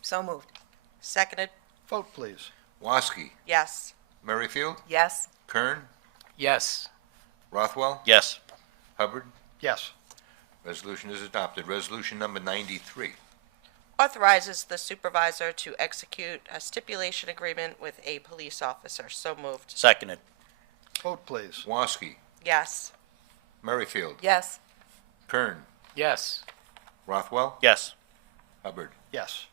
So moved. Seconded? Vote, please. Woski, Yes. Merrifield, Yes. Kern, Yes. Rothwell, Yes. Hubbard. Yes. Resolution is adopted. Resolution number 93. Authorizes the supervisor to execute a stipulation agreement with a police officer. So moved. Seconded. Vote, please. Woski, Yes. Merrifield, Yes. Kern, Yes. Rothwell, Yes. Hubbard. Yes.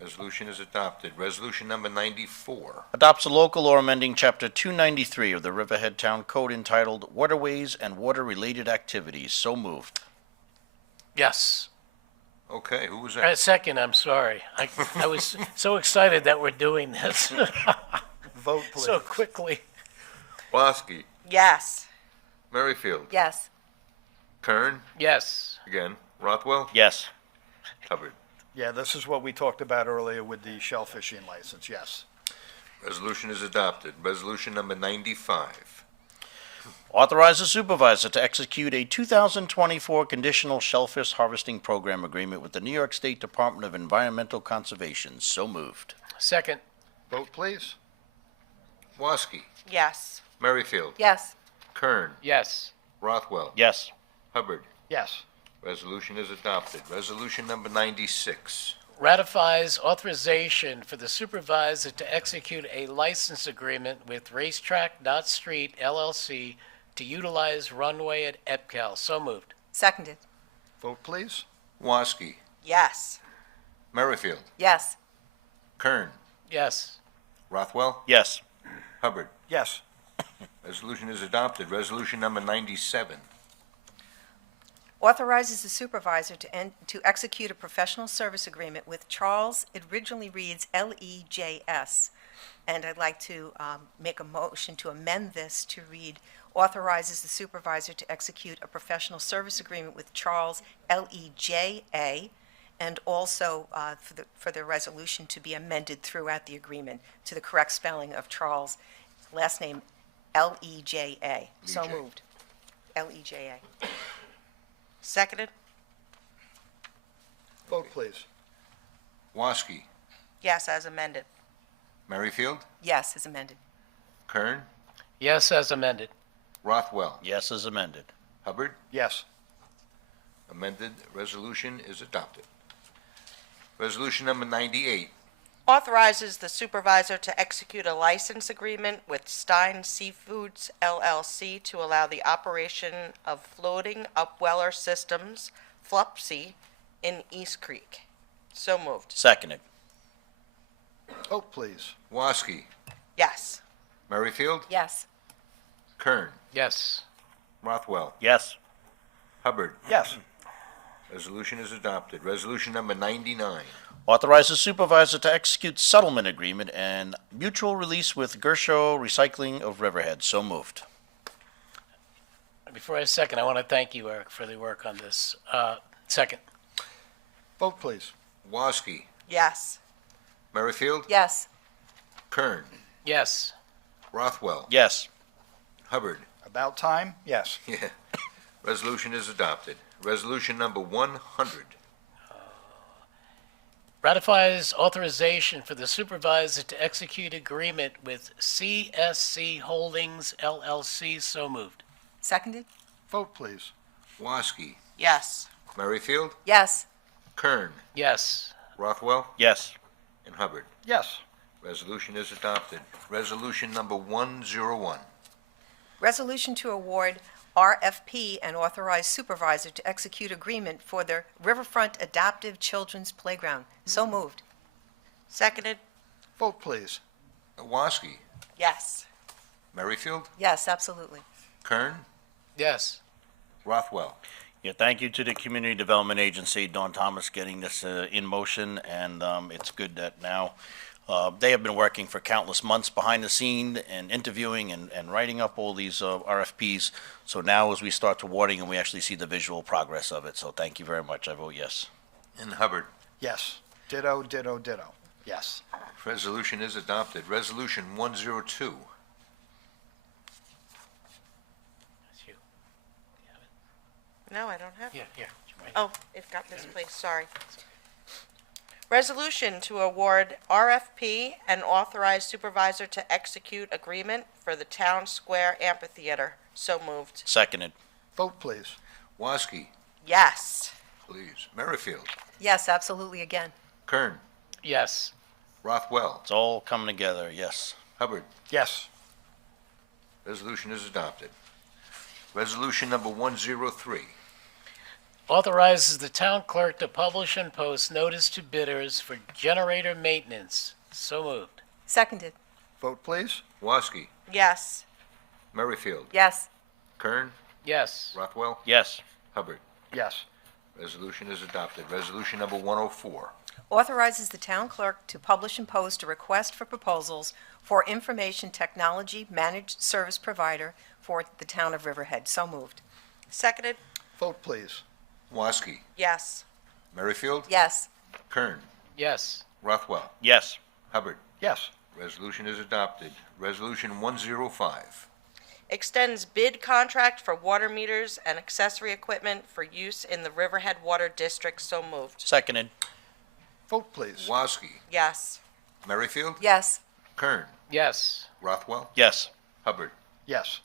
Resolution is adopted. Resolution number 94. Adopts a local law amending Chapter 293 of the Riverhead Town Code entitled Waterways and Water-Related Activities. So moved. Yes. Okay, who was that? Second, I'm sorry. I was so excited that we're doing this Vote, please. so quickly. Woski, Yes. Merrifield, Yes. Kern, Yes. again, Rothwell, Yes. Hubbard. Yeah, this is what we talked about earlier with the shell fishing license. Yes. Resolution is adopted. Resolution number 95. Authorize the supervisor to execute a 2024 conditional shellfish harvesting program agreement with the New York State Department of Environmental Conservation. So moved. Second. Vote, please. Woski, Yes. Merrifield, Yes. Kern, Yes. Rothwell, Yes. Hubbard. Yes. Resolution is adopted. Resolution number 96. Ratifies authorization for the supervisor to execute a license agreement with Racetrack Not Street LLC to utilize runway at EPCAL. So moved. Seconded. Vote, please. Woski, Yes. Merrifield, Yes. Kern, Yes. Rothwell, Yes. Hubbard. Yes. Resolution is adopted. Resolution number 97. Authorizes the supervisor to execute a professional service agreement with Charles. It originally reads LEJS. And I'd like to make a motion to amend this to read, authorizes the supervisor to execute a professional service agreement with Charles LEJA, and also for the resolution to be amended throughout the agreement to the correct spelling of Charles' last name, LEJA. So Leja. moved. LEJA. Seconded? Vote, please. Woski, Yes, as amended. Merrifield, Yes, as amended. Kern, Yes, as amended. Rothwell, Yes, as amended. Hubbard. Yes. Amended resolution is adopted. Resolution number 98. Authorizes the supervisor to execute a license agreement with Stein Seafoods LLC to allow the operation of floating upweller systems, FLUPSI, in East Creek. So moved. Seconded. Vote, please. Woski, Yes. Merrifield, Yes. Kern, Yes. Rothwell, Yes. Hubbard. Yes. Resolution is adopted. Resolution number 99. Authorizes supervisor to execute settlement agreement and mutual release with Gershow Recycling of Riverhead. So moved. Before I second, I want to thank you, Eric, for the work on this. Second. Vote, please. Woski, Yes. Merrifield, Yes. Kern, Yes. Rothwell, Yes. Hubbard. About time? Yes. Yeah. Resolution is adopted. Resolution number 100. Ratifies authorization for the supervisor to execute agreement with CSC Holdings LLC. So moved. Seconded? Vote, please. Woski, Yes. Merrifield, Yes. Kern, Yes. Rothwell, Yes. and Hubbard. Yes. Resolution is adopted. Resolution number 101. Resolution to award RFP and authorize supervisor to execute agreement for the Riverfront Adaptive Children's Playground. So moved. Seconded. Vote, please. Woski, Yes. Merrifield, Yes, absolutely. Kern, Yes. Rothwell. Yeah, thank you to the Community Development Agency, Dawn Thomas, getting this in motion, and it's good that now they have been working for countless months behind the scene and interviewing and writing up all these RFPs. So now as we start to awarding them, we actually see the visual progress of it. So thank you very much. I vote yes. And Hubbard. Yes. Ditto, ditto, ditto. Yes. Resolution is adopted. Resolution 102. That's you. No, I don't have it. Here, here. Right. Oh, it got misplaced, sorry. Resolution to award RFP and authorize supervisor to execute agreement for the Town Square Amphitheater. So moved. Seconded. Vote, please. Woski, Yes. please. Merrifield, Yes, absolutely again. Kern, Yes. Rothwell, It's all coming together, yes. Hubbard. Yes. Resolution is adopted. Resolution number 103. Authorizes the town clerk to publish and post notice to bidders for generator maintenance. So moved. Seconded? Vote, please. Woski, Yes. Merrifield, Yes. Kern, Yes. Rothwell, Yes. Hubbard. Yes. Resolution is adopted. Resolution number 104. Authorizes the town clerk to publish and post a request for proposals for information technology managed service provider for the town of Riverhead. So moved. Seconded. Vote, please. Woski, Yes. Merrifield, Yes. Kern, Yes. Rothwell, Yes. Hubbard. Yes. Resolution is adopted. Resolution 105. Extends bid contract for water meters and accessory equipment for use in the Riverhead Water District. So moved. Seconded. Vote, please. Woski, Yes. Merrifield, Yes. Kern, Yes. Rothwell, Yes. Hubbard. Yes.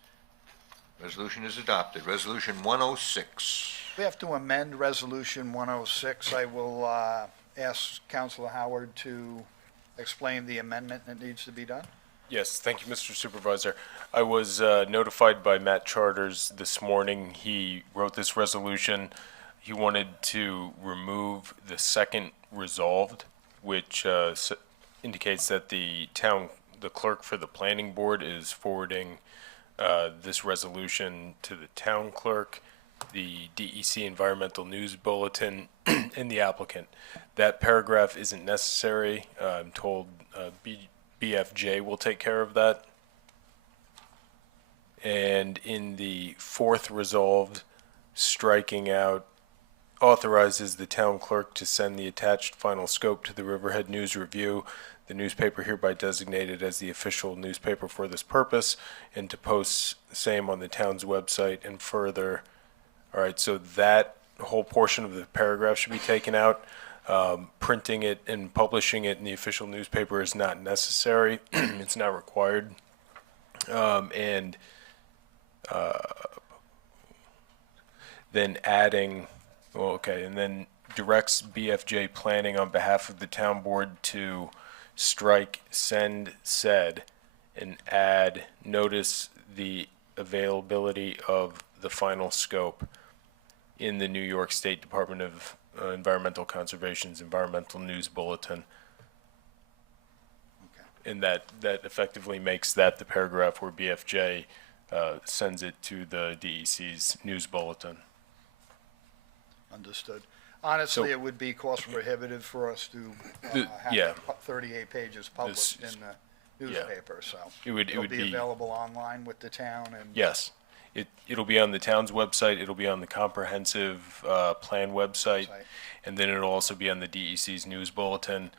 Resolution is adopted. Resolution 106. We have to amend Resolution 106. I will ask Councilor Howard to explain the amendment that needs to be done. Yes, thank you, Mr. Supervisor. I was notified by Matt Charters this morning. He wrote this resolution. He wanted to remove the second resolved, which indicates that the clerk for the planning board is forwarding this resolution to the town clerk, the DEC Environmental News Bulletin, and the applicant. That paragraph isn't necessary. I'm told BFJ will take care of that. And in the fourth resolved, striking out, authorizes the town clerk to send the attached final scope to the Riverhead News Review, the newspaper hereby designated as the official newspaper for this purpose, and to post same on the town's website and further. All right, so that whole portion of the paragraph should be taken out. Printing it and publishing it in the official newspaper is not necessary. It's not required. Then adding, and then directs BFJ Planning on behalf of the town board to strike send said and add notice the availability of the final scope in the New York State Department of Environmental Conservation's Environmental News Bulletin. And that effectively makes that the paragraph where BFJ sends it to the DEC's news bulletin. Understood. Honestly, So- it would be cost prohibitive for us to have yeah. 38 pages published in the newspaper, so. It would It'll be- available online with the town and. Yes, it'll be on the town's website, it'll be on the comprehensive plan website, and then it'll also be on the DEC's news bulletin.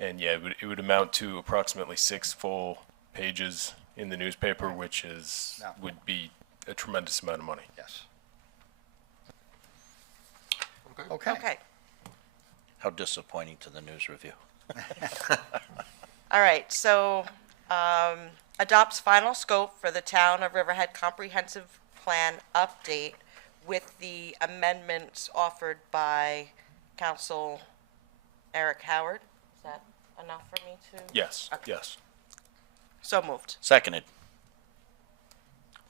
And yeah, it would amount to approximately 6 full pages in the newspaper, which would be a tremendous amount of money. Yes. Okay. Okay. How disappointing to the news review. All right, so, adopts final scope for the Town of Riverhead Comprehensive Plan update with the amendments offered by Council Eric Howard. Is that enough for me to? Yes, Okay. yes. So moved. Seconded.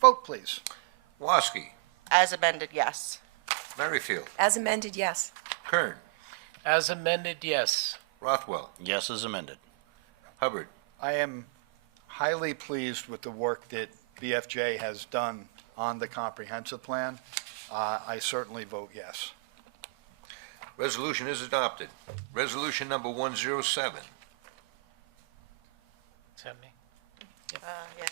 Vote, please. Woski, As amended, yes. Merrifield, As amended, yes. Kern, As amended, yes. Rothwell, Yes as amended. Hubbard. I am highly pleased with the work that BFJ has done on the comprehensive plan. I certainly vote yes. Resolution is adopted. Resolution number 107. Is that me? Yeah.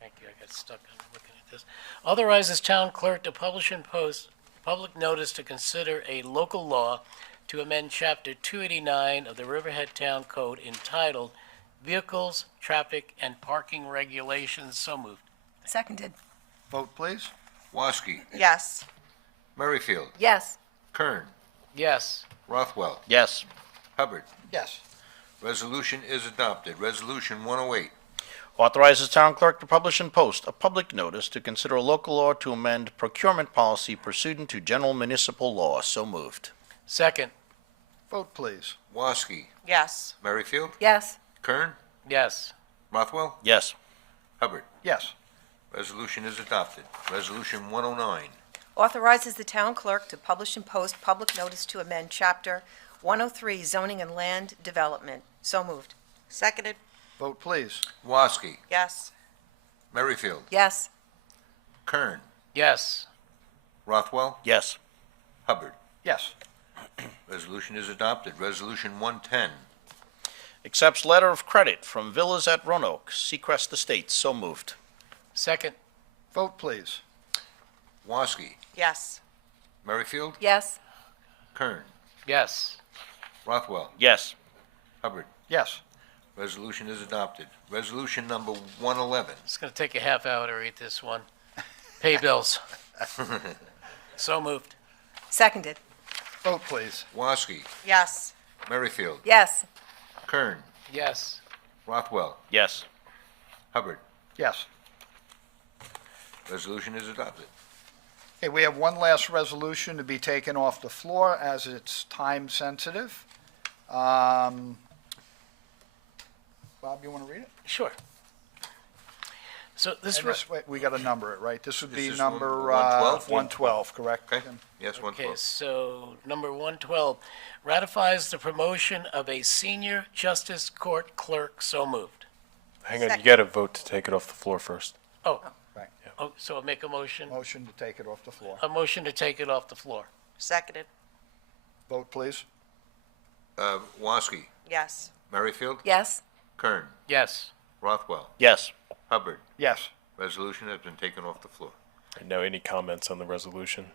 Thank you, I got stuck on looking at this. Authorizes town clerk to publish and post public notice to consider a local law to amend Chapter 289 of the Riverhead Town Code entitled Vehicles, Traffic, and Parking Regulations. So moved. Seconded. Vote, please. Woski, Yes. Merrifield, Yes. Kern, Yes. Rothwell, Yes. Hubbard. Yes. Resolution is adopted. Resolution 108. Authorizes town clerk to publish and post a public notice to consider a local law to amend procurement policy pursuant to general municipal law. So moved. Second. Vote, please. Woski, Yes. Merrifield, Yes. Kern, Yes. Rothwell, Yes. Hubbard. Yes. Resolution is adopted. Resolution 109. Authorizes the town clerk to publish and post public notice to amend Chapter 103 Zoning and Land Development. So moved. Seconded, Vote, please. Woski, yes. Merrifield, Yes. Kern, Yes. Rothwell, Yes. Hubbard. Yes. Resolution is adopted. Resolution 110. Accepts letter of credit from Villas at Roanoke, Seacrest Estates. So moved. Second. Vote, please. Woski, Yes. Merrifield, Yes. Kern, Yes. Rothwell, Yes. Hubbard. Yes. Resolution is adopted. Resolution number 111. It's going to take a half hour to read this one. Pay bills. So moved. Seconded. Vote, please. Woski, Yes. Merrifield, Yes. Kern, Yes. Rothwell, Yes. Hubbard. Yes. Resolution is adopted. Okay, we have one last resolution to be taken off the floor as it's time sensitive. Bob, you want to read it? Sure. So this, And wait, we got to number it, right? This would This be is number 112? 112, correct? Okay? Yes, 112. okay, so number 112, ratifies the promotion of a senior justice court clerk. So moved. Hang on, Second. you got to vote to take it off the floor first. Oh, Right. oh, so I'll make a motion, Motion to take it off the floor. a motion to take it off the floor. Seconded, Vote, please. Woski, yes. Merrifield, Yes. Kern, Yes. Rothwell, Yes. Hubbard. Yes. Resolution has been taken off the floor. And now any comments on the resolution?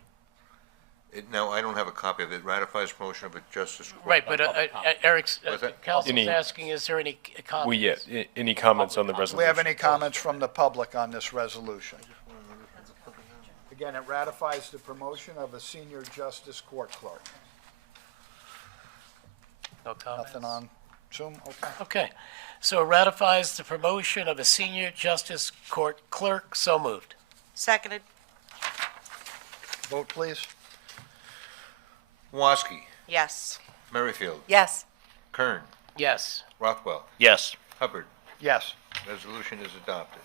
Now, I don't have a copy of it. Ratifies promotion of a justice court. Right, but Eric's, What's that? council's Any- asking, is there any comments? Well, yeah, any comments on the Do resolution? we have any comments from the public on this resolution? Again, it ratifies the promotion of a senior justice court clerk. No comments? Nothing on Zoom? Okay. Okay, so ratifies the promotion of a senior justice court clerk. So moved. Seconded, Vote, please. Woski, yes. Merrifield, Yes. Kern, Yes. Rothwell. Yes. Hubbard. Yes. Resolution is adopted.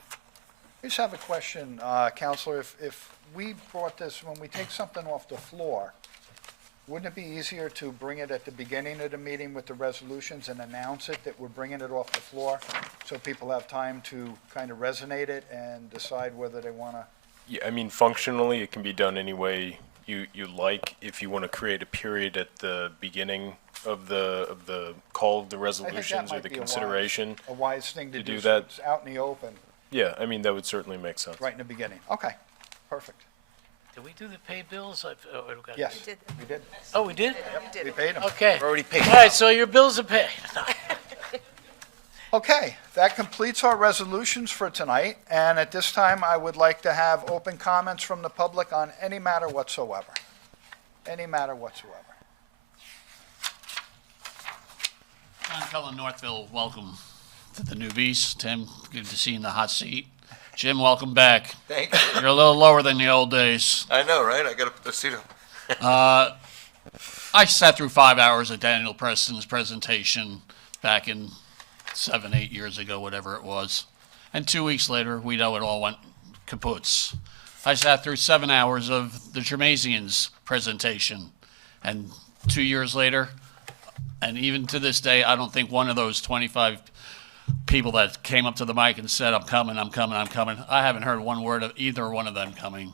I just have a question, Counselor. If we brought this, when we take something off the floor, wouldn't it be easier to bring it at the beginning of the meeting with the resolutions and announce it that we're bringing it off the floor so people have time to kind of resonate it and decide whether they want to? Yeah, I mean, functionally, it can be done any way you like. If you want to create a period at the beginning of the call of the resolutions or the consideration A wise thing to do do, so that. it's out in the open, Yeah, I mean, that would certainly make sense. right in the beginning. Okay, perfect. Did we do the pay bills? Yes, we did. Oh, we did? We paid them. Okay. Already paid. All right, so your bills are paid. Okay, that completes our resolutions for tonight, and at this time, I would like to have open comments from the public on any matter whatsoever. Any matter whatsoever. John Cullen, Northville, welcome to the newbies. Tim, good to see you in the hot seat. Jim, welcome back. Thank you. You're a little lower than the old days. I know, right? I got to put the seat up. I sat through 5 hours of Daniel Preston's presentation back in 7, 8 years ago, whatever it was. And 2 weeks later, we know it all went kaputs. I sat through 7 hours of the Jermasians presentation. And 2 years later, and even to this day, I don't think one of those 25 people that came up to the mic and said, I'm coming, I'm coming, I'm coming. I haven't heard one word of either one of them coming.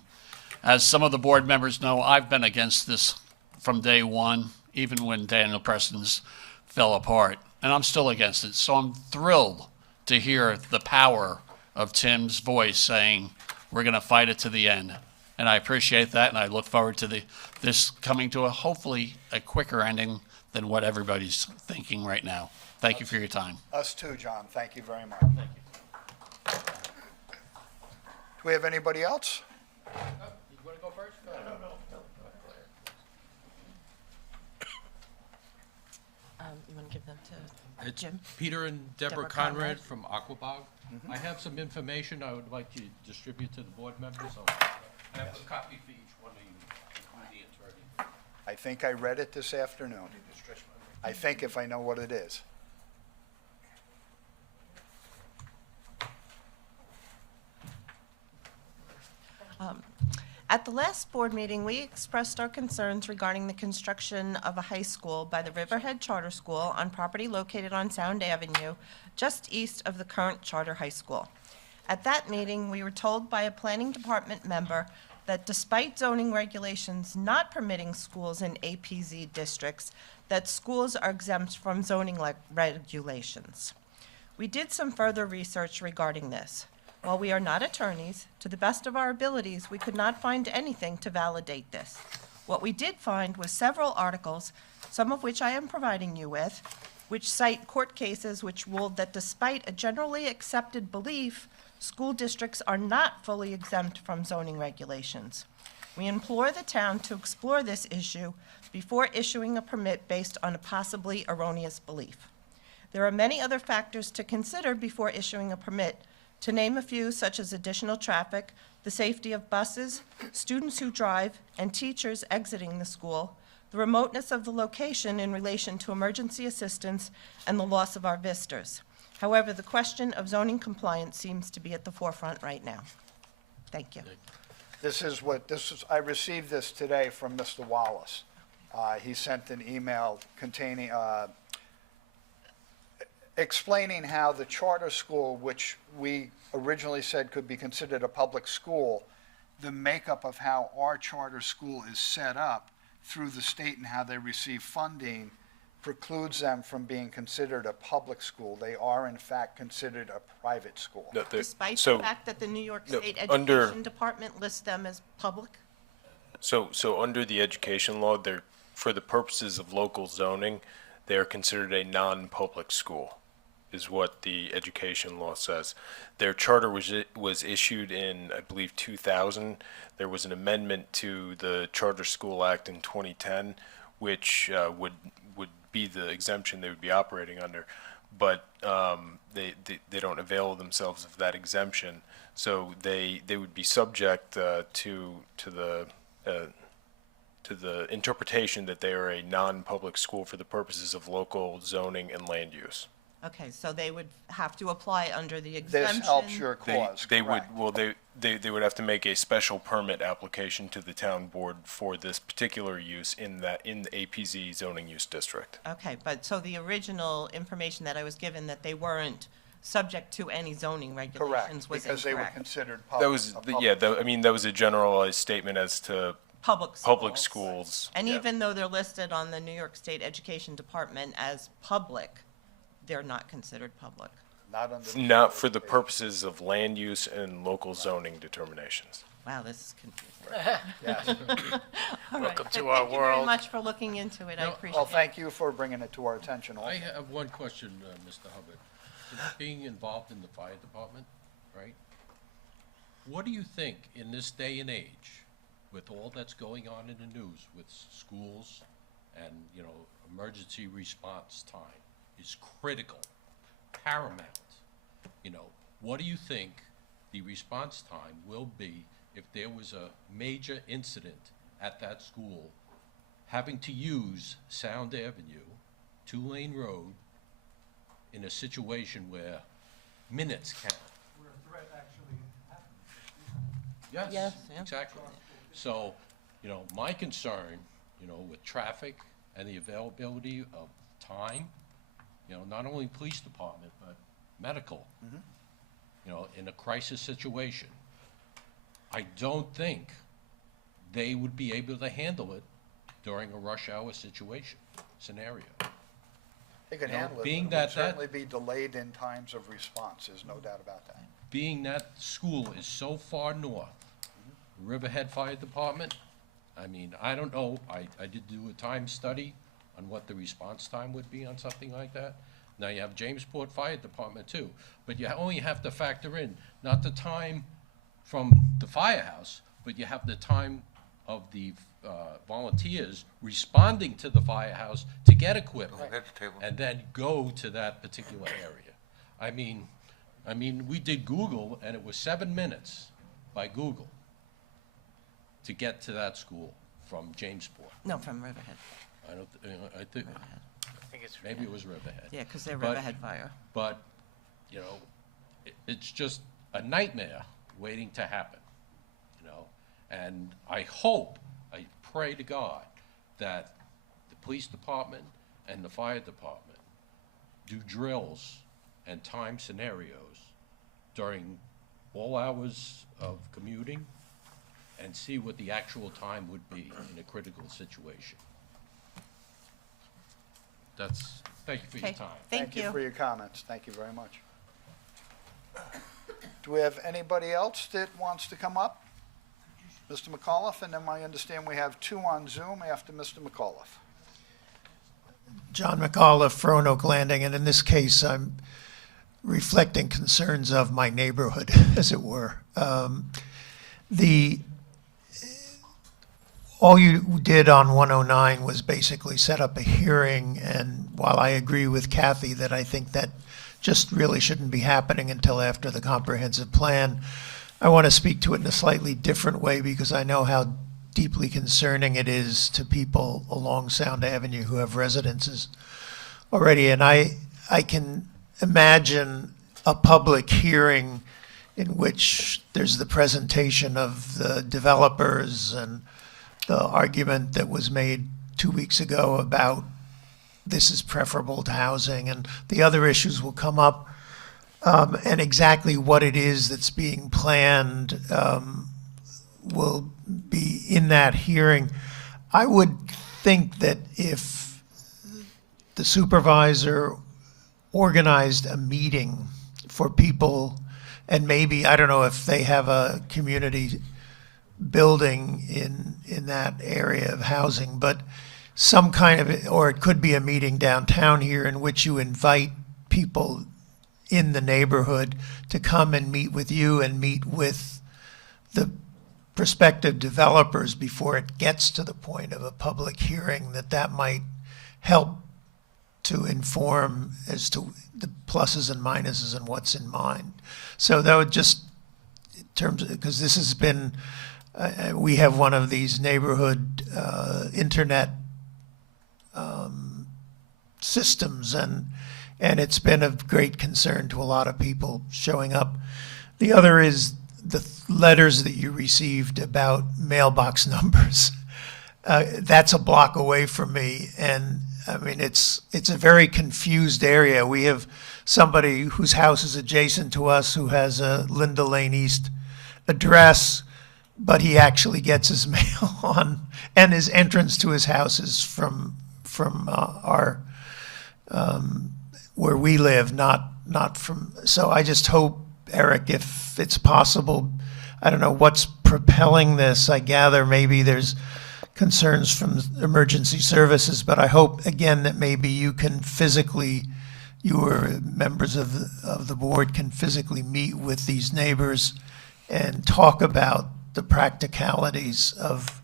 As some of the board members know, I've been against this from day one, even when Daniel Preston's fell apart. And I'm still against it. So I'm thrilled to hear the power of Tim's voice saying, we're going to fight it to the end. And I appreciate that, and I look forward to this coming to hopefully a quicker ending than what everybody's thinking right now. Thank you for your time. Us too, John. Thank you very much. Thank you. Do we have anybody else? You want to go first? No. You want to give them to It's Jim? Peter and Deborah Deborah Conrad. Conrad from Aquabog. I have some information I would like to distribute to the board members. I have a copy for each one of you, including the attorney. I think I read it this afternoon. I think if I know what it is. At the last board meeting, we expressed our concerns regarding the construction of a high school by the Riverhead Charter School on property located on Sound Avenue, just east of the current charter high school. At that meeting, we were told by a planning department member that despite zoning regulations not permitting schools in APZ districts, that schools are exempt from zoning regulations. We did some further research regarding this. While we are not attorneys, to the best of our abilities, we could not find anything to validate this. What we did find was several articles, some of which I am providing you with, which cite court cases which ruled that despite a generally accepted belief, school districts are not fully exempt from zoning regulations. We implore the town to explore this issue before issuing a permit based on a possibly erroneous belief. There are many other factors to consider before issuing a permit, to name a few, such as additional traffic, the safety of buses, students who drive, and teachers exiting the school, the remoteness of the location in relation to emergency assistance, and the loss of our visitors. However, the question of zoning compliance seems to be at the forefront right now. Thank you. I received this today from Mr. Wallace. He sent an email containing, explaining how the charter school, which we originally said could be considered a public school, the makeup of how our charter school is set up through the state and how they receive funding precludes them from being considered a public school. They are in fact considered a private school. Despite the fact that the New York State Education Department lists them as public? So under the education law, they're, for the purposes of local zoning, they are considered a non-public school, is what the education law says. Their charter was issued in, I believe, 2000. There was an amendment to the Charter School Act in 2010, which would be the exemption they would be operating under. But they don't avail themselves of that exemption, so they would be subject to the interpretation that they are a non-public school for the purposes of local zoning and land use. Okay, so they would have to apply under the This exemption. helps your cause, They would, correct. well, they would have to make a special permit application to the town board for this particular use in the APZ zoning use district. Okay, but so the original information that I was given that they weren't subject to any zoning regulations was because they were incorrect. considered That was, I mean, that was a generalized statement as to Public schools. And even though they're listed on the New York State Education Department as public, they're not considered public. Not under. Not for the purposes of land use and local zoning determinations. Wow, this is confusing. Yes. All right, Welcome but to our Thank you very world. much for looking into it. I appreciate Well, it. thank you for bringing it to our attention also. I have one question, Mr. Hubbard. Being involved in the fire department, right? What do you think in this day and age, with all that's going on in the news with schools and, you know, emergency response time is critical, paramount. You know, what do you think the response time will be if there was a major incident at that school having to use Sound Avenue, 2-lane road, in a situation where minutes count? Where a threat actually happens. Yes, yeah. exactly. So, you know, my concern, you know, with traffic and the availability of time, you know, not only police department, but medical, you know, in a crisis situation, I don't think they would be able to handle it during a rush hour scenario. They can You know, handle it, being but it would that- certainly be delayed in times of response, there's no doubt about that. Being that school is so far north, Riverhead Fire Department, I mean, I don't know, I did do a time study on what the response time would be on something like that. Now you have Jamesport Fire Department too, but you only have to factor in, not the time from the firehouse, but you have the time of the volunteers responding to the firehouse to get equipment At the table. and then go to that particular area. I mean, we did Google, and it was 7 minutes by Google to get to that school from Jamesport. No, from Riverhead. I don't, I think, maybe it was Riverhead. Yeah, 'cause they're But- Riverhead Fire. But, you know, it's just a nightmare waiting to happen, you know? And I pray to God that the police department and the fire department do drills and time scenarios during all hours of commuting and see what the actual time would be in a critical situation. Thank you for your Okay. time. Thank you. For your comments, thank you very much. Do we have anybody else that wants to come up? Mr. McAuliffe, and then I understand we have two on Zoom after Mr. McAuliffe. John McAuliffe, Roanoke Landing, and in this case, I'm reflecting concerns of my neighborhood, as it were. All you did on 109 was basically set up a hearing, and while I agree with Kathy that I think that just really shouldn't be happening until after the comprehensive plan, I want to speak to it in a slightly different way because I know how deeply concerning it is to people along Sound Avenue who have residences already. And I can imagine a public hearing in which there's the presentation of the developers and the argument that was made 2 weeks ago about this is preferable to housing, and the other issues will come up, and exactly what it is that's being planned will be in that hearing. I would think that if the supervisor organized a meeting for people, and maybe, I don't know if they have a community building in that area of housing, but some kind of, or it could be a meeting downtown here in which you invite people in the neighborhood to come and meet with you and meet with the prospective developers before it gets to the point of a public hearing, that might help to inform as to the pluses and minuses and what's in mind. So that would just, in terms of, because this has been, We have one of these neighborhood internet systems, and it's been of great concern to a lot of people showing up. The other is the letters that you received about mailbox numbers. That's a block away from me, and I mean, it's a very confused area. We have somebody whose house is adjacent to us who has a Linda Lane East address, but he actually gets his mail on, and his entrance to his house is from our where we live, not from. So I just hope, Eric, if it's possible, I don't know what's propelling this. I gather maybe there's concerns from emergency services, but I hope again that maybe you can physically, you or members of the board can physically meet with these neighbors and talk about the practicalities of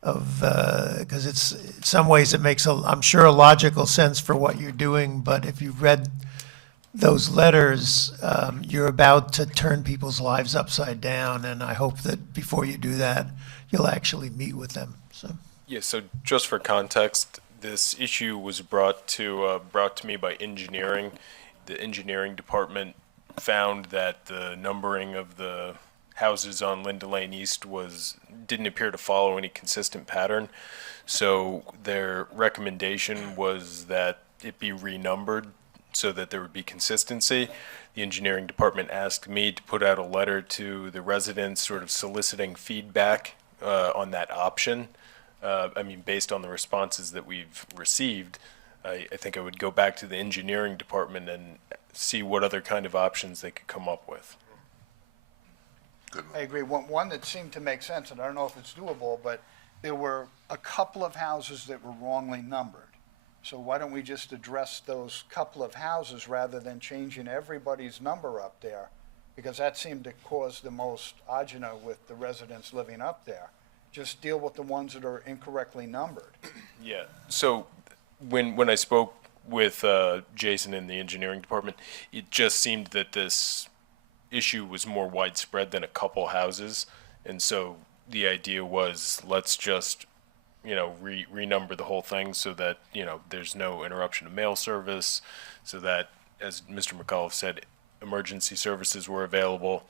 because it's in some ways it makes I'm sure a logical sense for what you're doing, but if you've read those letters, you're about to turn people's lives upside down, and I hope that before you do that, you'll actually meet with them. So. Yeah, so just for context, this issue was brought to me by engineering. The engineering department found that the numbering of the houses on Linda Lane East didn't appear to follow any consistent pattern. So their recommendation was that it be renumbered so that there would be consistency. The engineering department asked me to put out a letter to the residents sort of soliciting feedback on that option. I mean, based on the responses that we've received, I think I would go back to the engineering department and see what other kind of options they could come up with. I agree. One that seemed to make sense, and I don't know if it's doable, but there were a couple of houses that were wrongly numbered. So why don't we just address those couple of houses rather than changing everybody's number up there? Because that seemed to cause the most agita with the residents living up there. Just deal with the ones that are incorrectly numbered. Yeah. So when I spoke with Jason in the engineering department, it just seemed that this issue was more widespread than a couple houses, and so the idea was let's just renumber the whole thing so that there's no interruption of mail service, so that, as Mr. McAuliffe said, emergency services were available.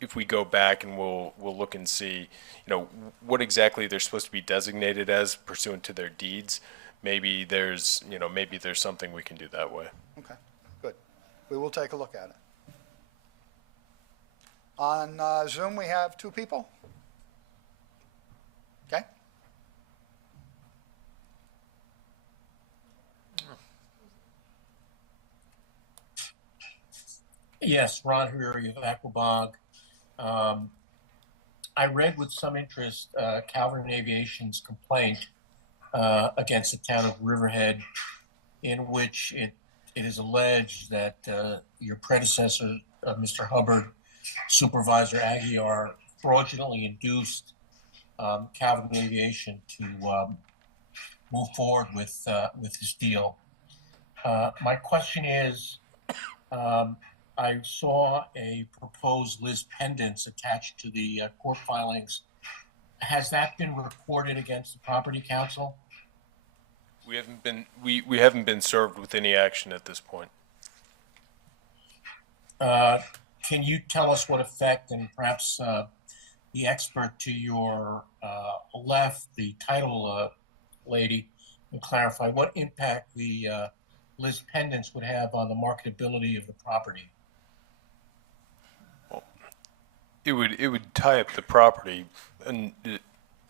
If we go back and we'll look and see what exactly they're supposed to be designated as pursuant to their deeds. Maybe there's something we can do that way. Okay, good. We will take a look at it. On Zoom, we have 2 people. Okay. Yes, Ron Hariri of Aquabog. I read with some interest Calvin Aviation's complaint against the town of Riverhead, in which it is alleged that your predecessor, Mr. Hubbard, Supervisor Aguiar, fraudulently induced Calvin Aviation to move forward with his deal. My question is, I saw a proposed Liz pendants attached to the court filings. Has that been reported against the property council? We haven't been served with any action at this point. Can you tell us what effect, and perhaps the expert to your left, the title lady, can clarify what impact the Liz pendants would have on the marketability of the property? It would tie up the property, and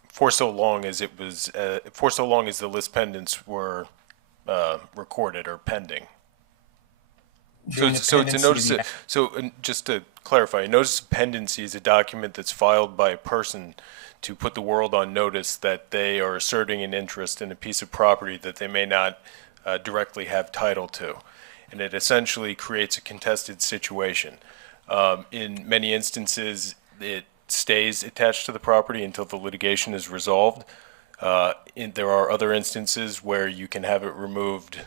for so long as the list pendants were recorded or pending. So to notice it. So just to clarify, a notice of pendency is a document that's filed by a person to put the world on notice that they are asserting an interest in a piece of property that they may not directly have title to, and it essentially creates a contested situation. In many instances, it stays attached to the property until the litigation is resolved. There are other instances where you can have it removed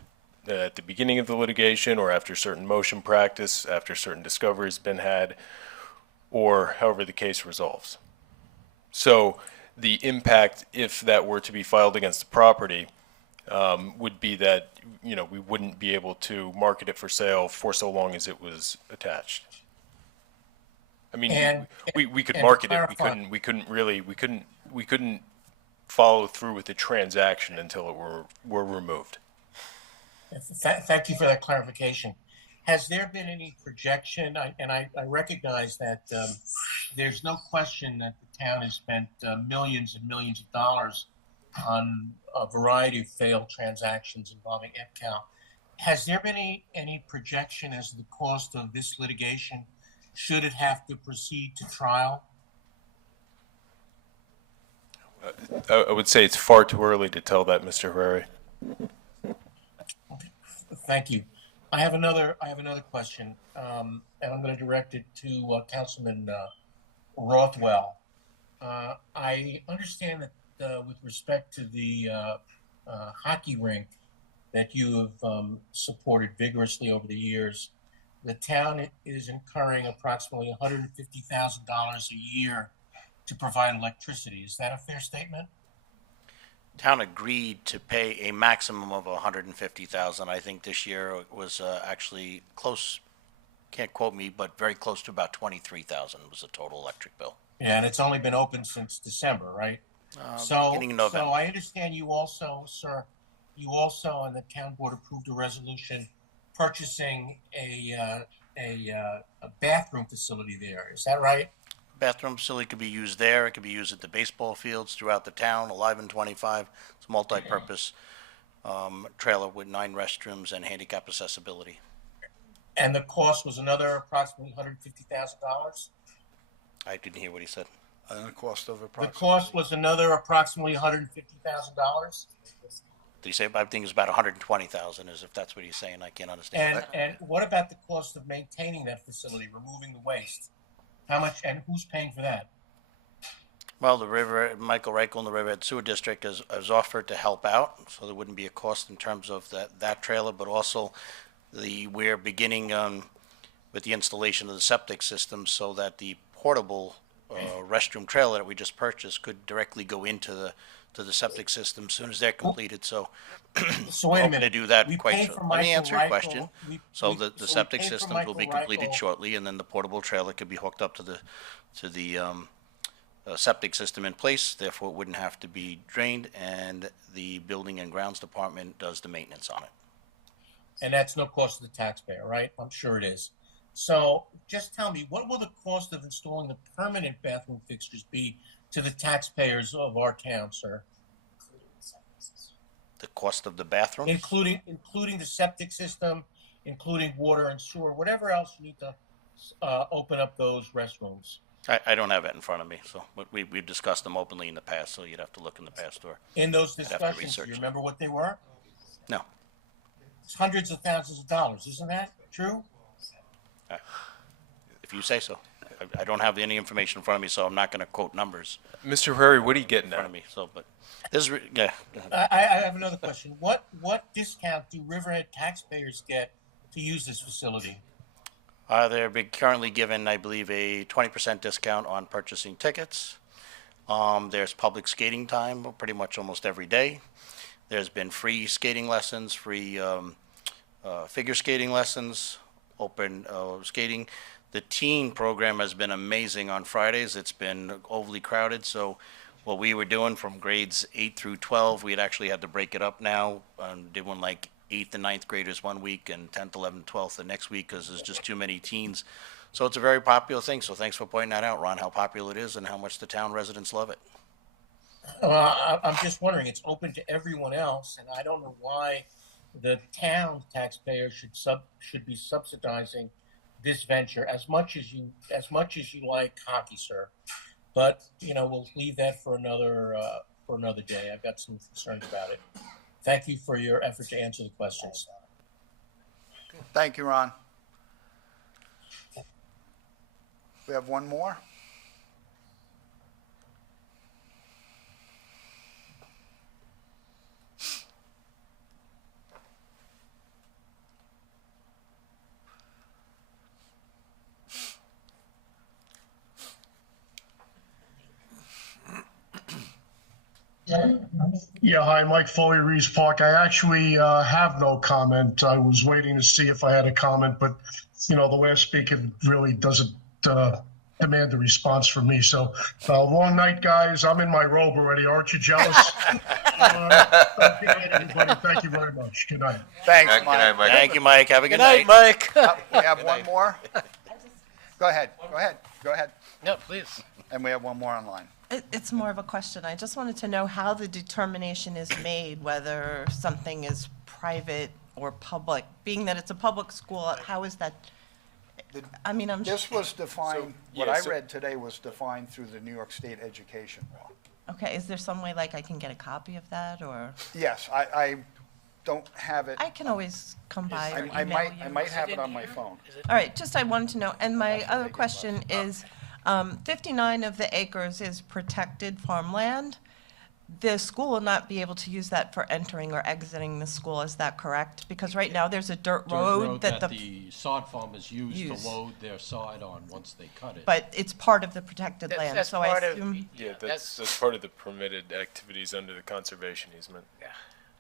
at the beginning of the litigation or after certain motion practice, after certain discovery has been had. or however the case resolves. So the impact, if that were to be filed against the property, would be that, we wouldn't be able to market it for sale for so long as it was attached. I mean, And- we could and to market it, clarify- we couldn't follow through with the transaction until it were removed. Thank you for that clarification. Has there been any projection, and I recognize that there's no question that the town has spent millions and millions of dollars on a variety of failed transactions involving EPCAL. Has there been any projection as to the cost of this litigation, should it have to proceed to trial? I would say it's far too early to tell that, Mr. Herrera. Thank you. I have another question, and I'm going to direct it to Councilman Rothwell. I understand that with respect to the hockey rink that you have supported vigorously over the years, the town is incurring approximately $150,000 a year to provide electricity. Is that a fair statement? Town agreed to pay a maximum of $150,000. I think this year it was actually close, can't quote me, but very close to about $23,000 was the total electric bill. Yeah, and it's only been open since December, right? Beginning of November. So I understand you also, sir, and the town board approved a resolution purchasing a bathroom facility there. Is that right? Bathroom facility could be used there. It could be used at the baseball fields throughout the town, Alive in 25. It's a multi-purpose trailer with 9 restrooms and handicap accessibility. And the cost was another approximately $150,000? I didn't hear what he said. And the cost of The approximately. cost was another approximately $150,000? Did he say, I think it's about 120,000, as if that's what he's saying. I can't understand. And what about the cost of maintaining that facility, removing the waste? How much, and who's paying for that? Well, Michael Reichel and the Riverhead Sewer District has offered to help out, so there wouldn't be a cost in terms of that trailer, but also we're beginning with the installation of the septic system so that the portable restroom trailer that we just purchased could directly go into the septic system as soon as they're completed. So So we're wait a hoping to minute. do that We quite paid shortly. for Let me Michael answer your Reichel- question. so we The septic paid for systems will Michael be completed Reichel- shortly, and then the portable trailer could be hooked up to the septic system in place. Therefore, it wouldn't have to be drained, and the building and grounds department does the maintenance on it. And that's no cost to the taxpayer, right? I'm sure it is. So just tell me, what will the cost of installing the permanent bathroom fixtures be to the taxpayers of our town, sir? The cost of the bathroom? Including the septic system, including water and sewer, whatever else you need to open up those restrooms. I don't have it in front of me, so but we've discussed them openly in the past, so you'd have to look in the past or In those I'd have to discussions, do research. you remember what they were? No. It's hundreds of thousands of dollars, isn't that true? If you say so. I don't have any information in front of me, so I'm not going to quote numbers Mr. Herrera, what are you getting in front at? of me. So, but this is yeah. Go ahead. I have another question. What discount do Riverhead taxpayers get to use this facility? They're currently given, I believe, a 20% discount on purchasing tickets. There's public skating time pretty much almost every day. There's been free skating lessons, free figure skating lessons, open skating. The teen program has been amazing on Fridays. It's been overly crowded, so what we were doing from grades 8 through 12, we'd actually had to break it up now. Did one like 8th and 9th graders one week and 10th, 11th, 12th the next week because there's just too many teens. So it's a very popular thing. So thanks for pointing that out, Ron, how popular it is and how much the town residents love it. I'm just wondering, it's open to everyone else, and I don't know why the town taxpayers should be subsidizing this venture as much as you like hockey, sir. But we'll leave that for another day. I've got some concerns about it. Thank you for your effort to answer the questions. Thank you, Ron. We have one more. Yeah, hi, Mike Foley, Reeves Park. I actually have no comment. I was waiting to see if I had a comment, but, the last speaker really doesn't demand a response from me. So, long night, guys. I'm in my robe already. Aren't you jealous? Good night, everybody. Thank you very much. Good night. Thanks, Good night, Mike. Mike. Thank you, Mike. Have a good Good night, night. Mike. We have one more. Go ahead. No, please. And we have one more online. It's more of a question. I just wanted to know how the determination is made, whether something is private or public. Being that it's a public school, how is that? I mean, I'm just, This was defined, what yeah, I so- read today was defined through the New York State education law. okay, is there some way like I can get a copy of that, or? Yes, I don't have it. I can always come by or I email might, you. I might have it on my phone. All right, just I wanted to know, and my other question is, 59 of the acres is protected farmland. The school will not be able to use that for entering or exiting the school, is that correct? Because right now, there's a dirt road that the sod farmers use Use. to load their sod on once they cut it. but it's part of the protected land, That's so I part of, assume. Yeah, that's part of the permitted activities under the conservation easement. Yeah.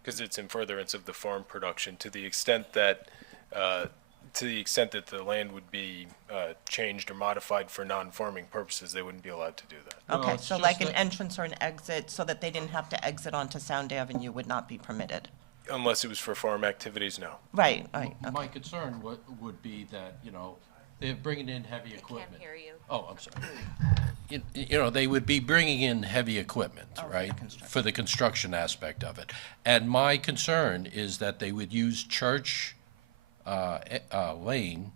Because it's in furtherance of the farm production to the extent that, the land would be changed or modified for non-farming purposes, they wouldn't be allowed to do that. Okay, it's so just like an that- entrance or an exit, so that they didn't have to exit onto Sound Avenue would not be permitted? Unless it was for farm activities, no. Right, right, My concern would be that, they're bringing in heavy equipment. Can't hear you. Oh, I'm sorry. They would be bringing in heavy equipment, right? For the construction aspect of it. And my concern is that they would use Church Lane,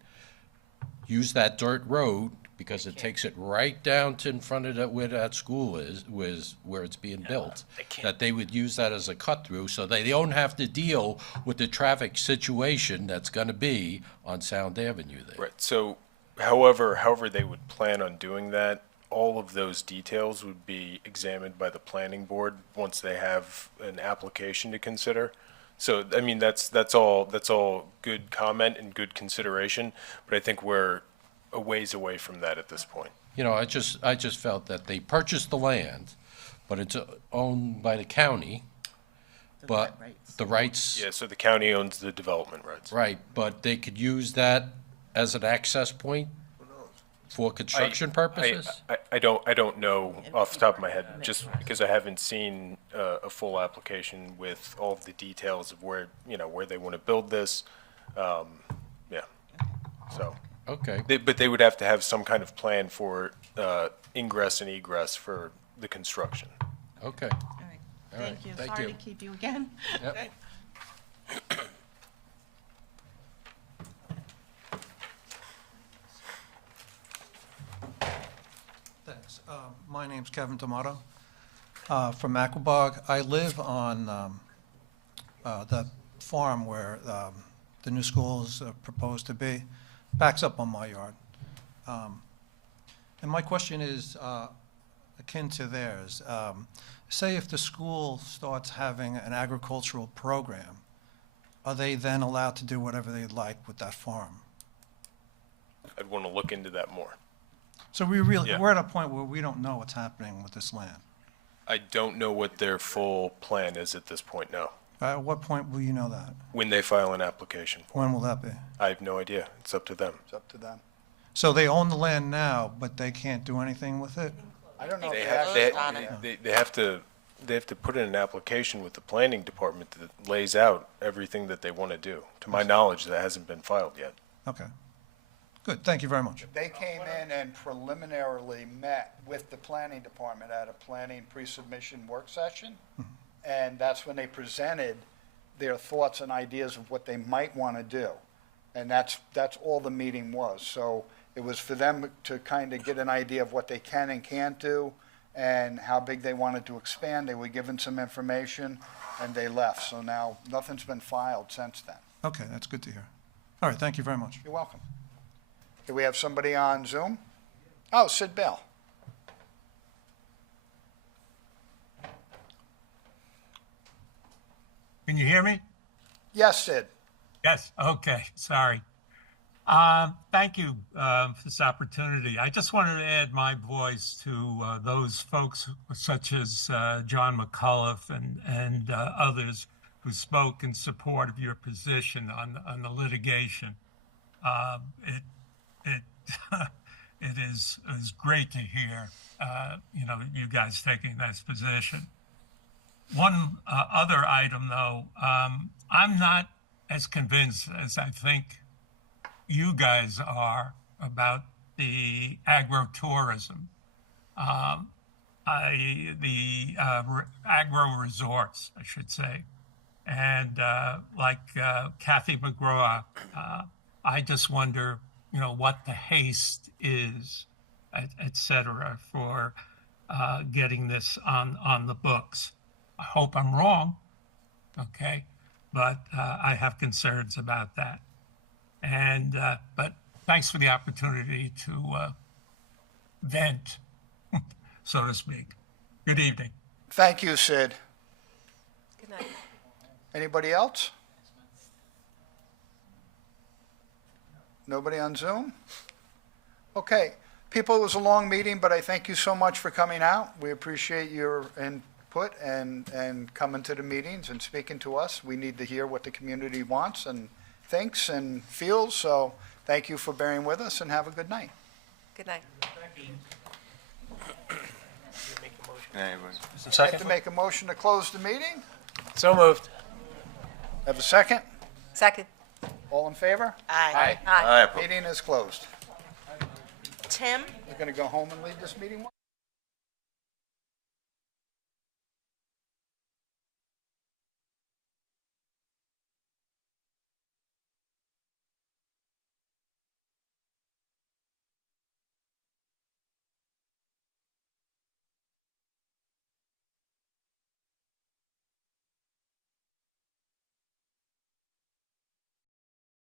use that dirt road, because it takes it right down to in front of where that school is, where it's being built. That they would use that as a cut-through, so they don't have to deal with the traffic situation that's gonna be on Sound Avenue there. Right, so however they would plan on doing that, all of those details would be examined by the planning board once they have an application to consider. So, I mean, that's all good comment and good consideration, but I think we're a ways away from that at this point. I just felt that they purchased the land, but it's owned by the county, but the rights. Yeah, so the county owns the development rights. Right, but they could use that as an access point for construction purposes? I don't know off the top of my head, just because I haven't seen a full application with all of the details of where they want to build this. Yeah, so. Okay. But they would have to have some kind of plan for ingress and egress for the construction. Okay. All right, All right, thank you. thank Sorry you. to keep you again. Yep. Thanks. My name's Kevin Tomato from Aquabog. I live on the farm where the new school is proposed to be. Backs up on my yard. And my question is akin to theirs. Say if the school starts having an agricultural program, are they then allowed to do whatever they'd like with that farm? I'd want to look into that more. So Yeah. we're at a point where we don't know what's happening with this land. I don't know what their full plan is at this point, no. At what point will you know that? When they file an application. When will that be? I have no idea. It's up to them. It's up to them. So they own the land now, but they can't do anything with it? I don't know They if have, they they, actually on it. they have to put in an application with the planning department that lays out everything that they want to do. To my knowledge, that hasn't been filed yet. Okay. Good, thank you very much. They came in and preliminarily met with the planning department at a planning pre-submission work session. And that's when they presented their thoughts and ideas of what they might want to do. And that's all the meeting was. So it was for them to kind of get an idea of what they can and can't do and how big they wanted to expand. They were given some information and they left. So now nothing's been filed since then. Okay, that's good to hear. All right, thank you very much. You're welcome. Do we have somebody on Zoom? Oh, Sid Bell. Can you hear me? Yes, Sid. Yes, okay, sorry. Thank you for this opportunity. I just wanted to add my voice to those folks such as John McCullough and others who spoke in support of your position on the litigation. It is great to hear you guys taking this position. One other item, though, I'm not as convinced as I think you guys are about the agro-tourism, agro resorts, I should say. And like Kathy McGraw, I just wonder, what the haste is, et cetera, for getting this on the books. I hope I'm wrong, okay? But I have concerns about that. And but thanks for the opportunity to vent, so to speak. Good evening. Thank you, Sid. Good night. Anybody else? Nobody on Zoom? Okay. People, it was a long meeting, but I thank you so much for coming out. We appreciate your input and coming to the meetings and speaking to us. We need to hear what the community wants and thinks and feels, so thank you for bearing with us and have a good night. Good night. I'd like to make a motion to close the meeting. So moved. Have a second? Second. All in favor? Aye. Aye. Meeting is closed. Tim? We're going to go home and leave this meeting.